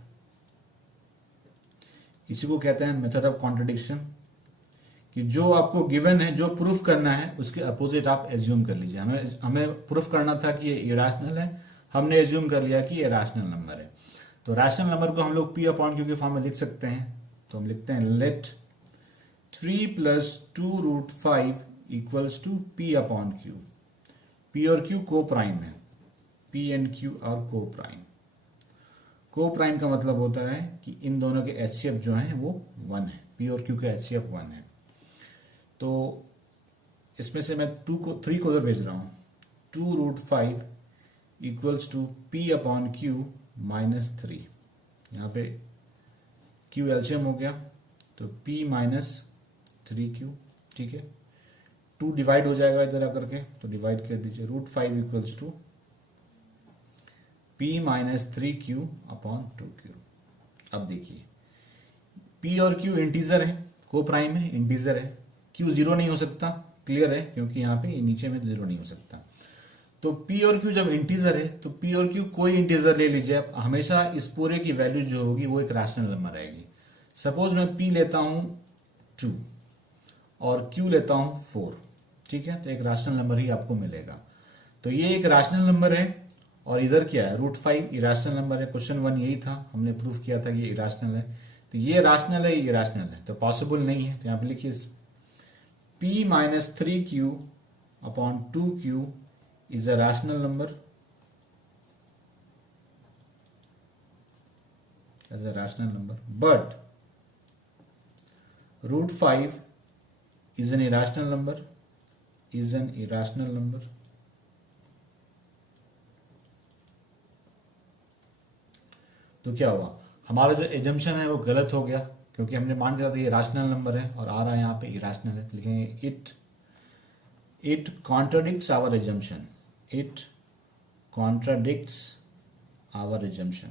इसी को कहते हैं मेथड ऑफ कॉन्ट्रडिक्शन, कि जो आपको गिवन है, जो प्रूफ करना है, उसके अपोजिट आप एज्यूम कर लीजिए। हमें प्रूफ करना था कि ये इरेशनल है, हमने एज्यूम कर लिया कि ये रैशनल नंबर है। तो रैशनल नंबर को हम लोग पी अपॉन क्यू के फॉर्म में लिख सकते हैं। तो हम लिखते हैं let 3 + 2 √5 equals to p upon q. P और क्यू को प्राइम है, पी एंड क्यू आर को प्राइम। को प्राइम का मतलब होता है कि इन दोनों के HCF जो हैं वो 1 है, पी और क्यू के HCF 1 है। तो इसमें से मैं 3 को उधर भेज रहा हूँ। 2 √5 equals to p upon q -3। यहाँ पे क्यू एलसीएम हो गया, तो p -3q, ठीक है। 2 डिवाइड हो जाएगा इधर आकर के, तो डिवाइड कर दीजिए। √5 equals to p -3q upon 2q। अब देखिए, p और q इंटीजर है, को प्राइम है, इंटीजर है। q 0 नहीं हो सकता, क्लियर है, क्योंकि यहाँ पे नीचे में 0 नहीं हो सकता। तो p और q जब इंटीजर है, तो p और q कोई इंटीजर ले लीजिए आप, हमेशा इस पूरे की वैल्यू जो होगी वो एक रैशनल नंबर रहेगी। सपोज मैं p लेता हूँ 2 और q लेता हूँ 4, ठीक है, तो एक रैशनल नंबर ही आपको मिलेगा। तो ये एक रैशनल नंबर है, और इधर क्या है, √5 इरेशनल नंबर है। क्वेश्चन 1 यही था, हमने प्रूफ किया था कि ये इरेशनल है। तो ये रैशनल है, ये इरेशनल है, तो पॉसिबल नहीं है। तो यहाँ पे लिखिए p -3q upon 2q is a rational number, as a rational number, but √5 is an irrational number, is an irrational number. तो क्या हुआ, हमारा जो एजम्पशन है वो गलत हो गया, क्योंकि हमने मान लिया था ये रैशनल नंबर है और आ रहा है यहाँ पे इरेशनल है। तो लिखेंगे it contradicts our assumption, it contradicts our assumption।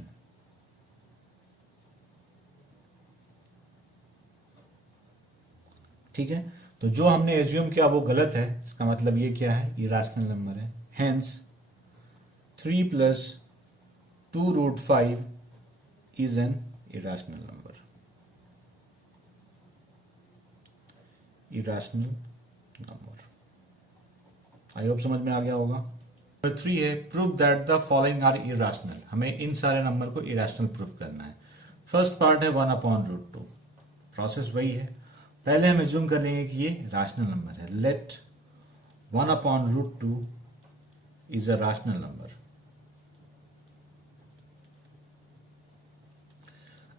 ठीक है, तो जो हमने एज्यूम किया वो गलत है, इसका मतलब ये क्या है, इरेशनल नंबर है। Hence 3 + 2 √5 is an irrational number, irrational number. I hope समझ में आ गया होगा। नंबर 3 है prove that the following are irrational. हमें इन सारे नंबर को इरेशनल प्रूफ करना है। फर्स्ट पार्ट है 1 अपॉन √2। प्रोसेस वही है, पहले हम एज्यूम कर लेंगे कि ये रैशनल नंबर है। Let 1 upon √2 is a rational number.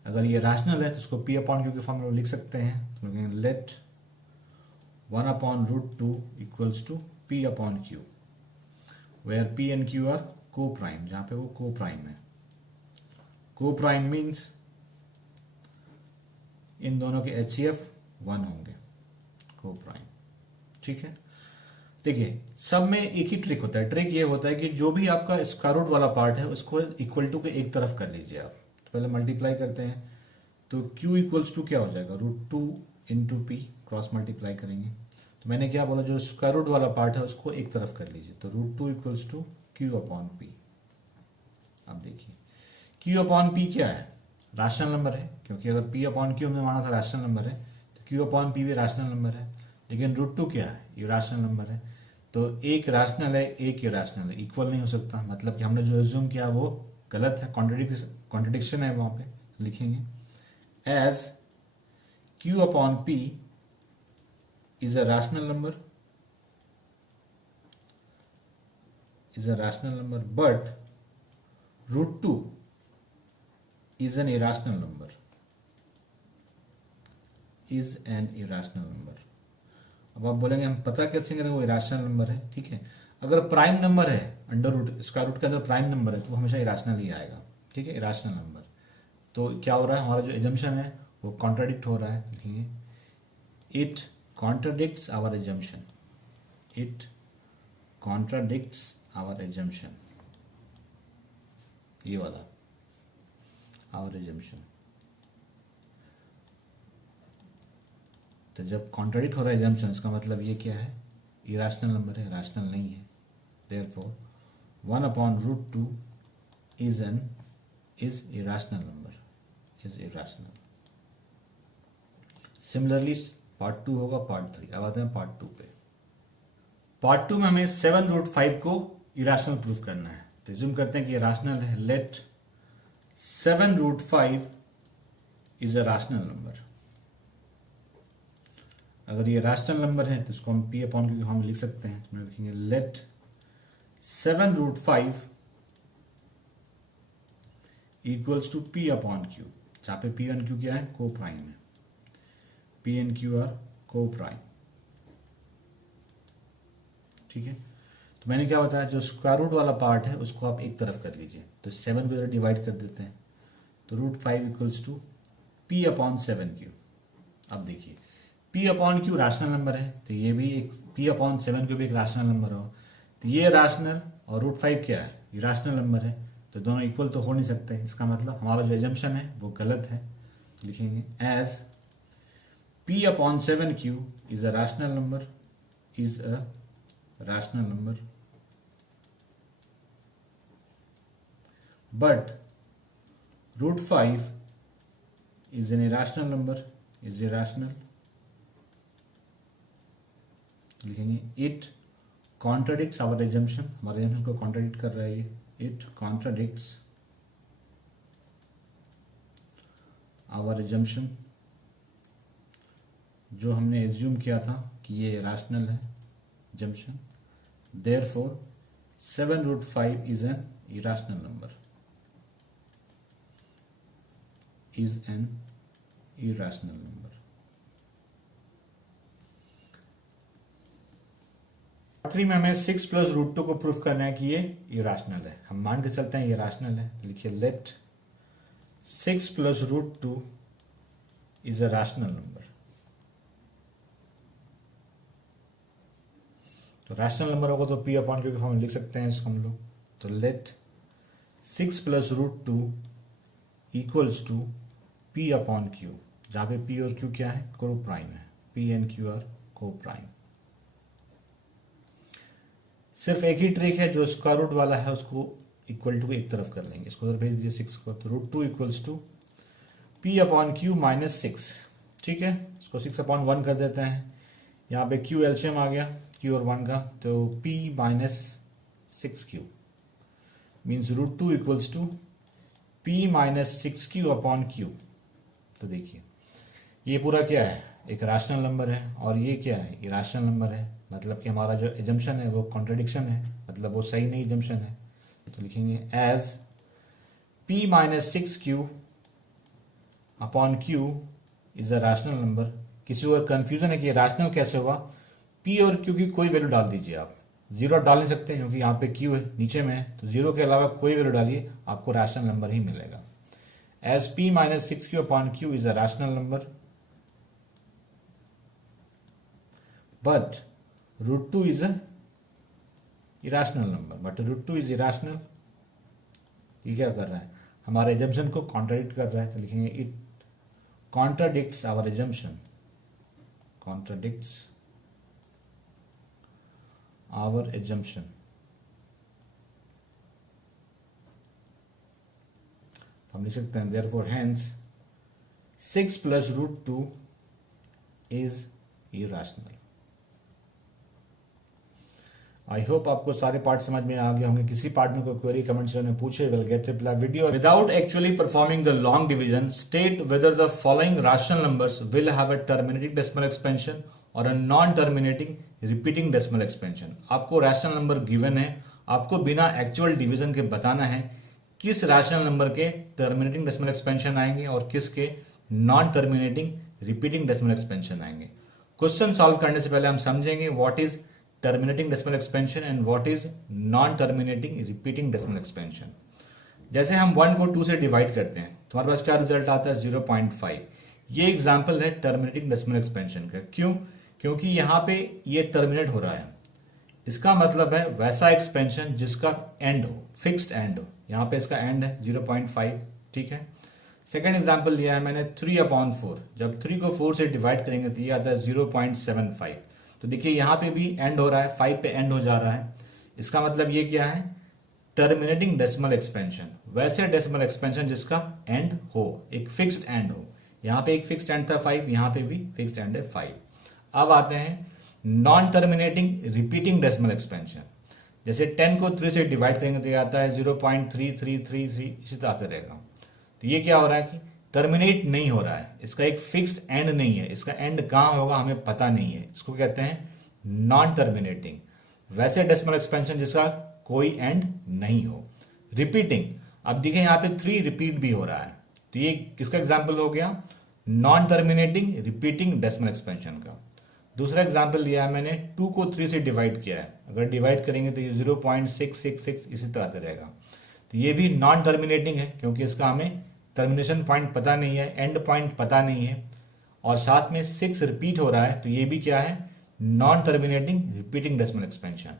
अगर ये रैशनल है तो इसको p अपॉन क्यू के फॉर्म में लिख सकते हैं। तो लिखेंगे let 1/√2 equals to p upon q, where p and q are को प्राइम, जहां पे वो को प्राइम है। को प्राइम मीन्स इन दोनों के HCF 1 होंगे, को प्राइम। ठीक है, देखिए सब में एक ही ट्रिक होता है। ट्रिक ये होता है कि जो भी आपका स्क्वायर रूट वाला पार्ट है उसको इक्वल टू के एक तरफ कर लीजिए आप। तो पहले मल्टीप्लाई करते हैं, तो q इक्वल्स टू क्या हो जाएगा, √2 इंटू पी, क्रॉस मल्टीप्लाई करेंगे। तो मैंने क्या बोला, जो स्क्वायर रूट वाला पार्ट है उसको एक तरफ कर लीजिए, तो √2 इक्वल्स टू q अपॉन पी। अब देखिए q अपॉन पी क्या है, रैशनल नंबर है, क्योंकि अगर p अपॉन क्यू हमने माना था रैशनल नंबर है, तो q अपॉन पी भी रैशनल नंबर है। लेकिन √2 क्या है, ये रैशनल नंबर है। तो एक रैशनल है, एक इरेशनल है, इक्वल नहीं हो सकता। मतलब कि हमने जो एज्यूम किया वो गलत है, कॉन्ट्रडिक्शन है वहां पे। लिखेंगे as q upon p is a rational number, but √2 is an irrational number, अब आप बोलेंगे हम पता कैसे करें वो इरेशनल नंबर है। ठीक है, अगर प्राइम नंबर है, अंडर रूट स्क्वायर रूट के अंदर प्राइम नंबर है, तो वो हमेशा इरेशनल ही आएगा। ठीक है, इरेशनल नंबर। तो क्या हो रहा है, हमारा जो एजम्पशन है वो कॉन्ट्राडिक्ट हो रहा है। लिखेंगे it contradicts our assumption, it contradicts our assumption, ये वाला our assumption। तो जब कॉन्ट्राडिक्ट हो रहा है assumption, इसका मतलब ये क्या है, इरेशनल नंबर है, रैशनल नहीं है। therefore 1/√2 is irrational number, is irrational। Similarly part 2 होगा, पार्ट 3। अब आते हैं पार्ट 2 पे। पार्ट 2 में हमें 7√5 को इरेशनल प्रूफ करना है। तो ज्यूम करते हैं कि ये रैशनल है। Let 7√5 is a rational number. अगर ये रैशनल नंबर है तो इसको हम p अपॉन क्यू हम लिख सकते हैं। तो लिखेंगे let 7√5 equals to p upon q, जहां पे p एंड q क्या है, को प्राइम है। P एंड Q आर को प्राइम। ठीक है, तो मैंने क्या बताया, जो स्क्वायर रूट वाला पार्ट है उसको आप एक तरफ कर लीजिए। तो 7 को इधर डिवाइड कर देते हैं, तो √5 equals to P upon 7Q। अब देखिए P upon Q rational number है, तो ये भी एक P अपॉन 7Q भी एक रैशनल नंबर हो। तो ये रैशनल और √5 क्या है, ये रैशनल नंबर है, तो दोनों इक्वल तो हो नहीं सकते। इसका मतलब हमारा जो एजम्पशन है वो गलत है। लिखेंगे as p upon 7q is a rational number, but √5 is an irrational number, is irrational। लिखेंगे it contradicts our assumption, हमारे assumption को contradict कर रहा है ये। it contradicts our assumption, जो हमने एज्यूम किया था कि ये रैशनल है junction. Therefore 7√5 is an irrational number, part 3 में हमें 6 + √2 को प्रूफ करना है कि ये इरेशनल है। हम मान के चलते हैं ये रैशनल है। लिखिए let 6 + √2 is a rational number. तो रैशनल नंबर होगा तो p अपॉन क्यू के फॉर्म में लिख सकते हैं इसको हम लोग। तो let 6 + √2 equals to p upon q, जहां पे p और q क्या है, को प्राइम है। p एंड q आर को प्राइम। सिर्फ एक ही ट्रिक है, जो स्क्वायर रूट वाला है उसको इक्वल टू एक तरफ कर लेंगे। इसको उधर भेज दिए 6 को, तो √2 equals to p upon q -6। ठीक है, इसको 6 अपॉन 1 कर देते हैं। यहाँ पे q एलसीएम आ गया q और 1 का, तो p -6q means √2 equals to p -6q upon q। तो देखिए ये पूरा क्या है, एक रैशनल नंबर है, और ये क्या है, इरेशनल नंबर है। मतलब कि हमारा जो एजम्पशन है वो कॉन्ट्रडिक्शन है, मतलब वो सही नहीं एजम्पशन है। तो लिखेंगे as p minus 6q upon q is a rational number. किसी को कंफ्यूजन है कि रैशनल कैसे हुआ, p और q की कोई वैल्यू डाल दीजिए आप, जीरो डाल नहीं सकते क्योंकि यहाँ पे q है नीचे में है, तो जीरो के अलावा कोई वैल्यू डालिए आपको रैशनल नंबर ही मिलेगा। As p minus 6q upon q is a rational number but √2 is a irrational number, but √2 is irrational। ये क्या कर रहा है, हमारे एजम्पशन को कॉन्ट्राडिक्ट कर रहा है, तो लिखेंगे it contradicts our assumption, contradicts our assumption. हम लिख सकते हैं therefore hence 6 plus √2 is irrational। I hope आपको सारे पार्ट समझ में आ गए होंगे। किसी पार्ट में कोई क्वेरी कमेंट सेक्शन में पूछे, will get reply video. Without actually performing the long division state whether the following rational numbers will have a terminating decimal expansion और a non terminating repeating decimal expansion. आपको rational number given है, आपको बिना actual division के बताना है किस rational number के टर्मिनेटिंग डेसिमल एक्सपेंशन आएंगे और किसके non terminating repeating decimal expansion आएंगे। क्वेश्चन सॉल्व करने से पहले हम समझेंगे what is terminating decimal expansion and what is non terminating repeating decimal expansion. जैसे हम 1 को 2 से डिवाइड करते हैं तो हमारे पास क्या रिजल्ट आता है 0.5। ये एग्जांपल है टर्मिनेटिंग डेसिमल एक्सपेंशन का। क्यों? क्योंकि यहाँ पे ये टर्मिनेट हो रहा है, इसका मतलब है वैसा एक्सपेंशन जिसका एंड हो, फिक्स्ड एंड हो। यहाँ पे इसका एंड है 0.5, ठीक है। सेकेंड एग्जाम्पल लिया है मैंने 3/4। जब 3 को 4 से डिवाइड करेंगे तो ये आता है 0.75। तो देखिए यहाँ पे भी एंड हो रहा है, 5 पे एंड हो जा रहा है। इसका मतलब ये क्या है, टर्मिनेटिंग डेसिमल एक्सपेंशन, वैसे डेसिमल एक्सपेंशन जिसका एंड हो, एक फिक्स्ड एंड हो। यहाँ पे एक फिक्स्ड एंड था 5, यहाँ पे भी फिक्स्ड एंड है 5। अब आते हैं non terminating repeating decimal expansion. जैसे 10 को 3 से डिवाइड करेंगे तो ये आता है 0.3333, इसी तरह से रहेगा। तो ये क्या हो रहा है कि टर्मिनेट नहीं हो रहा है, इसका एक फिक्स्ड एंड नहीं है, इसका एंड कहाँ होगा हमें पता नहीं है। इसको कहते हैं नॉन टर्मिनेटिंग, वैसे डेसिमल एक्सपेंशन जिसका कोई एंड नहीं हो। रिपीटिंग, अब देखिए यहाँ पे 3 रिपीट भी हो रहा है, तो ये किसका एग्जाम्पल हो गया, non terminating repeating decimal expansion का। दूसरा एग्जाम्पल लिया है मैंने, 2 को 3 से डिवाइड किया है, अगर डिवाइड करेंगे तो ये 0.666 इसी तरह से रहेगा। तो ये भी नॉन टर्मिनेटिंग है क्योंकि इसका हमें टर्मिनेशन पॉइंट पता नहीं है, एंड पॉइंट पता नहीं है, और साथ में 6 रिपीट हो रहा है, तो ये भी क्या है, non terminating repeating decimal expansion.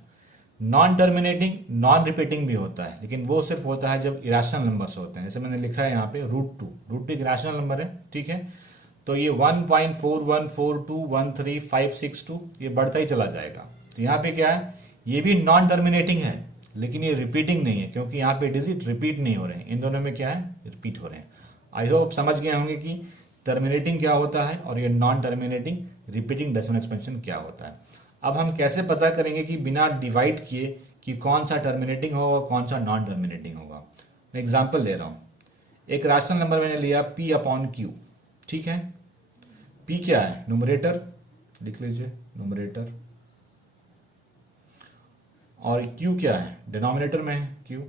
Non terminating non repeating भी होता है, लेकिन वो सिर्फ होता है जब इरेशनल नंबर्स होते हैं। जैसे मैंने लिखा है यहाँ पे √2 एक इरेशनल नंबर है, ठीक है। तो ये 1.4142135562 ये बढ़ता ही चला जाएगा। तो यहाँ पे क्या है, ये भी नॉन टर्मिनेटिंग है लेकिन ये रिपीटिंग नहीं है क्योंकि यहाँ पे डिजिट रिपीट नहीं हो रहे हैं, इन दोनों में क्या है, रिपीट हो रहे हैं। आई होप समझ गए होंगे कि टर्मिनेटिंग क्या होता है और ये non terminating repeating decimal expansion क्या होता है। अब हम कैसे पता करेंगे कि बिना डिवाइड किए कि कौन सा टर्मिनेटिंग होगा और कौन सा नॉन टर्मिनेटिंग होगा। मैं एग्जाम्पल दे रहा हूँ, एक रैशनल नंबर मैंने लिया p/q, ठीक है। p क्या है, न्यूमरेटर लिख लीजिए, न्यूमरेटर, और q क्या है, डिनोमिनेटर में है q।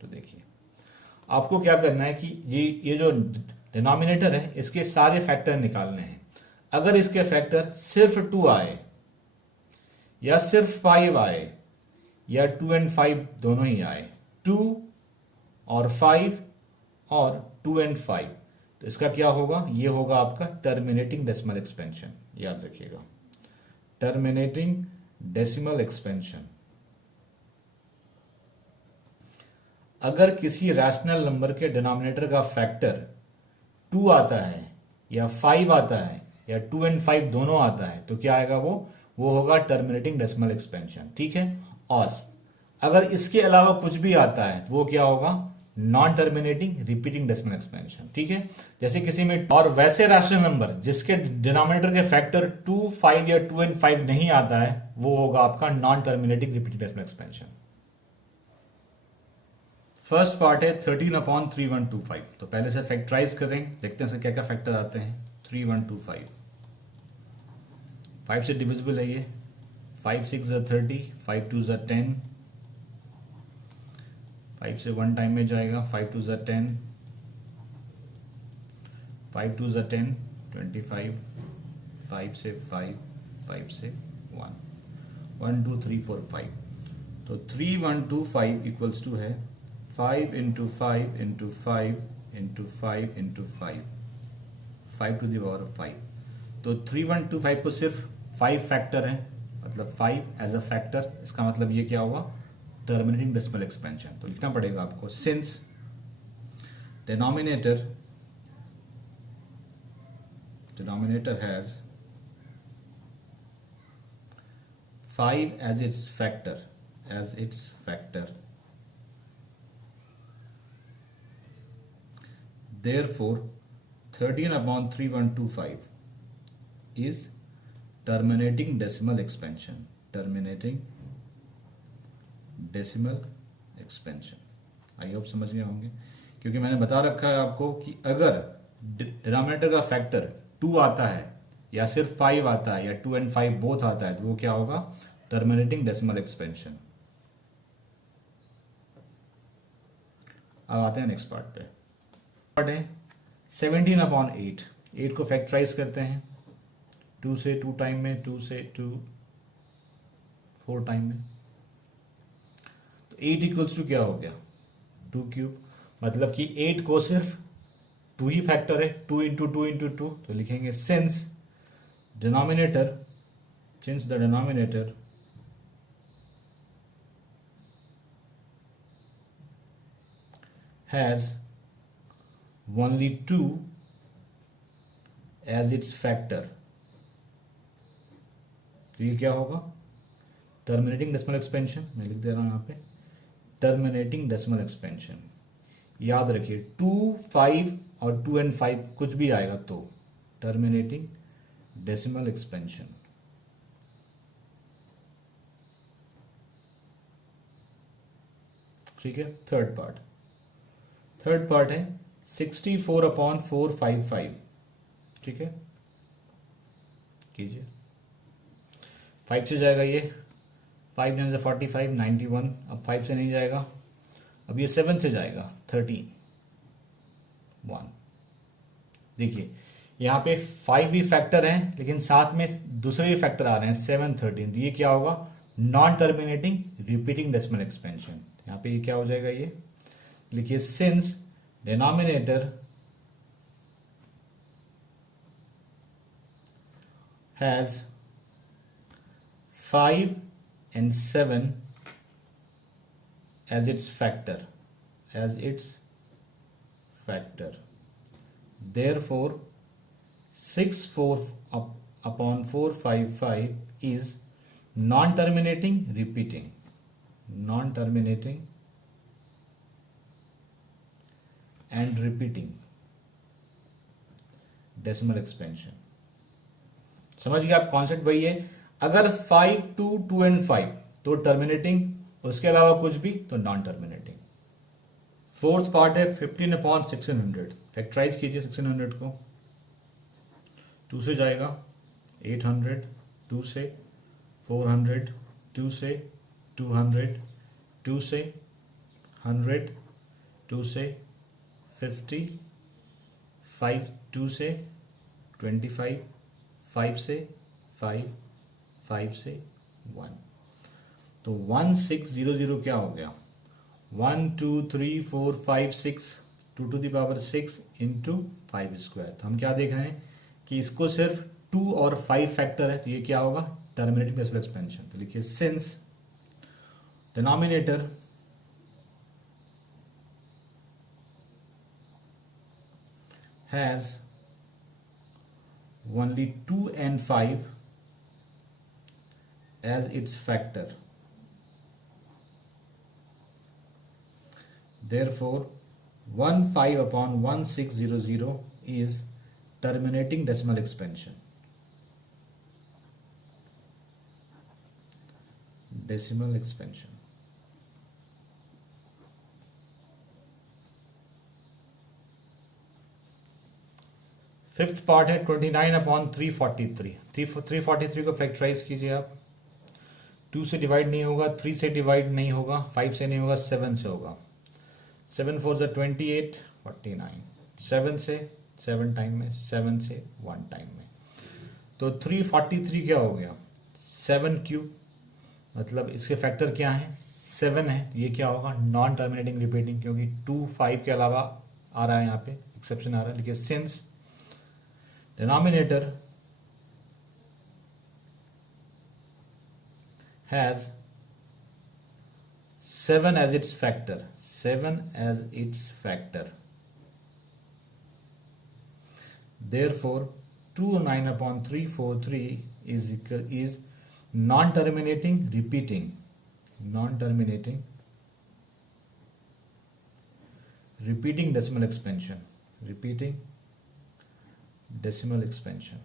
तो देखिए आपको क्या करना है कि ये जो डिनोमिनेटर है इसके सारे फैक्टर निकालने हैं। अगर इसके फैक्टर सिर्फ 2 आए या सिर्फ 5 आए या 2 और 5 दोनों ही आए, 2 और 5 और 2 और 5, तो इसका क्या होगा, ये होगा आपका टर्मिनेटिंग डेसिमल एक्सपेंशन। याद रखिएगा, टर्मिनेटिंग डेसिमल एक्सपेंशन। अगर किसी रैशनल नंबर के डिनोमिनेटर का फैक्टर 2 आता है या 5 आता है या 2 और 5 दोनों आता है तो क्या आएगा, वो होगा टर्मिनेटिंग डेसिमल एक्सपेंशन, ठीक है। और अगर इसके अलावा कुछ भी आता है तो वो क्या होगा, non terminating repeating decimal expansion, ठीक है। जैसे किसी में, और वैसे रैशनल नंबर जिसके डिनोमिनेटर के फैक्टर 2, 5 या 2 और 5 नहीं आता है वो होगा आपका non terminating repeating decimal expansion. First part है 13/3125। तो पहले से फैक्टराइज करें, देखते हैं क्या क्या फैक्टर आते हैं। 3125 5 से डिविजिबल है ये, 5 6 30, 5 2 10, 5 से 1 टाइम में जाएगा, 5 2 10, 5 2 10, 25, 5 से 5, 5 से 1, 1 2 3 4 5, तो 3 1 2 5 इक्वल्स टू है 5 into 5 into 5 into 5 into 5, 5 to the power of 5। तो 3125 को सिर्फ 5 फैक्टर है, मतलब 5 एज अ फैक्टर, इसका मतलब ये क्या हुआ, टर्मिनेटिंग डेसिमल एक्सपेंशन। तो लिखना पड़ेगा आपको, since denominator has 5 as its factor, therefore 13/3125 is terminating decimal expansion, I hope समझ गए होंगे, क्योंकि मैंने बता रखा है आपको कि अगर डिनोमिनेटर का फैक्टर 2 आता है या सिर्फ 5 आता है या 2 and 5 बोथ आता है, तो वो क्या होगा, टर्मिनेटिंग डेसिमल एक्सपेंशन। अब आते हैं नेक्स्ट पार्ट पे। पार्ट है 17/8, 8 को फैक्टराइज करते हैं, 2 से 2 टाइम में, 2 से 2 4 टाइम में, तो 8 इक्वल्स टू क्या हो गया, 2 क्यूब, मतलब कि 8 को सिर्फ 2 ही फैक्टर है, 2 इंटू 2 इंटू 2, तो लिखेंगे since the denominator has only 2 as its factor, तो ये क्या होगा, टर्मिनेटिंग डेसिमल एक्सपेंशन। मैं लिख दे रहा हूं यहां पे, टर्मिनेटिंग डेसिमल एक्सपेंशन। याद रखिए 2 5 और 2 and 5 कुछ भी आएगा तो टर्मिनेटिंग डेसिमल एक्सपेंशन। ठीक है, थर्ड पार्ट है 64/455, ठीक है, कीजिए, 5 से जाएगा ये, 5 9 से 45, 91, अब 5 से नहीं जाएगा, अब ये 7 से जाएगा, 13 1। देखिए यहाँ पे 5 भी फैक्टर है, लेकिन साथ में दूसरे भी फैक्टर आ रहे हैं 7 13, तो ये क्या होगा, non terminating repeating decimal expansion. यहाँ पे ये क्या हो जाएगा, ये लिखिए since denominator has 5 and 7 as its factor, therefore 64/455 is non-terminating and repeating decimal expansion. समझ गए आप, कॉन्सेप्ट वही है, अगर 5 2 2 and 5 तो टर्मिनेटिंग, उसके अलावा कुछ भी तो नॉन टर्मिनेटिंग। फोर्थ पार्ट है 15/1600, फैक्टराइज कीजिए 1600 को, 2 से जाएगा 800, 2 से 400, 2 से 200, 2 से 100, 2 से 50, 5 2 से 25, 5 से 5, 5 से 1, तो 1600 क्या हो गया, 1 2 3 4 5 6, 2 to the power 6 into 5 square. तो हम क्या देख रहे हैं कि इसको सिर्फ 2 और 5 फैक्टर है, तो ये क्या होगा, टर्मिनेटिंग डेसिमल एक्सपेंशन। तो लिखिए since denominator has only 2 and 5 as its factor, therefore 15/1600 is terminating decimal expansion, fifth part है 29/343। 343 को फैक्टराइज कीजिए आप। 2 से डिवाइड नहीं होगा, 3 से डिवाइड नहीं होगा, 5 से नहीं होगा, 7 से होगा। 7 4 ज़ा 28, 49। 7 से 7 टाइम में, 7 से 1 टाइम में। तो 343 क्या हो गया? 7 क्यूब, मतलब इसके फैक्टर क्या है? 7 है। ये क्या होगा? नॉन टर्मिनेटिंग रिपीटिंग, क्योंकि 2 5 के अलावा आ रहा है, यहाँ पे एक्सेप्शन आ रहा है। लिखिए since denominator has 7 as its factor, 7 as its factor, therefore 29/343 is non-terminating repeating, non-terminating repeating decimal expansion, repeating decimal expansion.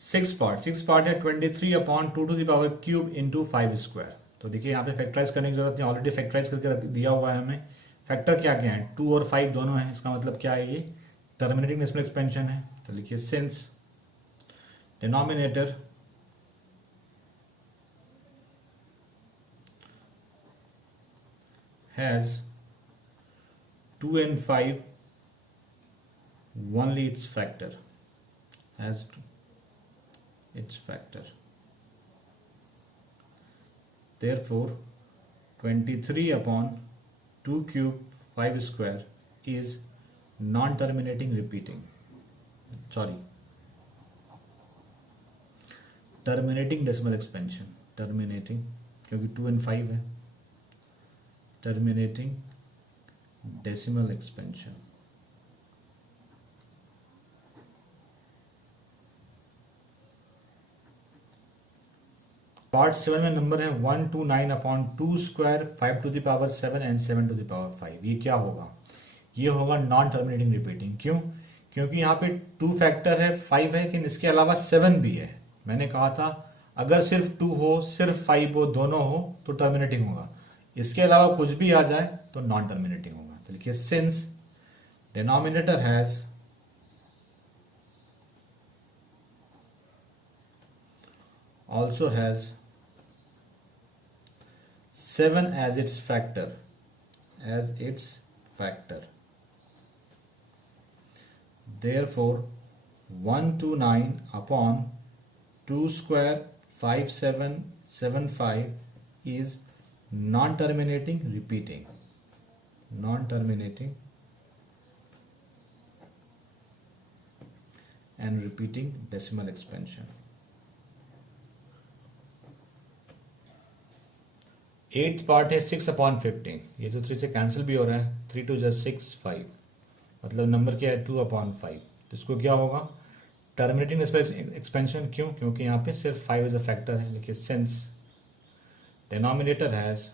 Six part है 23/2³ इंटू 5 स्क्वायर। तो देखिए यहाँ पे फैक्टराइज करने की जरूरत नहीं, ऑलरेडी फैक्टराइज करके रख दिया हुआ है हमें। फैक्टर क्या क्या है? 2 और 5 दोनों है। इसका मतलब क्या है? ये टर्मिनेटिंग डेसिमल एक्सपेंशन है। तो लिखिए since denominator has 2 and 5 only its factor, has its factor, therefore 23/2³ 5 square is non-terminating repeating, sorry, terminating decimal expansion, terminating, क्योंकि 2 and 5 है, terminating decimal expansion. पार्ट 7 में नंबर है 129/2² 5⁻7 and 7⁻5। ये क्या होगा? ये होगा नॉन टर्मिनेटिंग रिपीटिंग। क्यों? क्योंकि यहाँ पे 2 फैक्टर है, 5 है, लेकिन इसके अलावा 7 भी है। मैंने कहा था अगर सिर्फ 2 हो, सिर्फ 5 हो, दोनों हो तो टर्मिनेटिंग होगा। इसके अलावा कुछ भी आ जाए तो नॉन टर्मिनेटिंग होगा। तो लिखिए since denominator has also has 7 as its factor, therefore 129/2² 5775 is non-terminating repeating, non-terminating and repeating decimal expansion. 8th part है 6/15। ये तो 3 से कैंसिल भी हो रहा है। 3 2 = 6 5, मतलब नंबर क्या है? 2/5। तो इसको क्या होगा? Terminating decimal expansion. क्यों? क्योंकि यहाँ पे सिर्फ 5 इज अ फैक्टर है। लिखिए since denominator has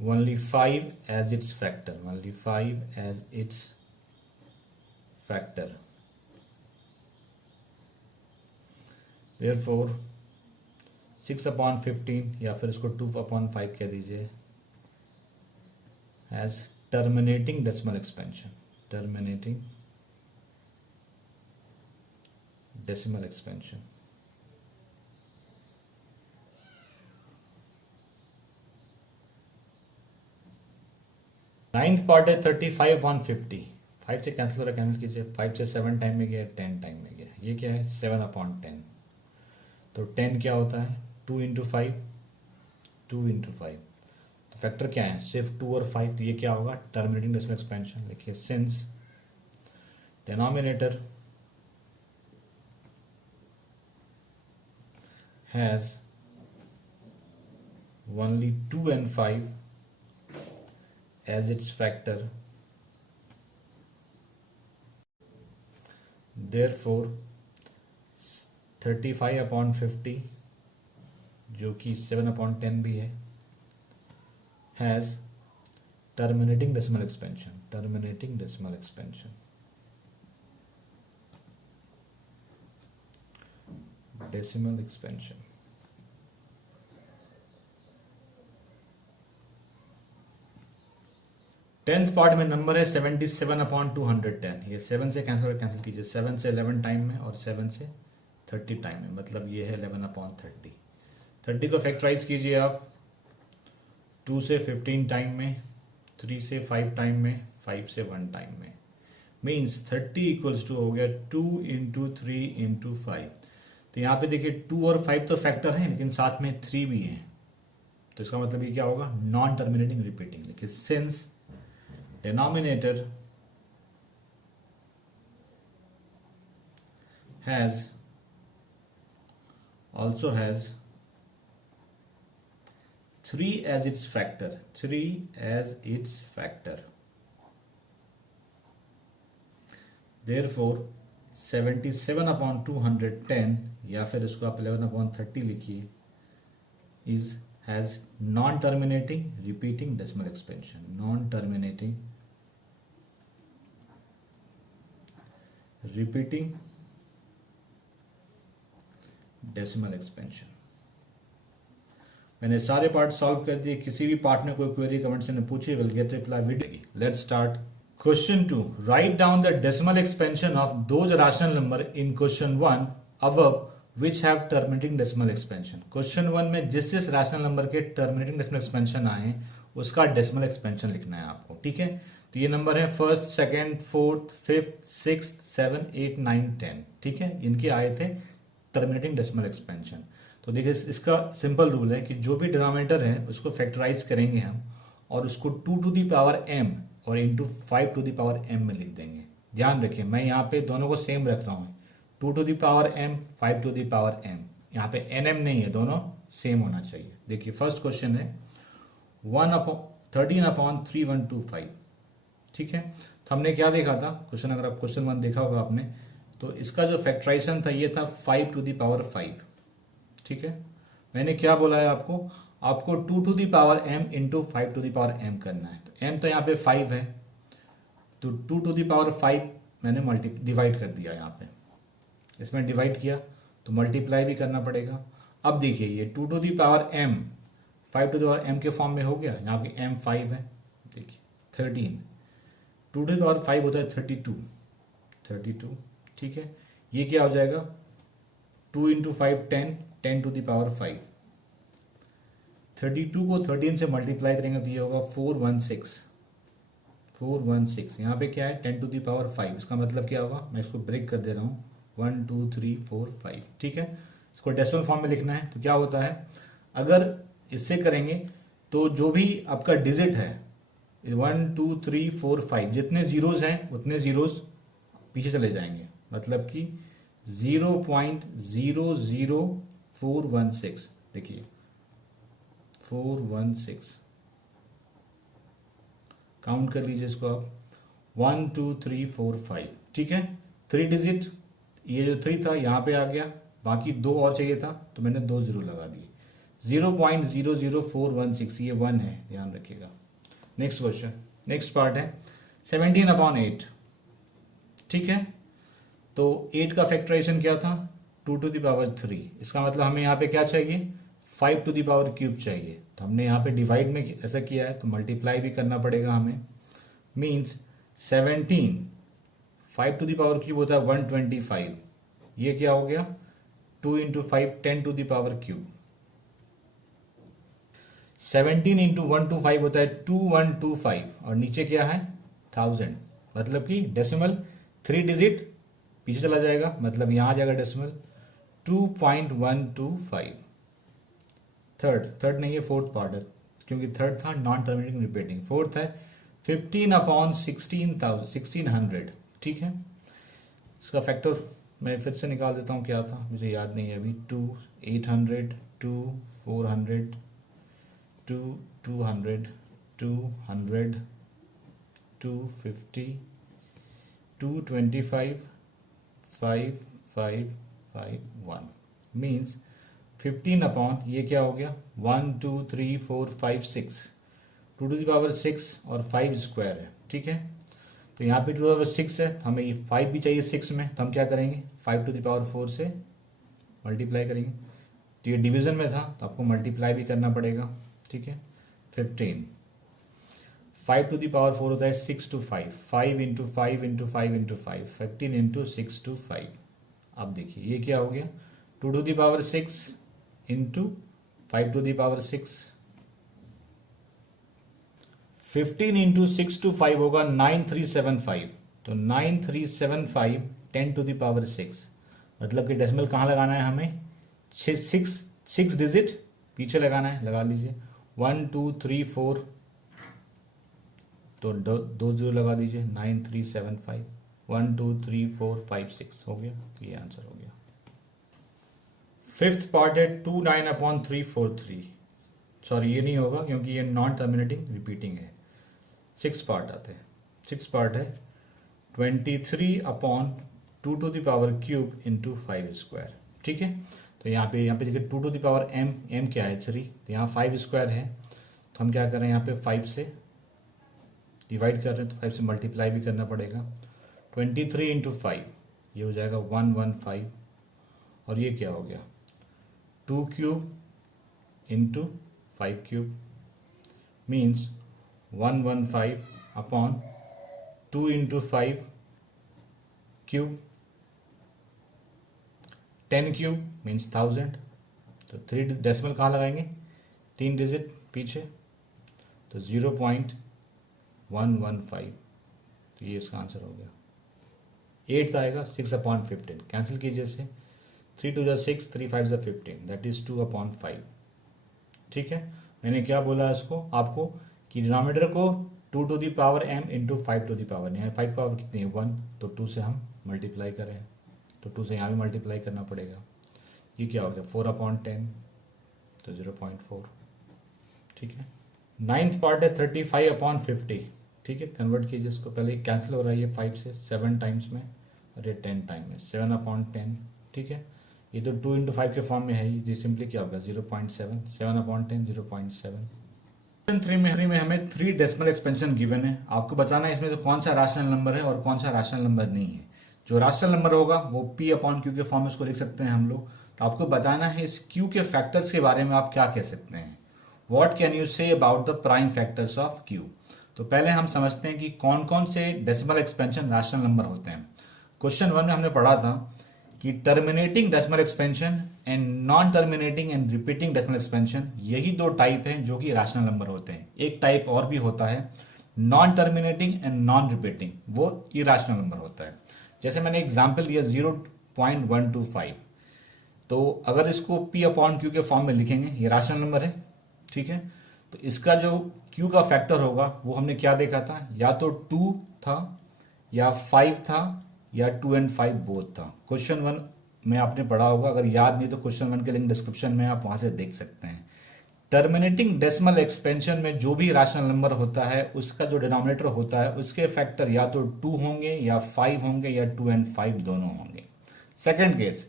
only 5 as its factor, only 5 as its factor, therefore 6/15 या फिर इसको 2/5 कह दीजिए, has terminating decimal expansion, terminating decimal expansion. Ninth part है 35/50। 5 से कैंसिल हो रहा है, कैंसिल कीजिए। 5 से 7 टाइम में गया, 10 टाइम में गया। ये क्या है? 7/10। तो 10 क्या होता है? 2 × 5, 2 × 5। तो फैक्टर क्या है? सिर्फ 2 और 5। तो ये क्या होगा? Terminating decimal expansion. लिखिए since denominator has only 2 and 5 as its factor, therefore 35/50 जो कि 7/10 भी है, has terminating decimal expansion, terminating decimal expansion, decimal expansion. Tenth part में नंबर है 77/210। ये 7 से कैंसिल कीजिए, 7 से 11 टाइम में और 7 से 30 टाइम में, मतलब ये है 11/30। 30 को फैक्टराइज कीजिए आप 2 से 15 टाइम में, 3 से 5 टाइम में, 5 से 1 टाइम में। मीन्स 30 इक्वल्स टू हो गया 2 इंटू 3 इंटू 5। तो यहाँ पे देखिए 2 और 5 तो फैक्टर हैं, लेकिन साथ में 3 भी हैं, तो इसका मतलब ये क्या होगा, नॉन टर्मिनेटिंग रिपीटिंग। देखिए since denominator also has 3 as its factor, 3 as its factor, therefore 77/210 या फिर इसको आप 11/30 लिखिए has non-terminating repeating decimal expansion, non-terminating repeating decimal expansion. मैंने सारे पार्ट सॉल्व कर दिए। किसी भी पार्ट में कोई क्वेरी कमेंट में पूछिए, will get reply video. Let's start. Question 2, write down the decimal expansion of those rational number in question 1 above which have terminating decimal expansion. Question 1 में जिस जिस रैशनल नंबर के टर्मिनेटिंग डेसिमल एक्सपेंशन आए उसका decimal expansion लिखना है आपको, ठीक है। तो ये नंबर है 1st, 2nd, 4th, 5th, 6th, 7, 8, 9, 10, ठीक है। इनके आए थे टर्मिनेटिंग डेसिमल एक्सपेंशन। तो देखिए इसका सिंपल रूल है कि जो भी डिनोमिनेटर है उसको फैक्टराइज करेंगे हम और उसको 2 टू द पावर m और into 5 to the power m में लिख देंगे। ध्यान रखिए मैं यहाँ पे दोनों को सेम रख रहा हूँ, 2 to the power m, 5 to the power m। यहाँ पे nm नहीं है, दोनों सेम होना चाहिए। देखिए फर्स्ट क्वेश्चन है 13/3125, ठीक है। तो हमने क्या देखा था क्वेश्चन, अगर आप क्वेश्चन 1 देखा होगा आपने, तो इसका जो फैक्टराइजेशन था ये था 5 टू द पावर 5, ठीक है। मैंने क्या बोला है आपको 2 to the power m into 5 to the power m करना है। तो m तो यहाँ पे 5 है, तो 2 टू द पावर 5 मैंने डिवाइड कर दिया, यहाँ पे इसमें डिवाइड किया तो मल्टीप्लाई भी करना पड़ेगा। अब देखिए ये 2 to the power m 5 to the power m के फॉर्म में हो गया, यहाँ पे m 5 है, देखिए 13, 2 टू द पावर 5 होता है 32, ठीक है। ये क्या हो जाएगा 2 इंटू 5 10, 10 टू द पावर 5। 32 को 13 से मल्टीप्लाई करेंगे तो ये होगा 416। यहाँ पे क्या है 10 टू द पावर 5, इसका मतलब क्या होगा, मैं इसको ब्रेक कर दे रहा हूँ 1 2 3 4 5, ठीक है। इसको डेसिमल फॉर्म में लिखना है तो क्या होता है, अगर इससे करेंगे तो जो भी आपका डिजिट है 1 2 3 4 5 जितने जीरोज हैं उतने जीरोज पीछे चले जाएंगे, मतलब कि 0.00416, देखिए 416 काउंट कर लीजिए इसको आप 1 2 3 4 5, ठीक है। 3 डिजिट, ये जो 3 था यहाँ पे आ गया, बाकी 2 और चाहिए था तो मैंने 2 जीरो लगा दिए। 0.00416 ये 1 है, ध्यान रखिएगा। नेक्स्ट क्वेश्चन, नेक्स्ट पार्ट है 17/8, ठीक है। तो 8 का फैक्टराइजेशन क्या था 2 टू द पावर 3, इसका मतलब हमें यहाँ पे क्या चाहिए 5 टू द पावर क्यूब चाहिए। तो हमने यहाँ पे डिवाइड में ऐसा किया है तो मल्टीप्लाई भी करना पड़ेगा हमें। Means 17 5 to the power cube होता है 125, ये क्या हो गया 2 into 5 10 to the power cube. 17 into 125 होता है 2125 और नीचे क्या है 1000, मतलब कि डेसिमल 3 डिजिट पीछे चला जाएगा, मतलब यहां आ जाएगा डेसिमल 2.125। थर्ड नहीं है, फोर्थ पार्ट है, क्योंकि थर्ड था नॉन टर्मिनेटिंग रिपीटिंग। फोर्थ है 15/1600, ठीक है। इसका फैक्टर मैं फिर से निकाल देता हूँ, क्या था मुझे याद नहीं है अभी। 2 800 2 400 2 200 200 250 225 5 5 5 1 मीन्स 15 अपॉन ये क्या हो गया 1 2 3 4 5 6, 2 टू द पावर 6 और 5 स्क्वायर है, ठीक है। तो यहाँ पे 2 टू द पावर 6 है, हमें ये 5 भी चाहिए 6 में, तो हम क्या करेंगे 5 टू द पावर 4 से मल्टीप्लाई करेंगे। तो ये डिवीजन में था तो आपको मल्टीप्लाई भी करना पड़ेगा, ठीक है। 15, 5 टू द पावर 4 होता है 6 to 5, 5 into 5 into 5 into 5, 15 into 6 to 5। अब देखिए ये क्या हो गया, 2 to the power 6 into 5 to the power 6, 15 into 6 to 5 होगा 9375। तो 9375 10 टू द पावर 6, मतलब कि डेसिमल कहाँ लगाना है हमें, 6 डिजिट पीछे लगाना है, लगा लीजिए 1 2 3 4, तो दो जीरो लगा दीजिए, 9375, 1 2 3 4 5 6 हो गया। ये आंसर हो गया। फिफ्थ पार्ट है 29/343। सॉरी ये नहीं होगा क्योंकि ये नॉन टर्मिनेटिंग रिपीटिंग है। 6 पार्ट आते हैं। 6 पार्ट है 23/2 to the power cube into 5 square, ठीक है। तो यहाँ पे देखिए 2 टू द पावर m क्या है 3, तो यहाँ 5 स्क्वायर है, तो हम क्या कर रहे हैं यहाँ पे 5 से डिवाइड कर रहे हैं, तो 5 से मल्टीप्लाई भी करना पड़ेगा। 23 इंटू 5 ये हो जाएगा 115, और ये क्या हो गया 2 cube into 5 cube, means 115/2 into 5 cube, 10 cube means 1000। तो 3 डेसिमल कहाँ लगाएंगे, 3 डिजिट पीछे, तो 0.115, तो ये इसका आंसर हो गया। 8 आएगा 6/15, कैंसिल कीजिए इसे, 3 2 जा 6, 3 5 जा 15, दैट इज 2/5, ठीक है। मैंने क्या बोला इसको आपको कि डिनोमिनेटर को 2 to the power m into 5 to the power, यहाँ 5 पावर कितनी है 1, तो 2 से हम मल्टीप्लाई करें, तो 2 से यहाँ भी मल्टीप्लाई करना पड़ेगा। ये क्या हो गया 4/10, तो 0.4, ठीक है। 9th पार्ट है 35/50, ठीक है। कन्वर्ट कीजिए इसको, पहले कैंसिल हो रहा है ये 5 से 7 टाइम्स में, और ये 10 टाइम में 7/10, ठीक है। ये तो 2 इंटू 5 के फॉर्म में है, ये सिंपली क्या होगा 0.7, 7/10 0.7। क्वेश्चन 3 में हमें 3 डेसिमल एक्सपेंशन गिवन है। आपको बताना है इसमें से कौन सा रैशनल नंबर है और कौन सा रैशनल नंबर नहीं है। जो रैशनल नंबर होगा वो p/q के फॉर्म में इसको लिख सकते हैं हम लोग। तो आपको बताना है इस q के फैक्टर्स के बारे में आप क्या कह सकते हैं। What can you say about the prime factors of q। तो पहले हम समझते हैं कि कौन कौन से डेसिमल एक्सपेंशन रैशनल नंबर होते हैं। क्वेश्चन 1 में हमने पढ़ा था कि terminating decimal expansion and non terminating and repeating decimal expansion, यही 2 टाइप हैं जो कि रैशनल नंबर होते हैं। एक टाइप और भी होता है non terminating and non repeating, वो इरैशनल नंबर होता है। जैसे मैंने एग्जांपल दिया 0.125, तो अगर इसको p/q के फॉर्म में लिखेंगे, ये रैशनल नंबर है, ठीक है। तो इसका जो q का फैक्टर होगा वो हमने क्या देखा था, या तो 2 था या 5 था या 2 and 5 बोथ था। क्वेश्चन 1 में आपने पढ़ा होगा, अगर याद नहीं तो क्वेश्चन 1 के लिंक डिस्क्रिप्शन में आप वहां से देख सकते हैं। टर्मिनेटिंग डेसिमल एक्सपेंशन में जो भी रैशनल नंबर होता है उसका जो डिनोमिनेटर होता है उसके फैक्टर या तो 2 होंगे या 5 होंगे या 2 and 5 दोनों होंगे। सेकंड केस,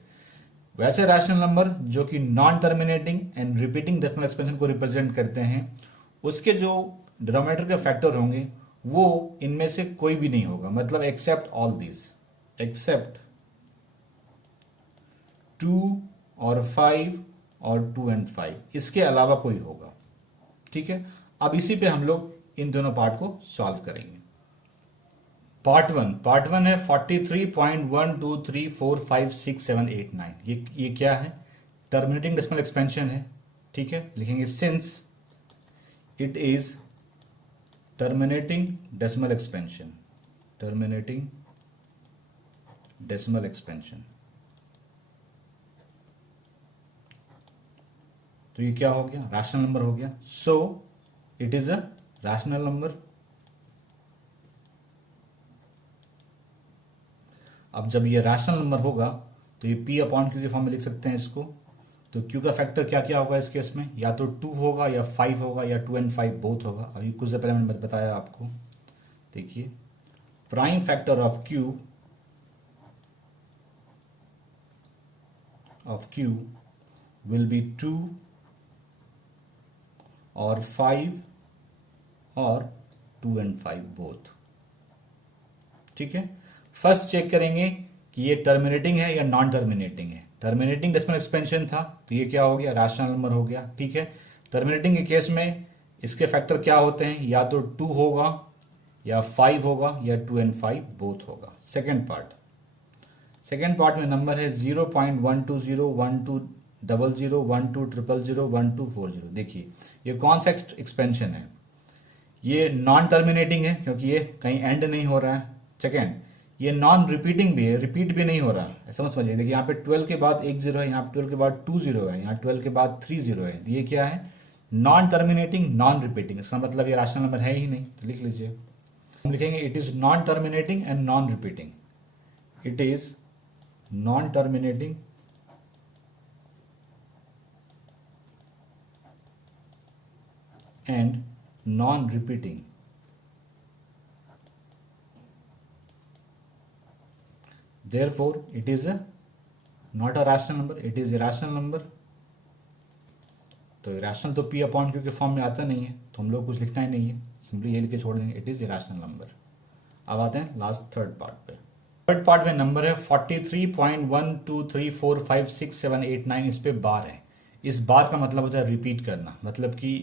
वैसे रैशनल नंबर जो कि non terminating and repeating decimal expansion को रिप्रेजेंट करते हैं, उसके जो डिनोमिनेटर के फैक्टर होंगे वो इनमें से कोई भी नहीं होगा, मतलब एक्सेप्ट ऑल दिस, एक्सेप्ट 2 और 5 और 2 and 5, इसके अलावा कोई होगा, ठीक है। अब इसी पे हम लोग इन दोनों पार्ट को सॉल्व करेंगे। पार्ट वन है 43.123456789। ये क्या है, टर्मिनेटिंग डेसिमल एक्सपेंशन है, ठीक है। लिखेंगे since it is terminating decimal expansion, terminating decimal expansion, तो ये क्या हो गया, रैशनल नंबर हो गया। So it is a rational number. अब जब ये रैशनल नंबर होगा तो ये p/q के फॉर्म में लिख सकते हैं इसको। तो q का फैक्टर क्या क्या होगा इस केस में, या तो 2 होगा या 5 होगा या 2 and 5 बोथ होगा। अभी कुछ देर पहले मैंने बताया आपको। देखिए prime factor of q will be 2 और 5 और 2 and 5 बोथ, ठीक है। फर्स्ट चेक करेंगे कि ये टर्मिनेटिंग है या नॉन टर्मिनेटिंग है। टर्मिनेटिंग डेसिमल एक्सपेंशन था तो ये क्या हो गया, रैशनल नंबर हो गया। ठीक है, टर्मिनेटिंग के केस में इसके फैक्टर क्या होते हैं, या तो 2 होगा या 5 होगा या 2 and 5 बोथ होगा। सेकेंड पार्ट में नंबर है 0.12012001200000040। देखिए ये कौन सा एक्सपेंशन है, ये नॉन टर्मिनेटिंग है क्योंकि ये कहीं एंड नहीं हो रहा है। सेकेंड, ये नॉन रिपीटिंग भी है, रिपीट भी नहीं हो रहा है। समझ समझिए, देखिए यहाँ पे 12 के बाद एक 0 है, यहाँ पे 12 के बाद 2 0 है, यहाँ 12 के बाद 3 0 है। ये क्या है, नॉन टर्मिनेटिंग नॉन रिपीटिंग। इसका मतलब ये रैशनल नंबर है ही नहीं, तो लिख लीजिए। हम लिखेंगे it is non terminating and non repeating. It is non terminating and non repeating. Therefore, it is not a rational number, it is a irrational number। तो इरेशनल तो P अपॉन Q के फॉर्म में आता नहीं है, तो हम लोग कुछ लिखना ही नहीं है, सिंपली ये लिख के छोड़ देंगे, इट इज इरेशनल नंबर। अब आते हैं लास्ट थर्ड पार्ट पे। थर्ड पार्ट में नंबर है 43.123456789। इस पे बार है। इस बार का मतलब होता है रिपीट करना, मतलब कि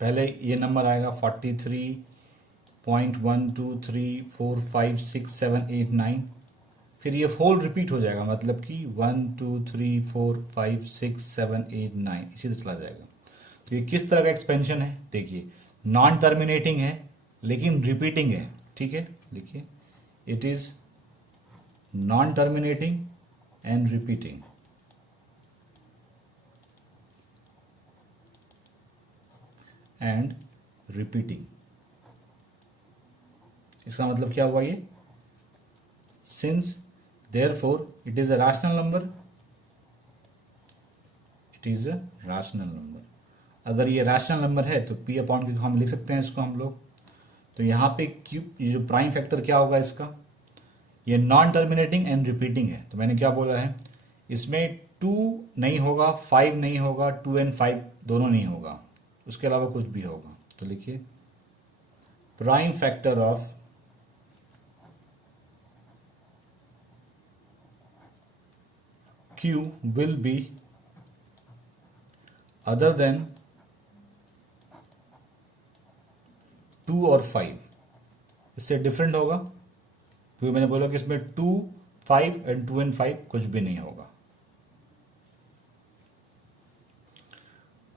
पहले ये नंबर आएगा 43.123456789, फिर ये होल रिपीट हो जाएगा, मतलब कि 1 2 3 4 5 6 7 8 9 इसी तरह चला जाएगा। तो ये किस तरह का एक्सपेंशन है, देखिए नॉन टर्मिनेटिंग है लेकिन रिपीटिंग है। ठीक है, लिखिए it is non terminating and repeating. And repeating, इसका मतलब क्या हुआ, ये since therefore it is a rational number, it is a rational number। अगर ये रैशनल नंबर है तो P अपॉन Q हम लिख सकते हैं इसको हम लोग। तो यहाँ पे Q, ये जो प्राइम फैक्टर क्या होगा इसका, ये नॉन टर्मिनेटिंग एंड रिपीटिंग है। तो मैंने क्या बोला है, इसमें 2 नहीं होगा, 5 नहीं होगा, 2 and 5 दोनों नहीं होगा, उसके अलावा कुछ भी होगा। तो लिखिए prime factor of Q will be other than 2 और 5, इससे डिफरेंट होगा, क्योंकि मैंने बोला कि इसमें 2 5 एंड 2 and 5 कुछ भी नहीं होगा।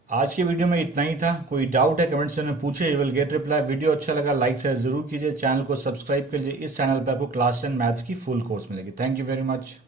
आज की वीडियो में इतना ही था। कोई डाउट है कमेंट सेक्शन में पूछे, you will get reply. Video अच्छा लगा लाइक शेयर जरूर कीजिए, चैनल को सब्सक्राइब कीजिए। इस चैनल पर आपको क्लास 10 मैथ्स की फुल कोर्स मिलेगी। Thank you very much.